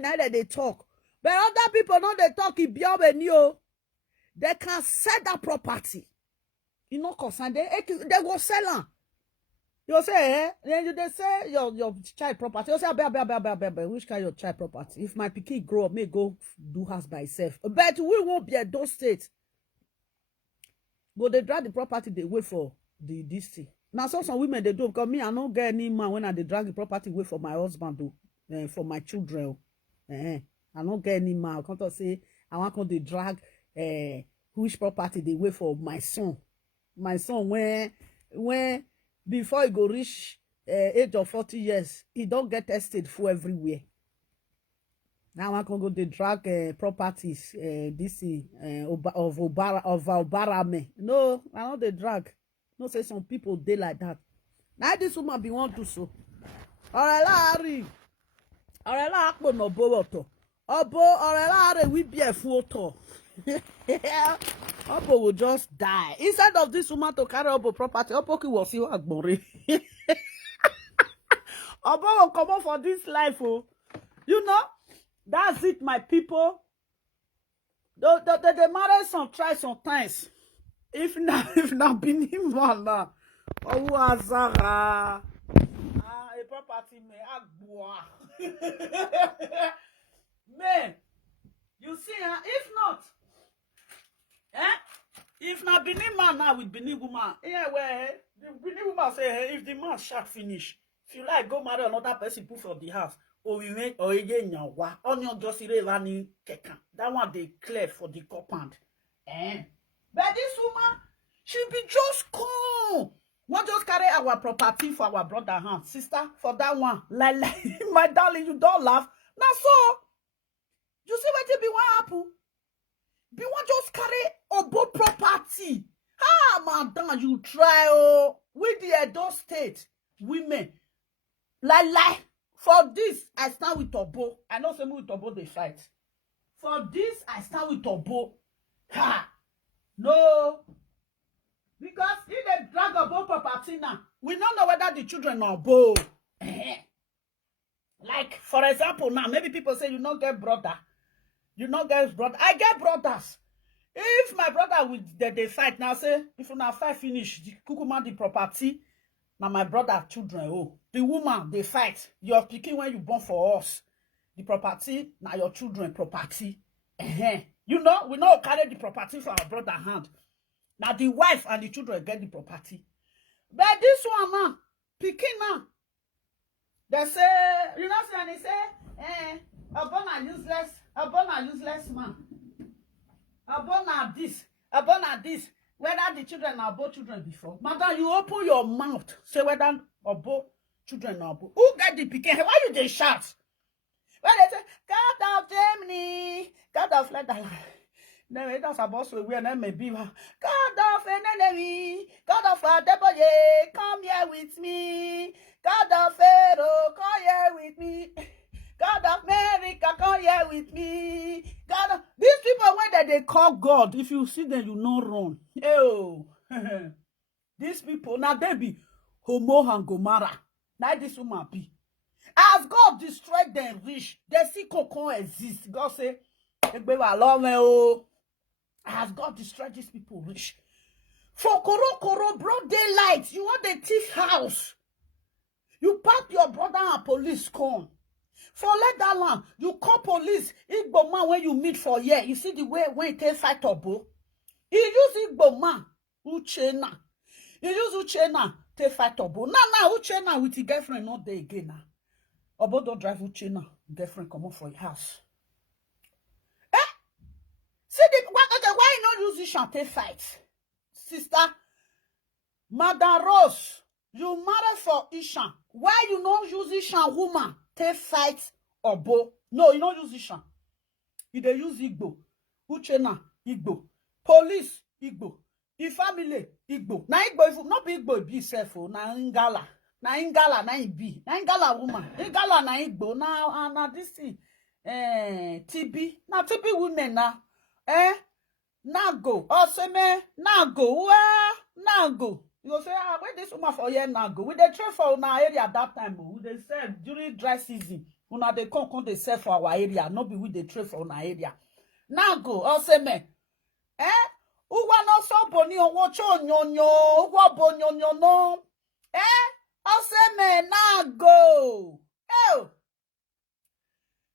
now that they talk. But other people know they talk Ibiaweni oh. They can sell that property. You know, concern they go sell am. You say, then they say your child property. You say, which kind of your child property? If my pikin grow up, may go do house by itself. But we won't be at those states. But they drag the property, they wait for this thing. Now, some women, they do, because me, I don't get any man when they drag the property away for my husband, for my children. I don't get any man. I can't say, I want to drag which property they wait for my son. My son, when before he go reach age of 40 years, he don't get tested for everywhere. Now I can go to drag properties this of Obarame. No, I know they drag. No say some people they like that. Now this woman be want to so. Orela ari. Orela akpo no bowoto. Obo orela are we be a photo. Obo will just die. Instead of this woman to carry Obo property, Obo will feel agbore. Obo will come up for this life, oh. You know, that's it, my people. The marry some try sometimes. If not Benin man, oh azara. A property me agboa. Man, you see, if not. If na Benin man now with Benin woman, where the Benin woman say, hey, if the man shark finish, if you like go marry another person put for the house, or we make or again nyawa, onion just rani kekan. That one they clear for the compound. But this woman, she be just cool. Not just carry our property for our brother hand, sister, for that one. Like my darling, you don't laugh. Now so, you see what it be what happen? Be want just carry Obo property. Madam, you try with the Edo State women. Like for this, I stand with Obo. I know some with Obo they fight. For this, I stand with Obo. Ha! No. Because if they drag about property now, we don't know whether the children are both. Like, for example, now, maybe people say you don't get brother. You don't get brother. I get brothers. If my brother with they fight, now say, if you now fight finish, the kukuma the property, now my brother children, oh. The woman, they fight. You're picking when you born for us. The property, now your children property. You know, we know carry the property for our brother hand. Now the wife and the children get the property. But this one now, picking now. They say, you know, and they say, Abona useless man. Abona this. Whether the children are both children before. Madam, you open your mouth, say whether or both children are both. Who get the picking? Why you they shout? When they say, God of Germany, God of Netherlands. No, it does about so we may be God of enemy, God of Adeboye, come here with me. God of Pharaoh, come here with me. God of America, come here with me. God of... These people, when they call God, if you see them, you know run. Oh, these people, now they be Homo and Gomorrah. Now this woman be. As God destroyed them rich, they see Coco exist. God say, as God destroyed these people rich. For Koro, broad daylight, you want the thief house. You pack your brother and police come. For let that land, you call police. Igbo man when you meet for here. You see the way when it take fight obo. You use Igbo man, Uchena. You use Uchena, take fight obo. Now, Uchena with his girlfriend not there again now. Obo don't drive Uchena. Girlfriend come up for your house. See the why not use this champagne fight? Sister, Madam Rose, you married for Ishan. Why you not use Ishan woman? Take fight Obo. No, you don't use Ishan. You dey use Igbo. Uchena, Igbo. Police, Igbo. The family, Igbo. Na Igbo, if not be Igbo, be self. Na Ingala. Na Ingala, na Ibi. Na Ingala woman. Ingala na Igbo. Na this thing. TB. Na TB women na. Nago. Oseme. Nago. Nago. You go say, where this woman for here Nago? We dey trade for our area at that time. We dey sell during dry season. Una dey come they sell for our area. No be we dey trade for our area. Nago. Oseme. Uwa no so boni owo cho nyonyo. Uwa bonyonyo no. Oseme Nago. Oh.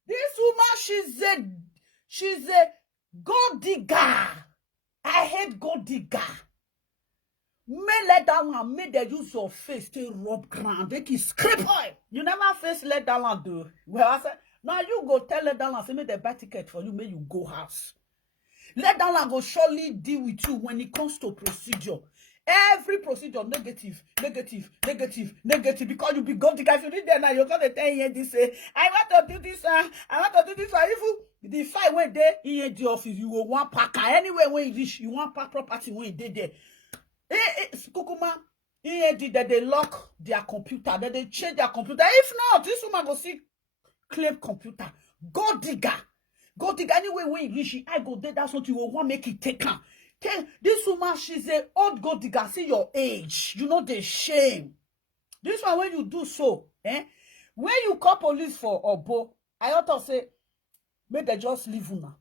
This woman, she's a gold digger. I hate gold digger. May let that one, may they use your face to rub ground. They can scrape oil. You never face let that one do. Well, I said, now you go tell let that one, say, may they buy ticket for you, may you go house. Let that one go surely deal with you when it comes to procedure. Every procedure, negative, because you be going to guys, you need there now, you're going to tell you this, say, I want to do this, I want to do this, if the fight went there, in the office, you will want packer. Anyway, when you reach, you want pack property when you did there. Kukuma, that they lock their computer, that they change their computer. If not, this woman go see claim computer. Go digger. Anyway, when you reach, I go there, that's what you will want make it take her. This woman, she's an old gold digger. See your age. You know the shame. This one, when you do so, when you call police for Obo, I ought to say, may they just leave una.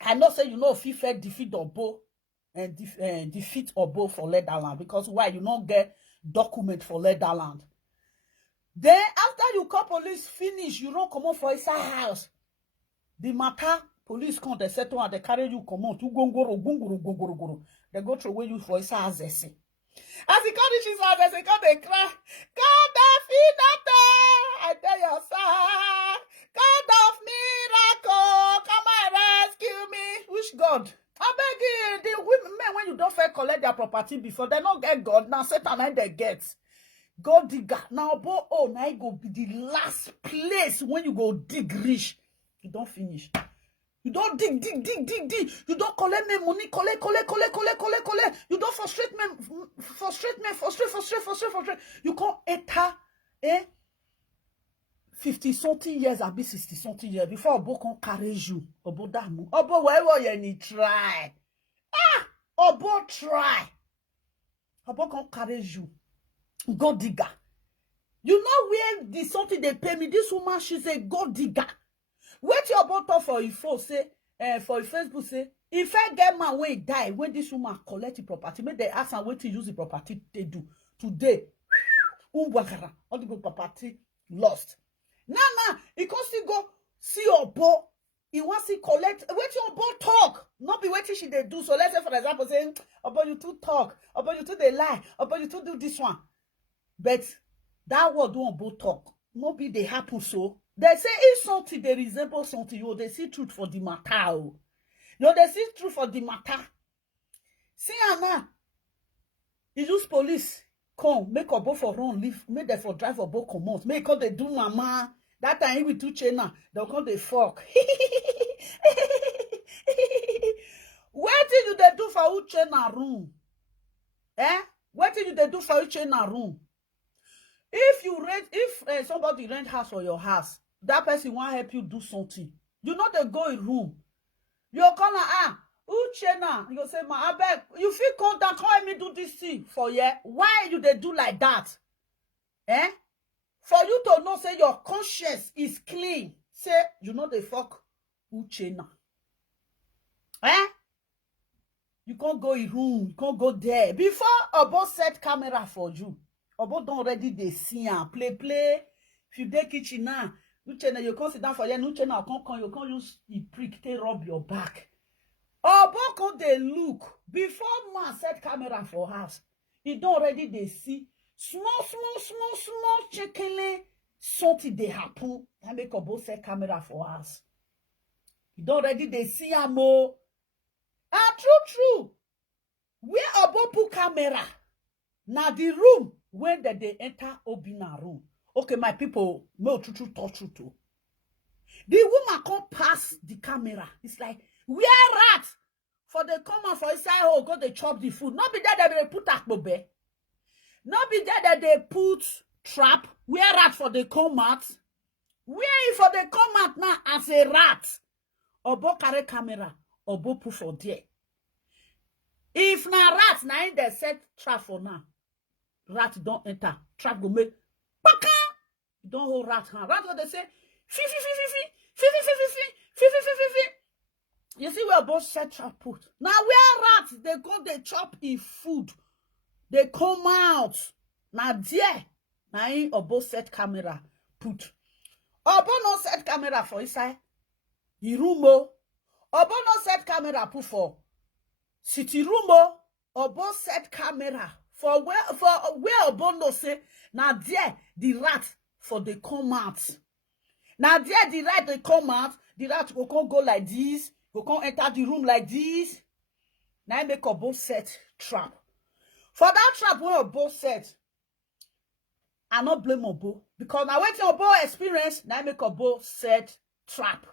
I not say you know if you fair defeat Obo and defeat Obo for Leatherland, because why you not get document for Leatherland. Then after you call police finish, you don't come out for his house. The matter police come, they settle and they carry you come out. You go. They go through where you for his house. As he carry his house, they come they cry. God of Inata, I tell you, sir. God of miracle, come and rescue me. Which God? I beg you, the women when you don't fair collect their property before, they don't get God. Now Satan and they get. God digger. Now, now you go be the last place when you go dig rich. You don't finish. You don't dig. You don't collect me money, collect. You don't frustrate me. You can't enter, 50-something years, I'll be 60-something years before Obo can carry you. Obo damu. Obo wherever you need try. Obo try. Obo can carry you. Gold digger. You know where the something they pay me? This woman, she's a gold digger. Wait your bottle for your phone, say, for your Facebook, say, if I get my way die, when this woman collect the property, make they ask her wait to use the property they do. Today, all the good property lost. Now, he can still go see your boy. He wants to collect. Wait your boy talk. Not be waiting she they do. So let's say, for example, saying, about you to talk, about you to they lie, about you to do this one. But that word don't both talk. Not be they happen so. They say if something they resemble something, you they see truth for the matter. No, they see truth for the matter. See Anna. He use police come make a boat for run leave, make them for drive a boat come out. Make call they do mama. That time he will do China. They'll call the fuck. What did you they do for Uchena room? What did you they do for Uchena room? If you rent, if somebody rent house for your house, that person want help you do something. You know they go in room. You call Uchena. You say, ma, I beg, you feel come down, come help me do this thing for you. Why you they do like that? For you to know, say your conscience is clean. Say, you know the fuck Uchena. You can't go in room, you can't go there. Before Obo set camera for you. Obo don't already they see and play. If you dey kitchen now, Uchena, you can't sit down for you. Uchena, you can't use the prick to rub your back. Obo can't they look before man set camera for house. He don't already they see small chicken something they happen. I make Obo set camera for house. He don't already they see am o. And true. Where Obo put camera? Now the room when they enter Obina room. Okay, my people, no true touch too. The woman can't pass the camera. It's like, where rat? For the common for inside, oh, go they chop the food. Not be there that they put akbobe. Not be there that they put trap. Where rat for the command? Where for the command now as a rat? Obo carry camera. Obo put for there. If na rat, na in they set trap for now. Rat don't enter. Trap go make paka. Don't hold rat hand. Rat go they say fi. You see where both set trap put. Now where rats they go they chop in food. They come out. Now there. Now in Obo set camera put. Obo no set camera for inside. The room. Obo no set camera put for city room. Obo set camera for where Obo no say. Now there the rat for the come out. Now there the rat they come out. The rat go like this. Go enter the room like this. Now I make Obo set trap. For that trap where Obo set, I not blame Obo. Because now when Obo experience, now I make Obo set trap.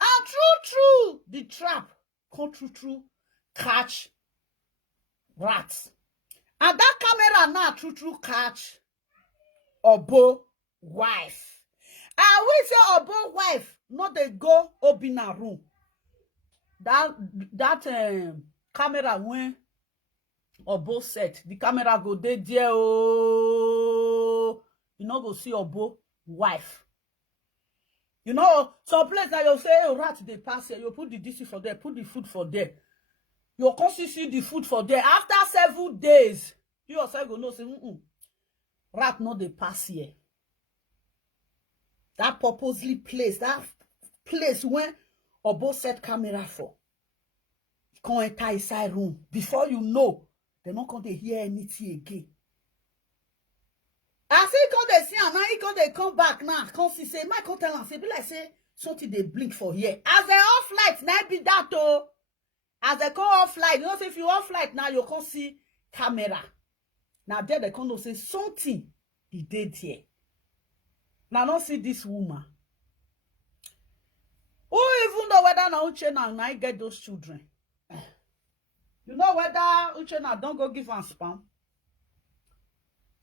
And true, the trap come true catch rats. And that camera now true catch Obo wife. And we say Obo wife, not they go Obina room. That camera when Obo set, the camera go there, oh, you know go see Obo wife. You know, some place that you say, oh, rat they pass here, you put the DC for there, put the food for there. You can see the food for there. After several days, you yourself go know say, rat no they pass here. That purposely place, that place when Obo set camera for. Come enter inside room. Before you know, they're not going to hear anything again. As he come they see and now he come they come back now. Come see say, my come tell and say, be like say something they blink for here. As they off light, now be that oh. As they come off light, you know say if you off light now, you can see camera. Now there they come to say something he did here. Now don't see this woman. Who even know whether now Uchena now get those children? You know whether Uchena don't go give am spam?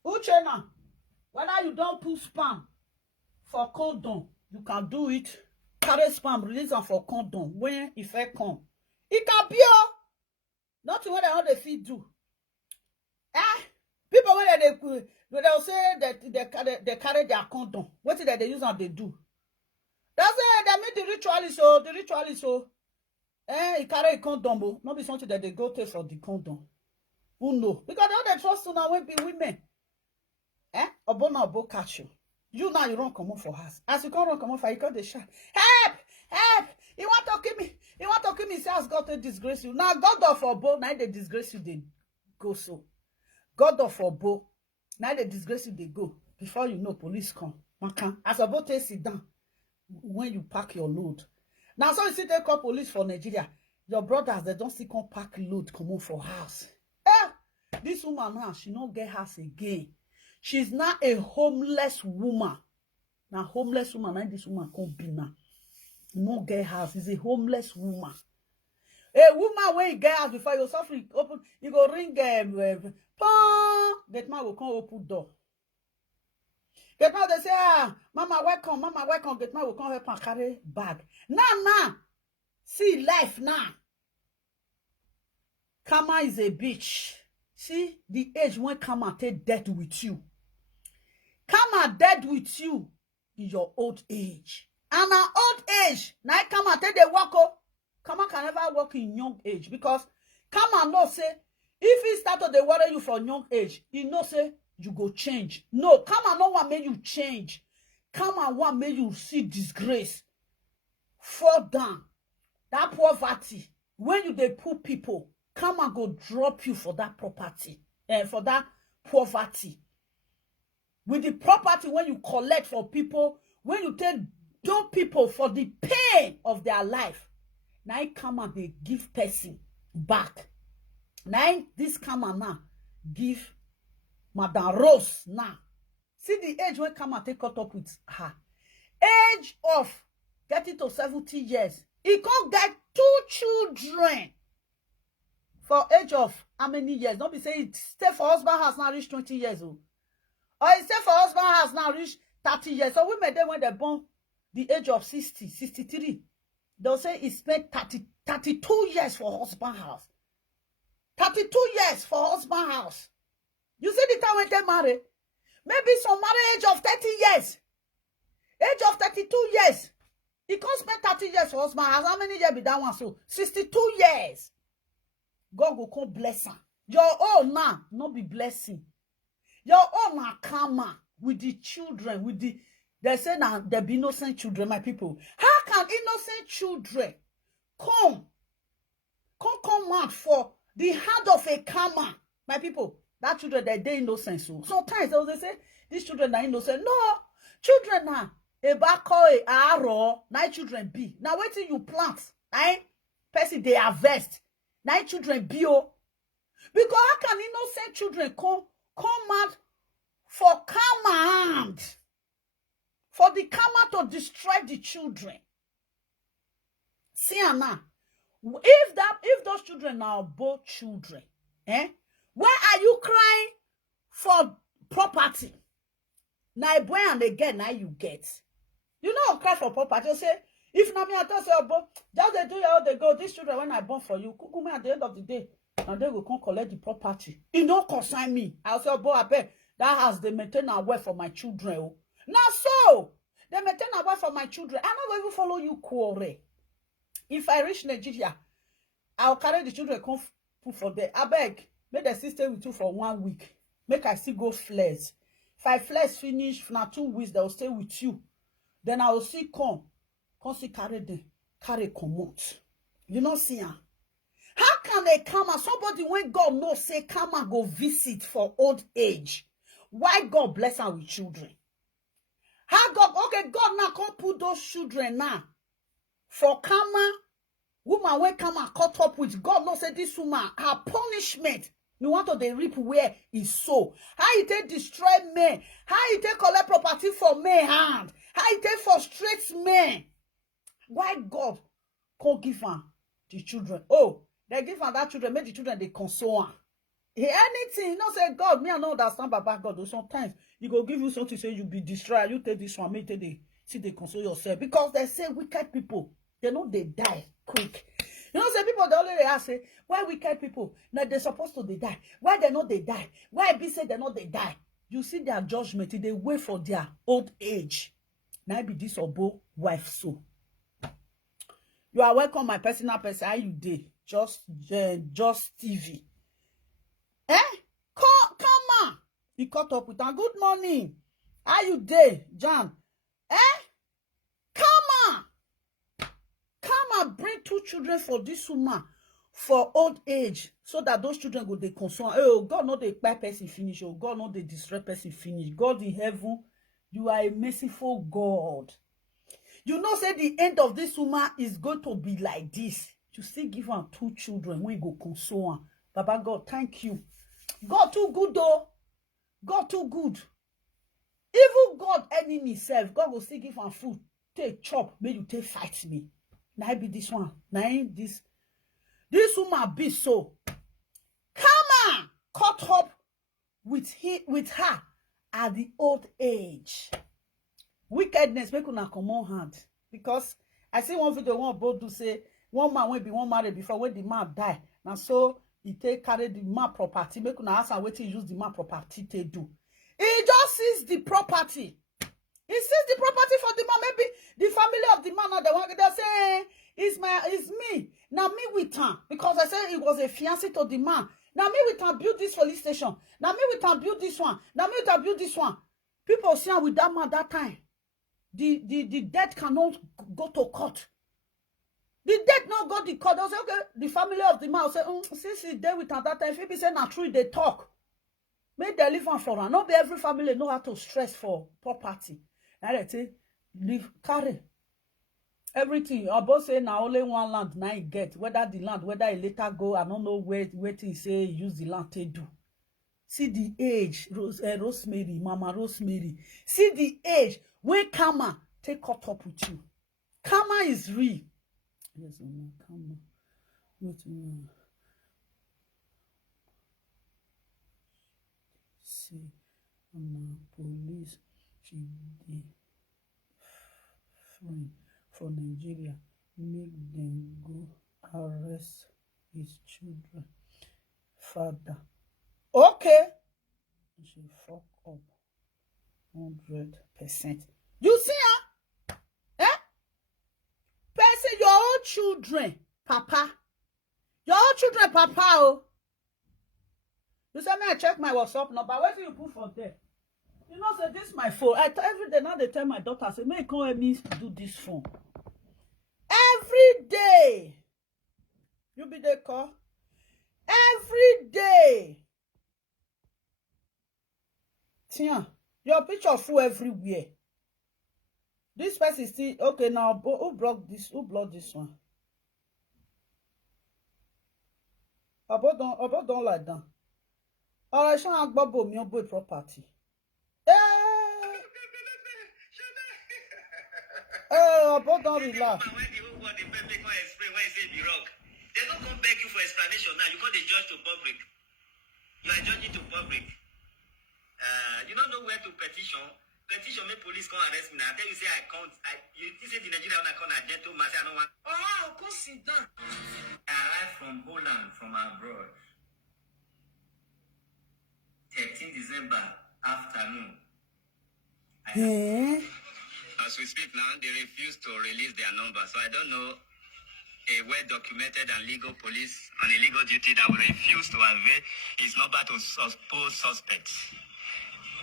Uchena, whether you don't put spam for condom, you can do it. Carry spam, release am for condom. When if I come, it can be Nothing when they know they fit do. People when they'll say that they carry their condom. What is that they use and they do? That's it. They mean the ritualist so. He carry a condom, but not be something that they go take from the condom. Who know? Because they don't trust you now when be women. Obona obo catch you. You now you run come for house. As you come run come for you call the shout. Help! Help! You want to kill me? You want to kill me? Say, God to disgrace you. Now God of Obo, now they disgrace you, they go so. God of Obo, now they disgrace you, they go. Before you know, police come. As Obo take sit down when you pack your load. Now, so you see they call police for Nigeria. Your brothers, they don't see come pack load, come on for house. This woman now, she don't get house again. She's not a homeless woman. Now, homeless woman, and this woman can't be now. No get house. She's a homeless woman. A woman when you get house before you suffer, open, you go ring pong. That man will come open door. Get man they say, mama welcome, mama welcome. Get man will come help and carry bag. Now, see life now. Karma is a bitch. See the age when karma take death with you. Karma dead with you in your old age. And our old age, now karma take the walk up. Karma can never work in young age because karma no say if he start to worry you from young age, he no say you go change. No, karma no want make you change. Karma want make you see disgrace, fall down. That poverty, when you they put people, karma go drop you for that property and for that poverty. With the property when you collect for people, when you take those people for the pain of their life, now karma they give person back. Now this karma now give Madam Rose now. See the age when karma take caught up with her. Age of 30 to 70 years. He can't get 2 children. For age of how many years? Don't be saying stay for husband has now reached 20 years old. Or he stay for husband has now reached 30 years. So women then when they're born the age of 60, 63, they'll say he spent 32 years for husband house. 32 years for husband house. You see the time when they marry? Maybe some marry age of 30 years. Age of 32 years. He can't spend 30 years for husband house. How many years be that one? So 62 years. God will come bless her. Your own now, not be blessing. Your own now karma with the children, with the they say now there be innocent children, my people. How can innocent children come out for the hand of a karma, my people? That children they innocent. So sometimes they say these children are innocent. No, children now a bako a arrow. Now children be now waiting you plant. Person they harvest. Now children be oh. Because how can innocent children come out for karma hand? For the karma to destroy the children. See now. If those children are both children, where are you crying for property? Now boy and again now you get. You know cry for property. You say if na me I tell say just they do how they go. These children when I born for you, kukuma at the end of the day, and they will come collect the property. It don't concern me. I'll say I bet that house they maintain a way for my children. Now so they maintain a way for my children. I'm not going to follow you quarrel. If I reach Nigeria, I'll carry the children come put for them. I beg, make the sister with you for 1 week. Make I still go flares. If I flares finish, for 2 weeks, they'll stay with you. Then I will see come see carry them, carry commot. You know, see her. How can they come and somebody when God knows say come and go visit for old age? Why God bless her with children? How God, okay, God now can't put those children now for karma. Woman when karma caught up with God, not say this woman, her punishment. You want to they reap where is so. How you take destroy men? How you take collect property for men hand? How you take frustrate men? Why God can't give her the children? Oh, they give her that children, make the children they console her. Anything, you know, say God, me I don't understand about God. Sometimes you go give you something, say you be destroyed. You take this one, make they see they console yourself. Because they say wicked people, they know they die quick. You know, say people they only ask say, why wicked people? Now they're supposed to they die. Why they not they die? Why be say they not they die? You see their judgment, they wait for their old age. Now be this obo wife so. You are welcome, my personal person. How you dey? Just TV. Come on. He caught up with her. Good morning. How you dey, John? Come on, bring 2 children for this woman for old age, so that those children go they console. Oh, God not the bad person finish. Oh, God not the distress person finish. God in heaven, you are a merciful God. You know, say the end of this woman is going to be like this. You still give her 2 children when you go console her. Baba God, thank you. God too good though. God too good. Even God enemy self, God will still give her food. Take chop, may you take fight me. Now be this one. Now this woman be so. Come on, caught up with her at the old age. Wickedness make una come on hand. Because I see one video one both do say one man will be one married before when the man die. Now so he take carry the man property. Make una ask her what he use the man property to do. He just sees the property. He sees the property for the man. Maybe the family of the man are the one that say it's me. Now me with her. Because I said it was a fiancé to the man. Now me with her build this police station. Now me with her build this one. Now me with her build this one. People see her with that man that time. The dead cannot go to court. The dead not go to court. They'll say, okay, the family of the man will say, since he's there with her that time, if he say not true, they talk. Make they live on for her. Not be every family know how to stress for property. And they say, live, carry. Everything. About say now only one land now he get. Whether the land, whether he later go, I don't know where he say use the land to do. See the age, Rosemary, Mama Rosemary. See the age when karma take caught up with you. Karma is real. Yes, karma. See, police, she dey friend for Nigeria, make them go arrest his children. Father. Okay. She fuck up 100%. You see her? Person, your own children, Papa. Your own children, Papa. Oh. You say, me, I check my WhatsApp number. Where do you put for there? You know, say, this is my phone. Every day now they tell my daughter, say, may come help me do this phone. Every day. You be there, call. Every day. Tiens, your picture full everywhere. This person is still okay now. Who blocked this? Who blocked this one? About don't like that. Alright, shall I go me boy property? About don't relax. When the whole world they come explain when you say be wrong, they don't come beg you for explanation now. You can't judge to public. You are judging to public. You don't know where to petition. Petition make police come arrest me now. I tell you say I can't. You say the Nigerian I can't gentleman say I don't want. Oh, go sit down. I arrived from Holland from abroad. 13 December afternoon. As we speak now, they refuse to release their number. So I don't know a well-documented and legal police on illegal duty that will refuse to avail his number to supposed suspects.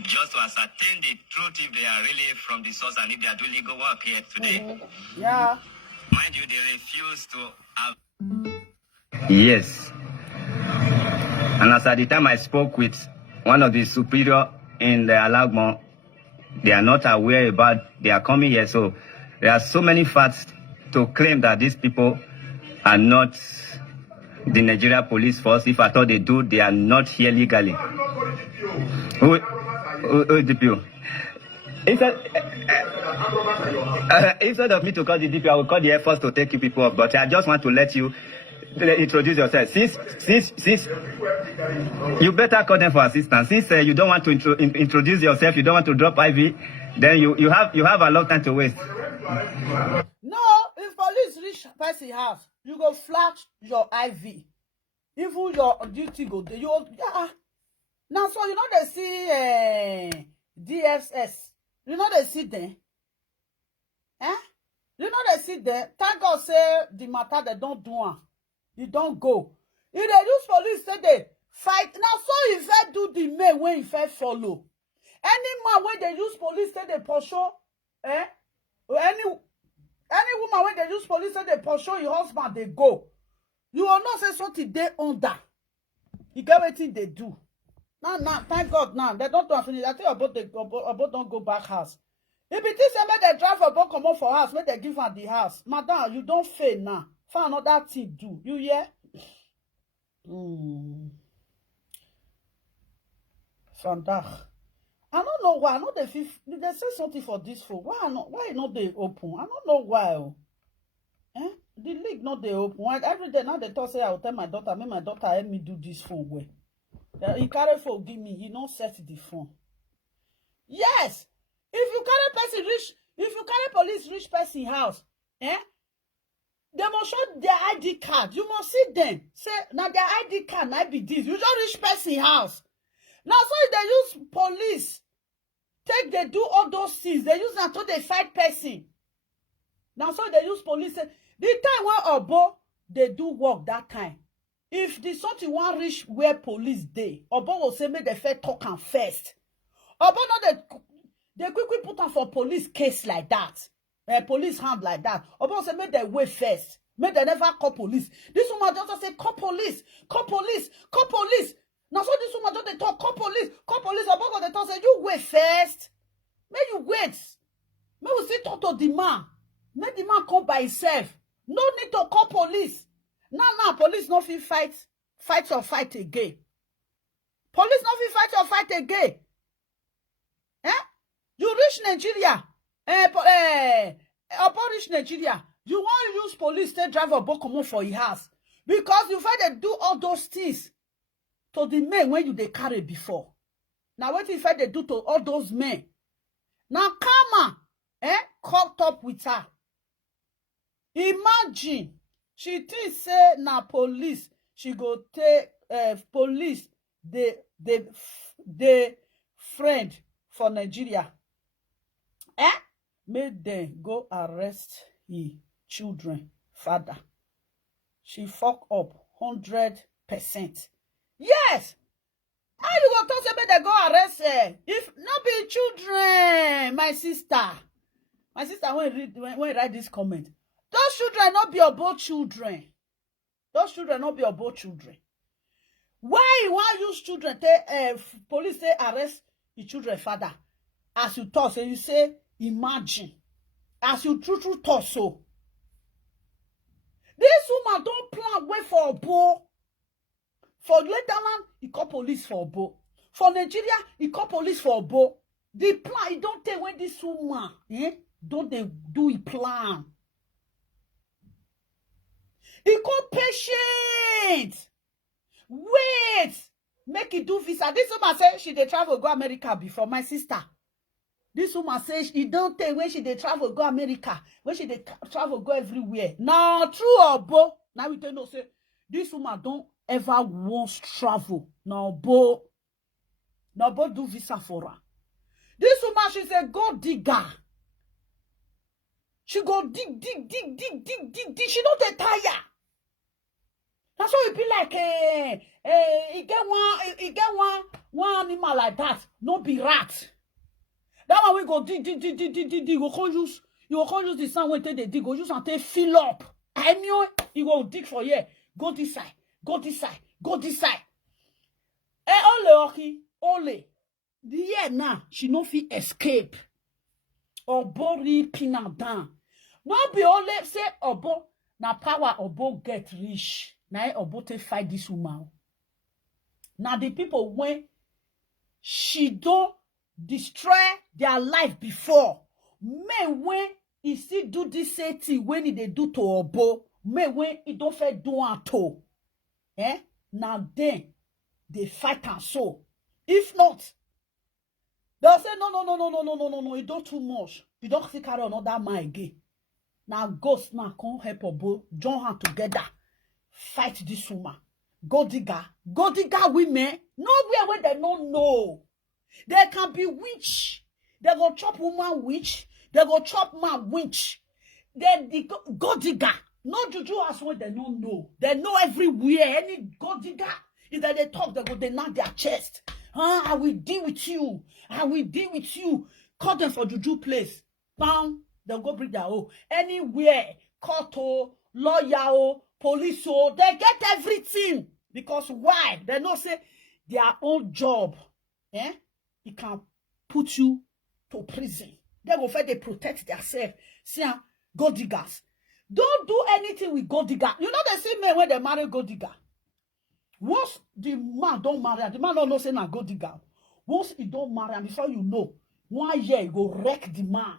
Just to ascertain the truth if they are really from the source and if they are doing legal work here today. Yeah. Mind you, they refuse to have... Yes. And as at the time I spoke with one of the superior in the Alagbon, they are not aware about they are coming here. So there are so many facts to claim that these people are not the Nigeria police force. If I thought they do, they are not here legally. Who is DPO? Instead of me to call the DPO, I will call the Air Force to take you people up. But I just want to let you introduce yourself. Since you better call them for assistance. Since you don't want to introduce yourself, you don't want to drop IV, Then you have a lot of time to waste. No, if police reach person house, you go flash your IV. Even your duty go there. You yeah. Now so you know they see DSS. You know they see them. Eh? You know they see them. Thank God say the matter they don't do one. You don't go. If they use police say they fight. Now so if they do the man when if they follow. Any man when they use police say they pursue, any woman when they use police say they pursue your husband, they go. You will not say something they under. You get what they do. Now, thank God now. They don't do anything. I think about don't go back house. If it is make they drive about come up for house, make they give her the house. Madam, you don't fail now. Find another thing do. You hear? Vandaag. I don't know why. I know they say something for this phone. Why not they open? I don't know why. The league not they open. Every day now they talk say I will tell my daughter, make my daughter help me do this phone way. He carry phone give me, he not set the phone. Yes. If you carry police reach person house, they must show their ID card. You must see them. Say now their ID card might be this. You just reach person house. Now so if they use police, they do all those things. They use them until they fight person. Now so they use police. The time when Obo they do work that time. If the something one reach where police dey, Obo will say make the first talk and first. Obo not they quickly put on for police case like that. Police hand like that. Obo will say make they wait first. Make they never call police. This woman just say call police, call police, call police. Now so this woman just they talk call police, call police. Obo go they talk say you wait first. May you wait. May we see talk to the man. Make the man come by himself. No need to call police. Now, police no fit fight again. Police no fit fight again. You reach Nigeria. Upon reach Nigeria, you want to use police to drive a boat come for your house. Because you find they do all those things to the men when you they carry before. Now what if they do to all those men? Now Kama, caught up with her. Imagine, she think say na police, she go take police, the friend for Nigeria. Make them go arrest his children, father. She fuck up 100%. Yes! How you go talk say make them go arrest her? If not be children, my sister. My sister when write this comment. Those children not be about children. Those children not be about children. Why you want use children? Police say arrest the children father. As you talk, so you say imagine. As you true talk so. This woman don't plan wait for a bow. For Letterland, he call police for a bow. For Nigeria, he call police for a bow. The plan, he don't tell when this woman, don't they do a plan. He call patient. Wait. Make it do visa. This woman say she dey travel go America before. My sister. This woman says she don't tell when she dey travel go America. When she dey travel go everywhere. Now true or bo. Now we tell no say this woman don't ever want travel. Now bo do visa for her. This woman she say go digger. She go dig. She don't dey tire. That's why it be like he get one animal like that. No be rat. That one we go dig. You will use the sand when they dig. Go use and take fill up. I mean, you go dig for here. Go this side. Ole. The year now she no fit escape. Obo pin am down. No be ole say Obo na power Obo get rich. Now Obo te fight this woman. Now the people when she don't destroy their life before. Men when he still do this same thing when they do to Obo. Men when he don't fit do at all. Now then they fight and so. If not, They'll say, no, you do too much. You don't see carry another man again. Now ghost now come help Obo, join hand together, fight this woman. Go digger women, nowhere where they don't know. They can be witch. They go chop woman witch. They go chop man witch. Then the go digger. No juju as well they don't know. They know everywhere. Any go digger, if they talk, they knock their chest. I will deal with you. I will deal with you. Call them for juju place. Bam. They'll go bring their own. Anywhere. Court, lawyer, police, they get everything. Because why? They know say their own job. It can put you to prison. They go fight, they protect themselves. See, gold diggers. Don't do anything with gold digger. You know they see men when they marry gold digger. Once the man don't marry, the man don't know say na gold digger. Once he don't marry, and before you know, 1 year you go wreck the man.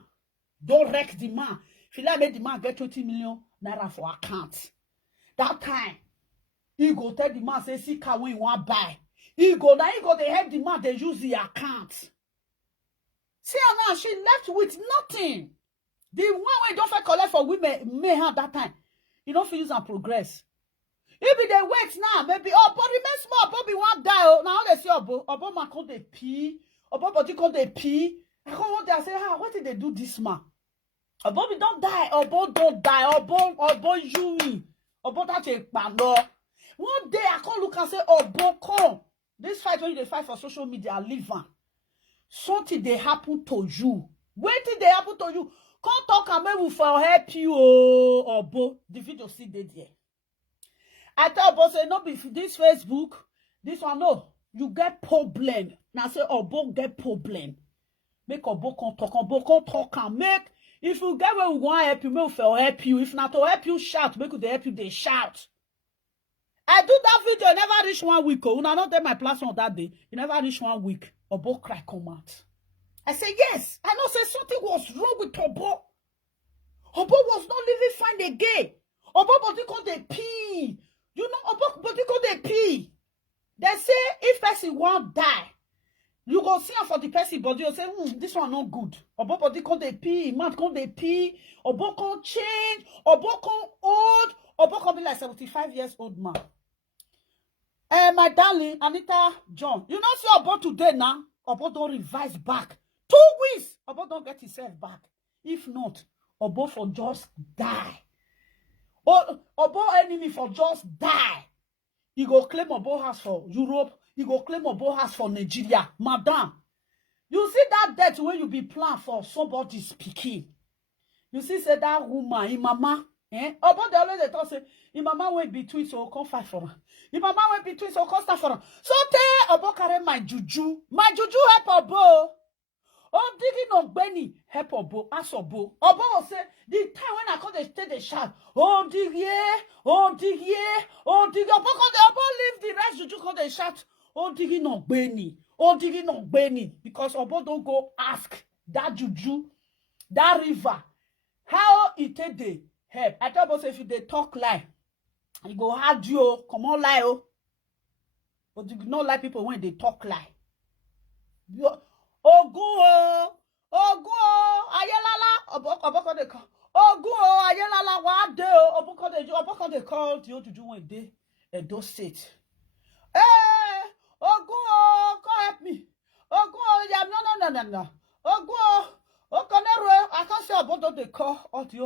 Don't wreck the man. If you like make the man get 20 million naira for account. That time, he go tell the man, say, see car when you want buy. He go they help the man, they use the account. See her now, she left with nothing. The one way don't fit collect for women may have that time. You don't feel use and progress. If they wait now, maybe but remain small, Bobby won't die. Oh, now they see Obo man come they pee, Obo body come they pee. I come one day I say, what did they do this man? Obo don't die, Obo don't die, Obo you, Obo that a pando. One day I come look and say, Obo come. This fight when they fight for social media, leave on. Something they happen to you. Wait till they happen to you. Come talk and maybe for help you, Obo. The video see they there. I tell Obo say no be this Facebook, this one no. You get problem. Now say Obo get problem. Make Obo come talk and make. If you get where we want to help you, make for help you. If not to help you shout, make they help you, they shout. I do that video, never reach 1 week. When I not get my platform that day, it never reach 1 week. Obo cry come out. I say, yes, I know say something was wrong with Obo. Obo was not living fine again. Obo body come dey pee. You know, Obo body come dey pee. They say, if person won't die, you go see am for the person body, you say, this one not good. Obo body come dey pee, mouth come dey pee, Obo come change, Obo come old, Obo come be like 75 years old man. My darling, Anita John, you know see Obo today now, Obo don't revise back. 2 weeks, Obo don't get himself back. If not, Obo for just die. Obo enemy for just die. He go claim Obo house for Europe. He go claim Obo house for Nigeria. Madam, you see that death when you be planned for somebody speaking. You see say that woman, him mama, Obo they always they talk say, him mama went between so come fight for her. Him mama went between so come start for her. So tell Obo carry my juju. My juju help Obo. Oh, digging on Benny, help Obo, ask Obo. Obo will say, the time when I call they stay, they shout, oh, dig yeah, oh, dig yeah, oh, dig. Obo leave the rest, you call they shout, oh, digging on Benny, oh, digging on Benny. Because Obo don't go ask that juju, that river, how it take the help. I tell Obo say, if they talk lie, you go hard you, come on lie, oh. But you don't like people when they talk lie. Ogun ayelala oboko de call. Ogun ayelala wa de oboko de call the to do one day Edo State. Ogun come help me. Ogun ya no. Ogun okonero I can't say about the call all the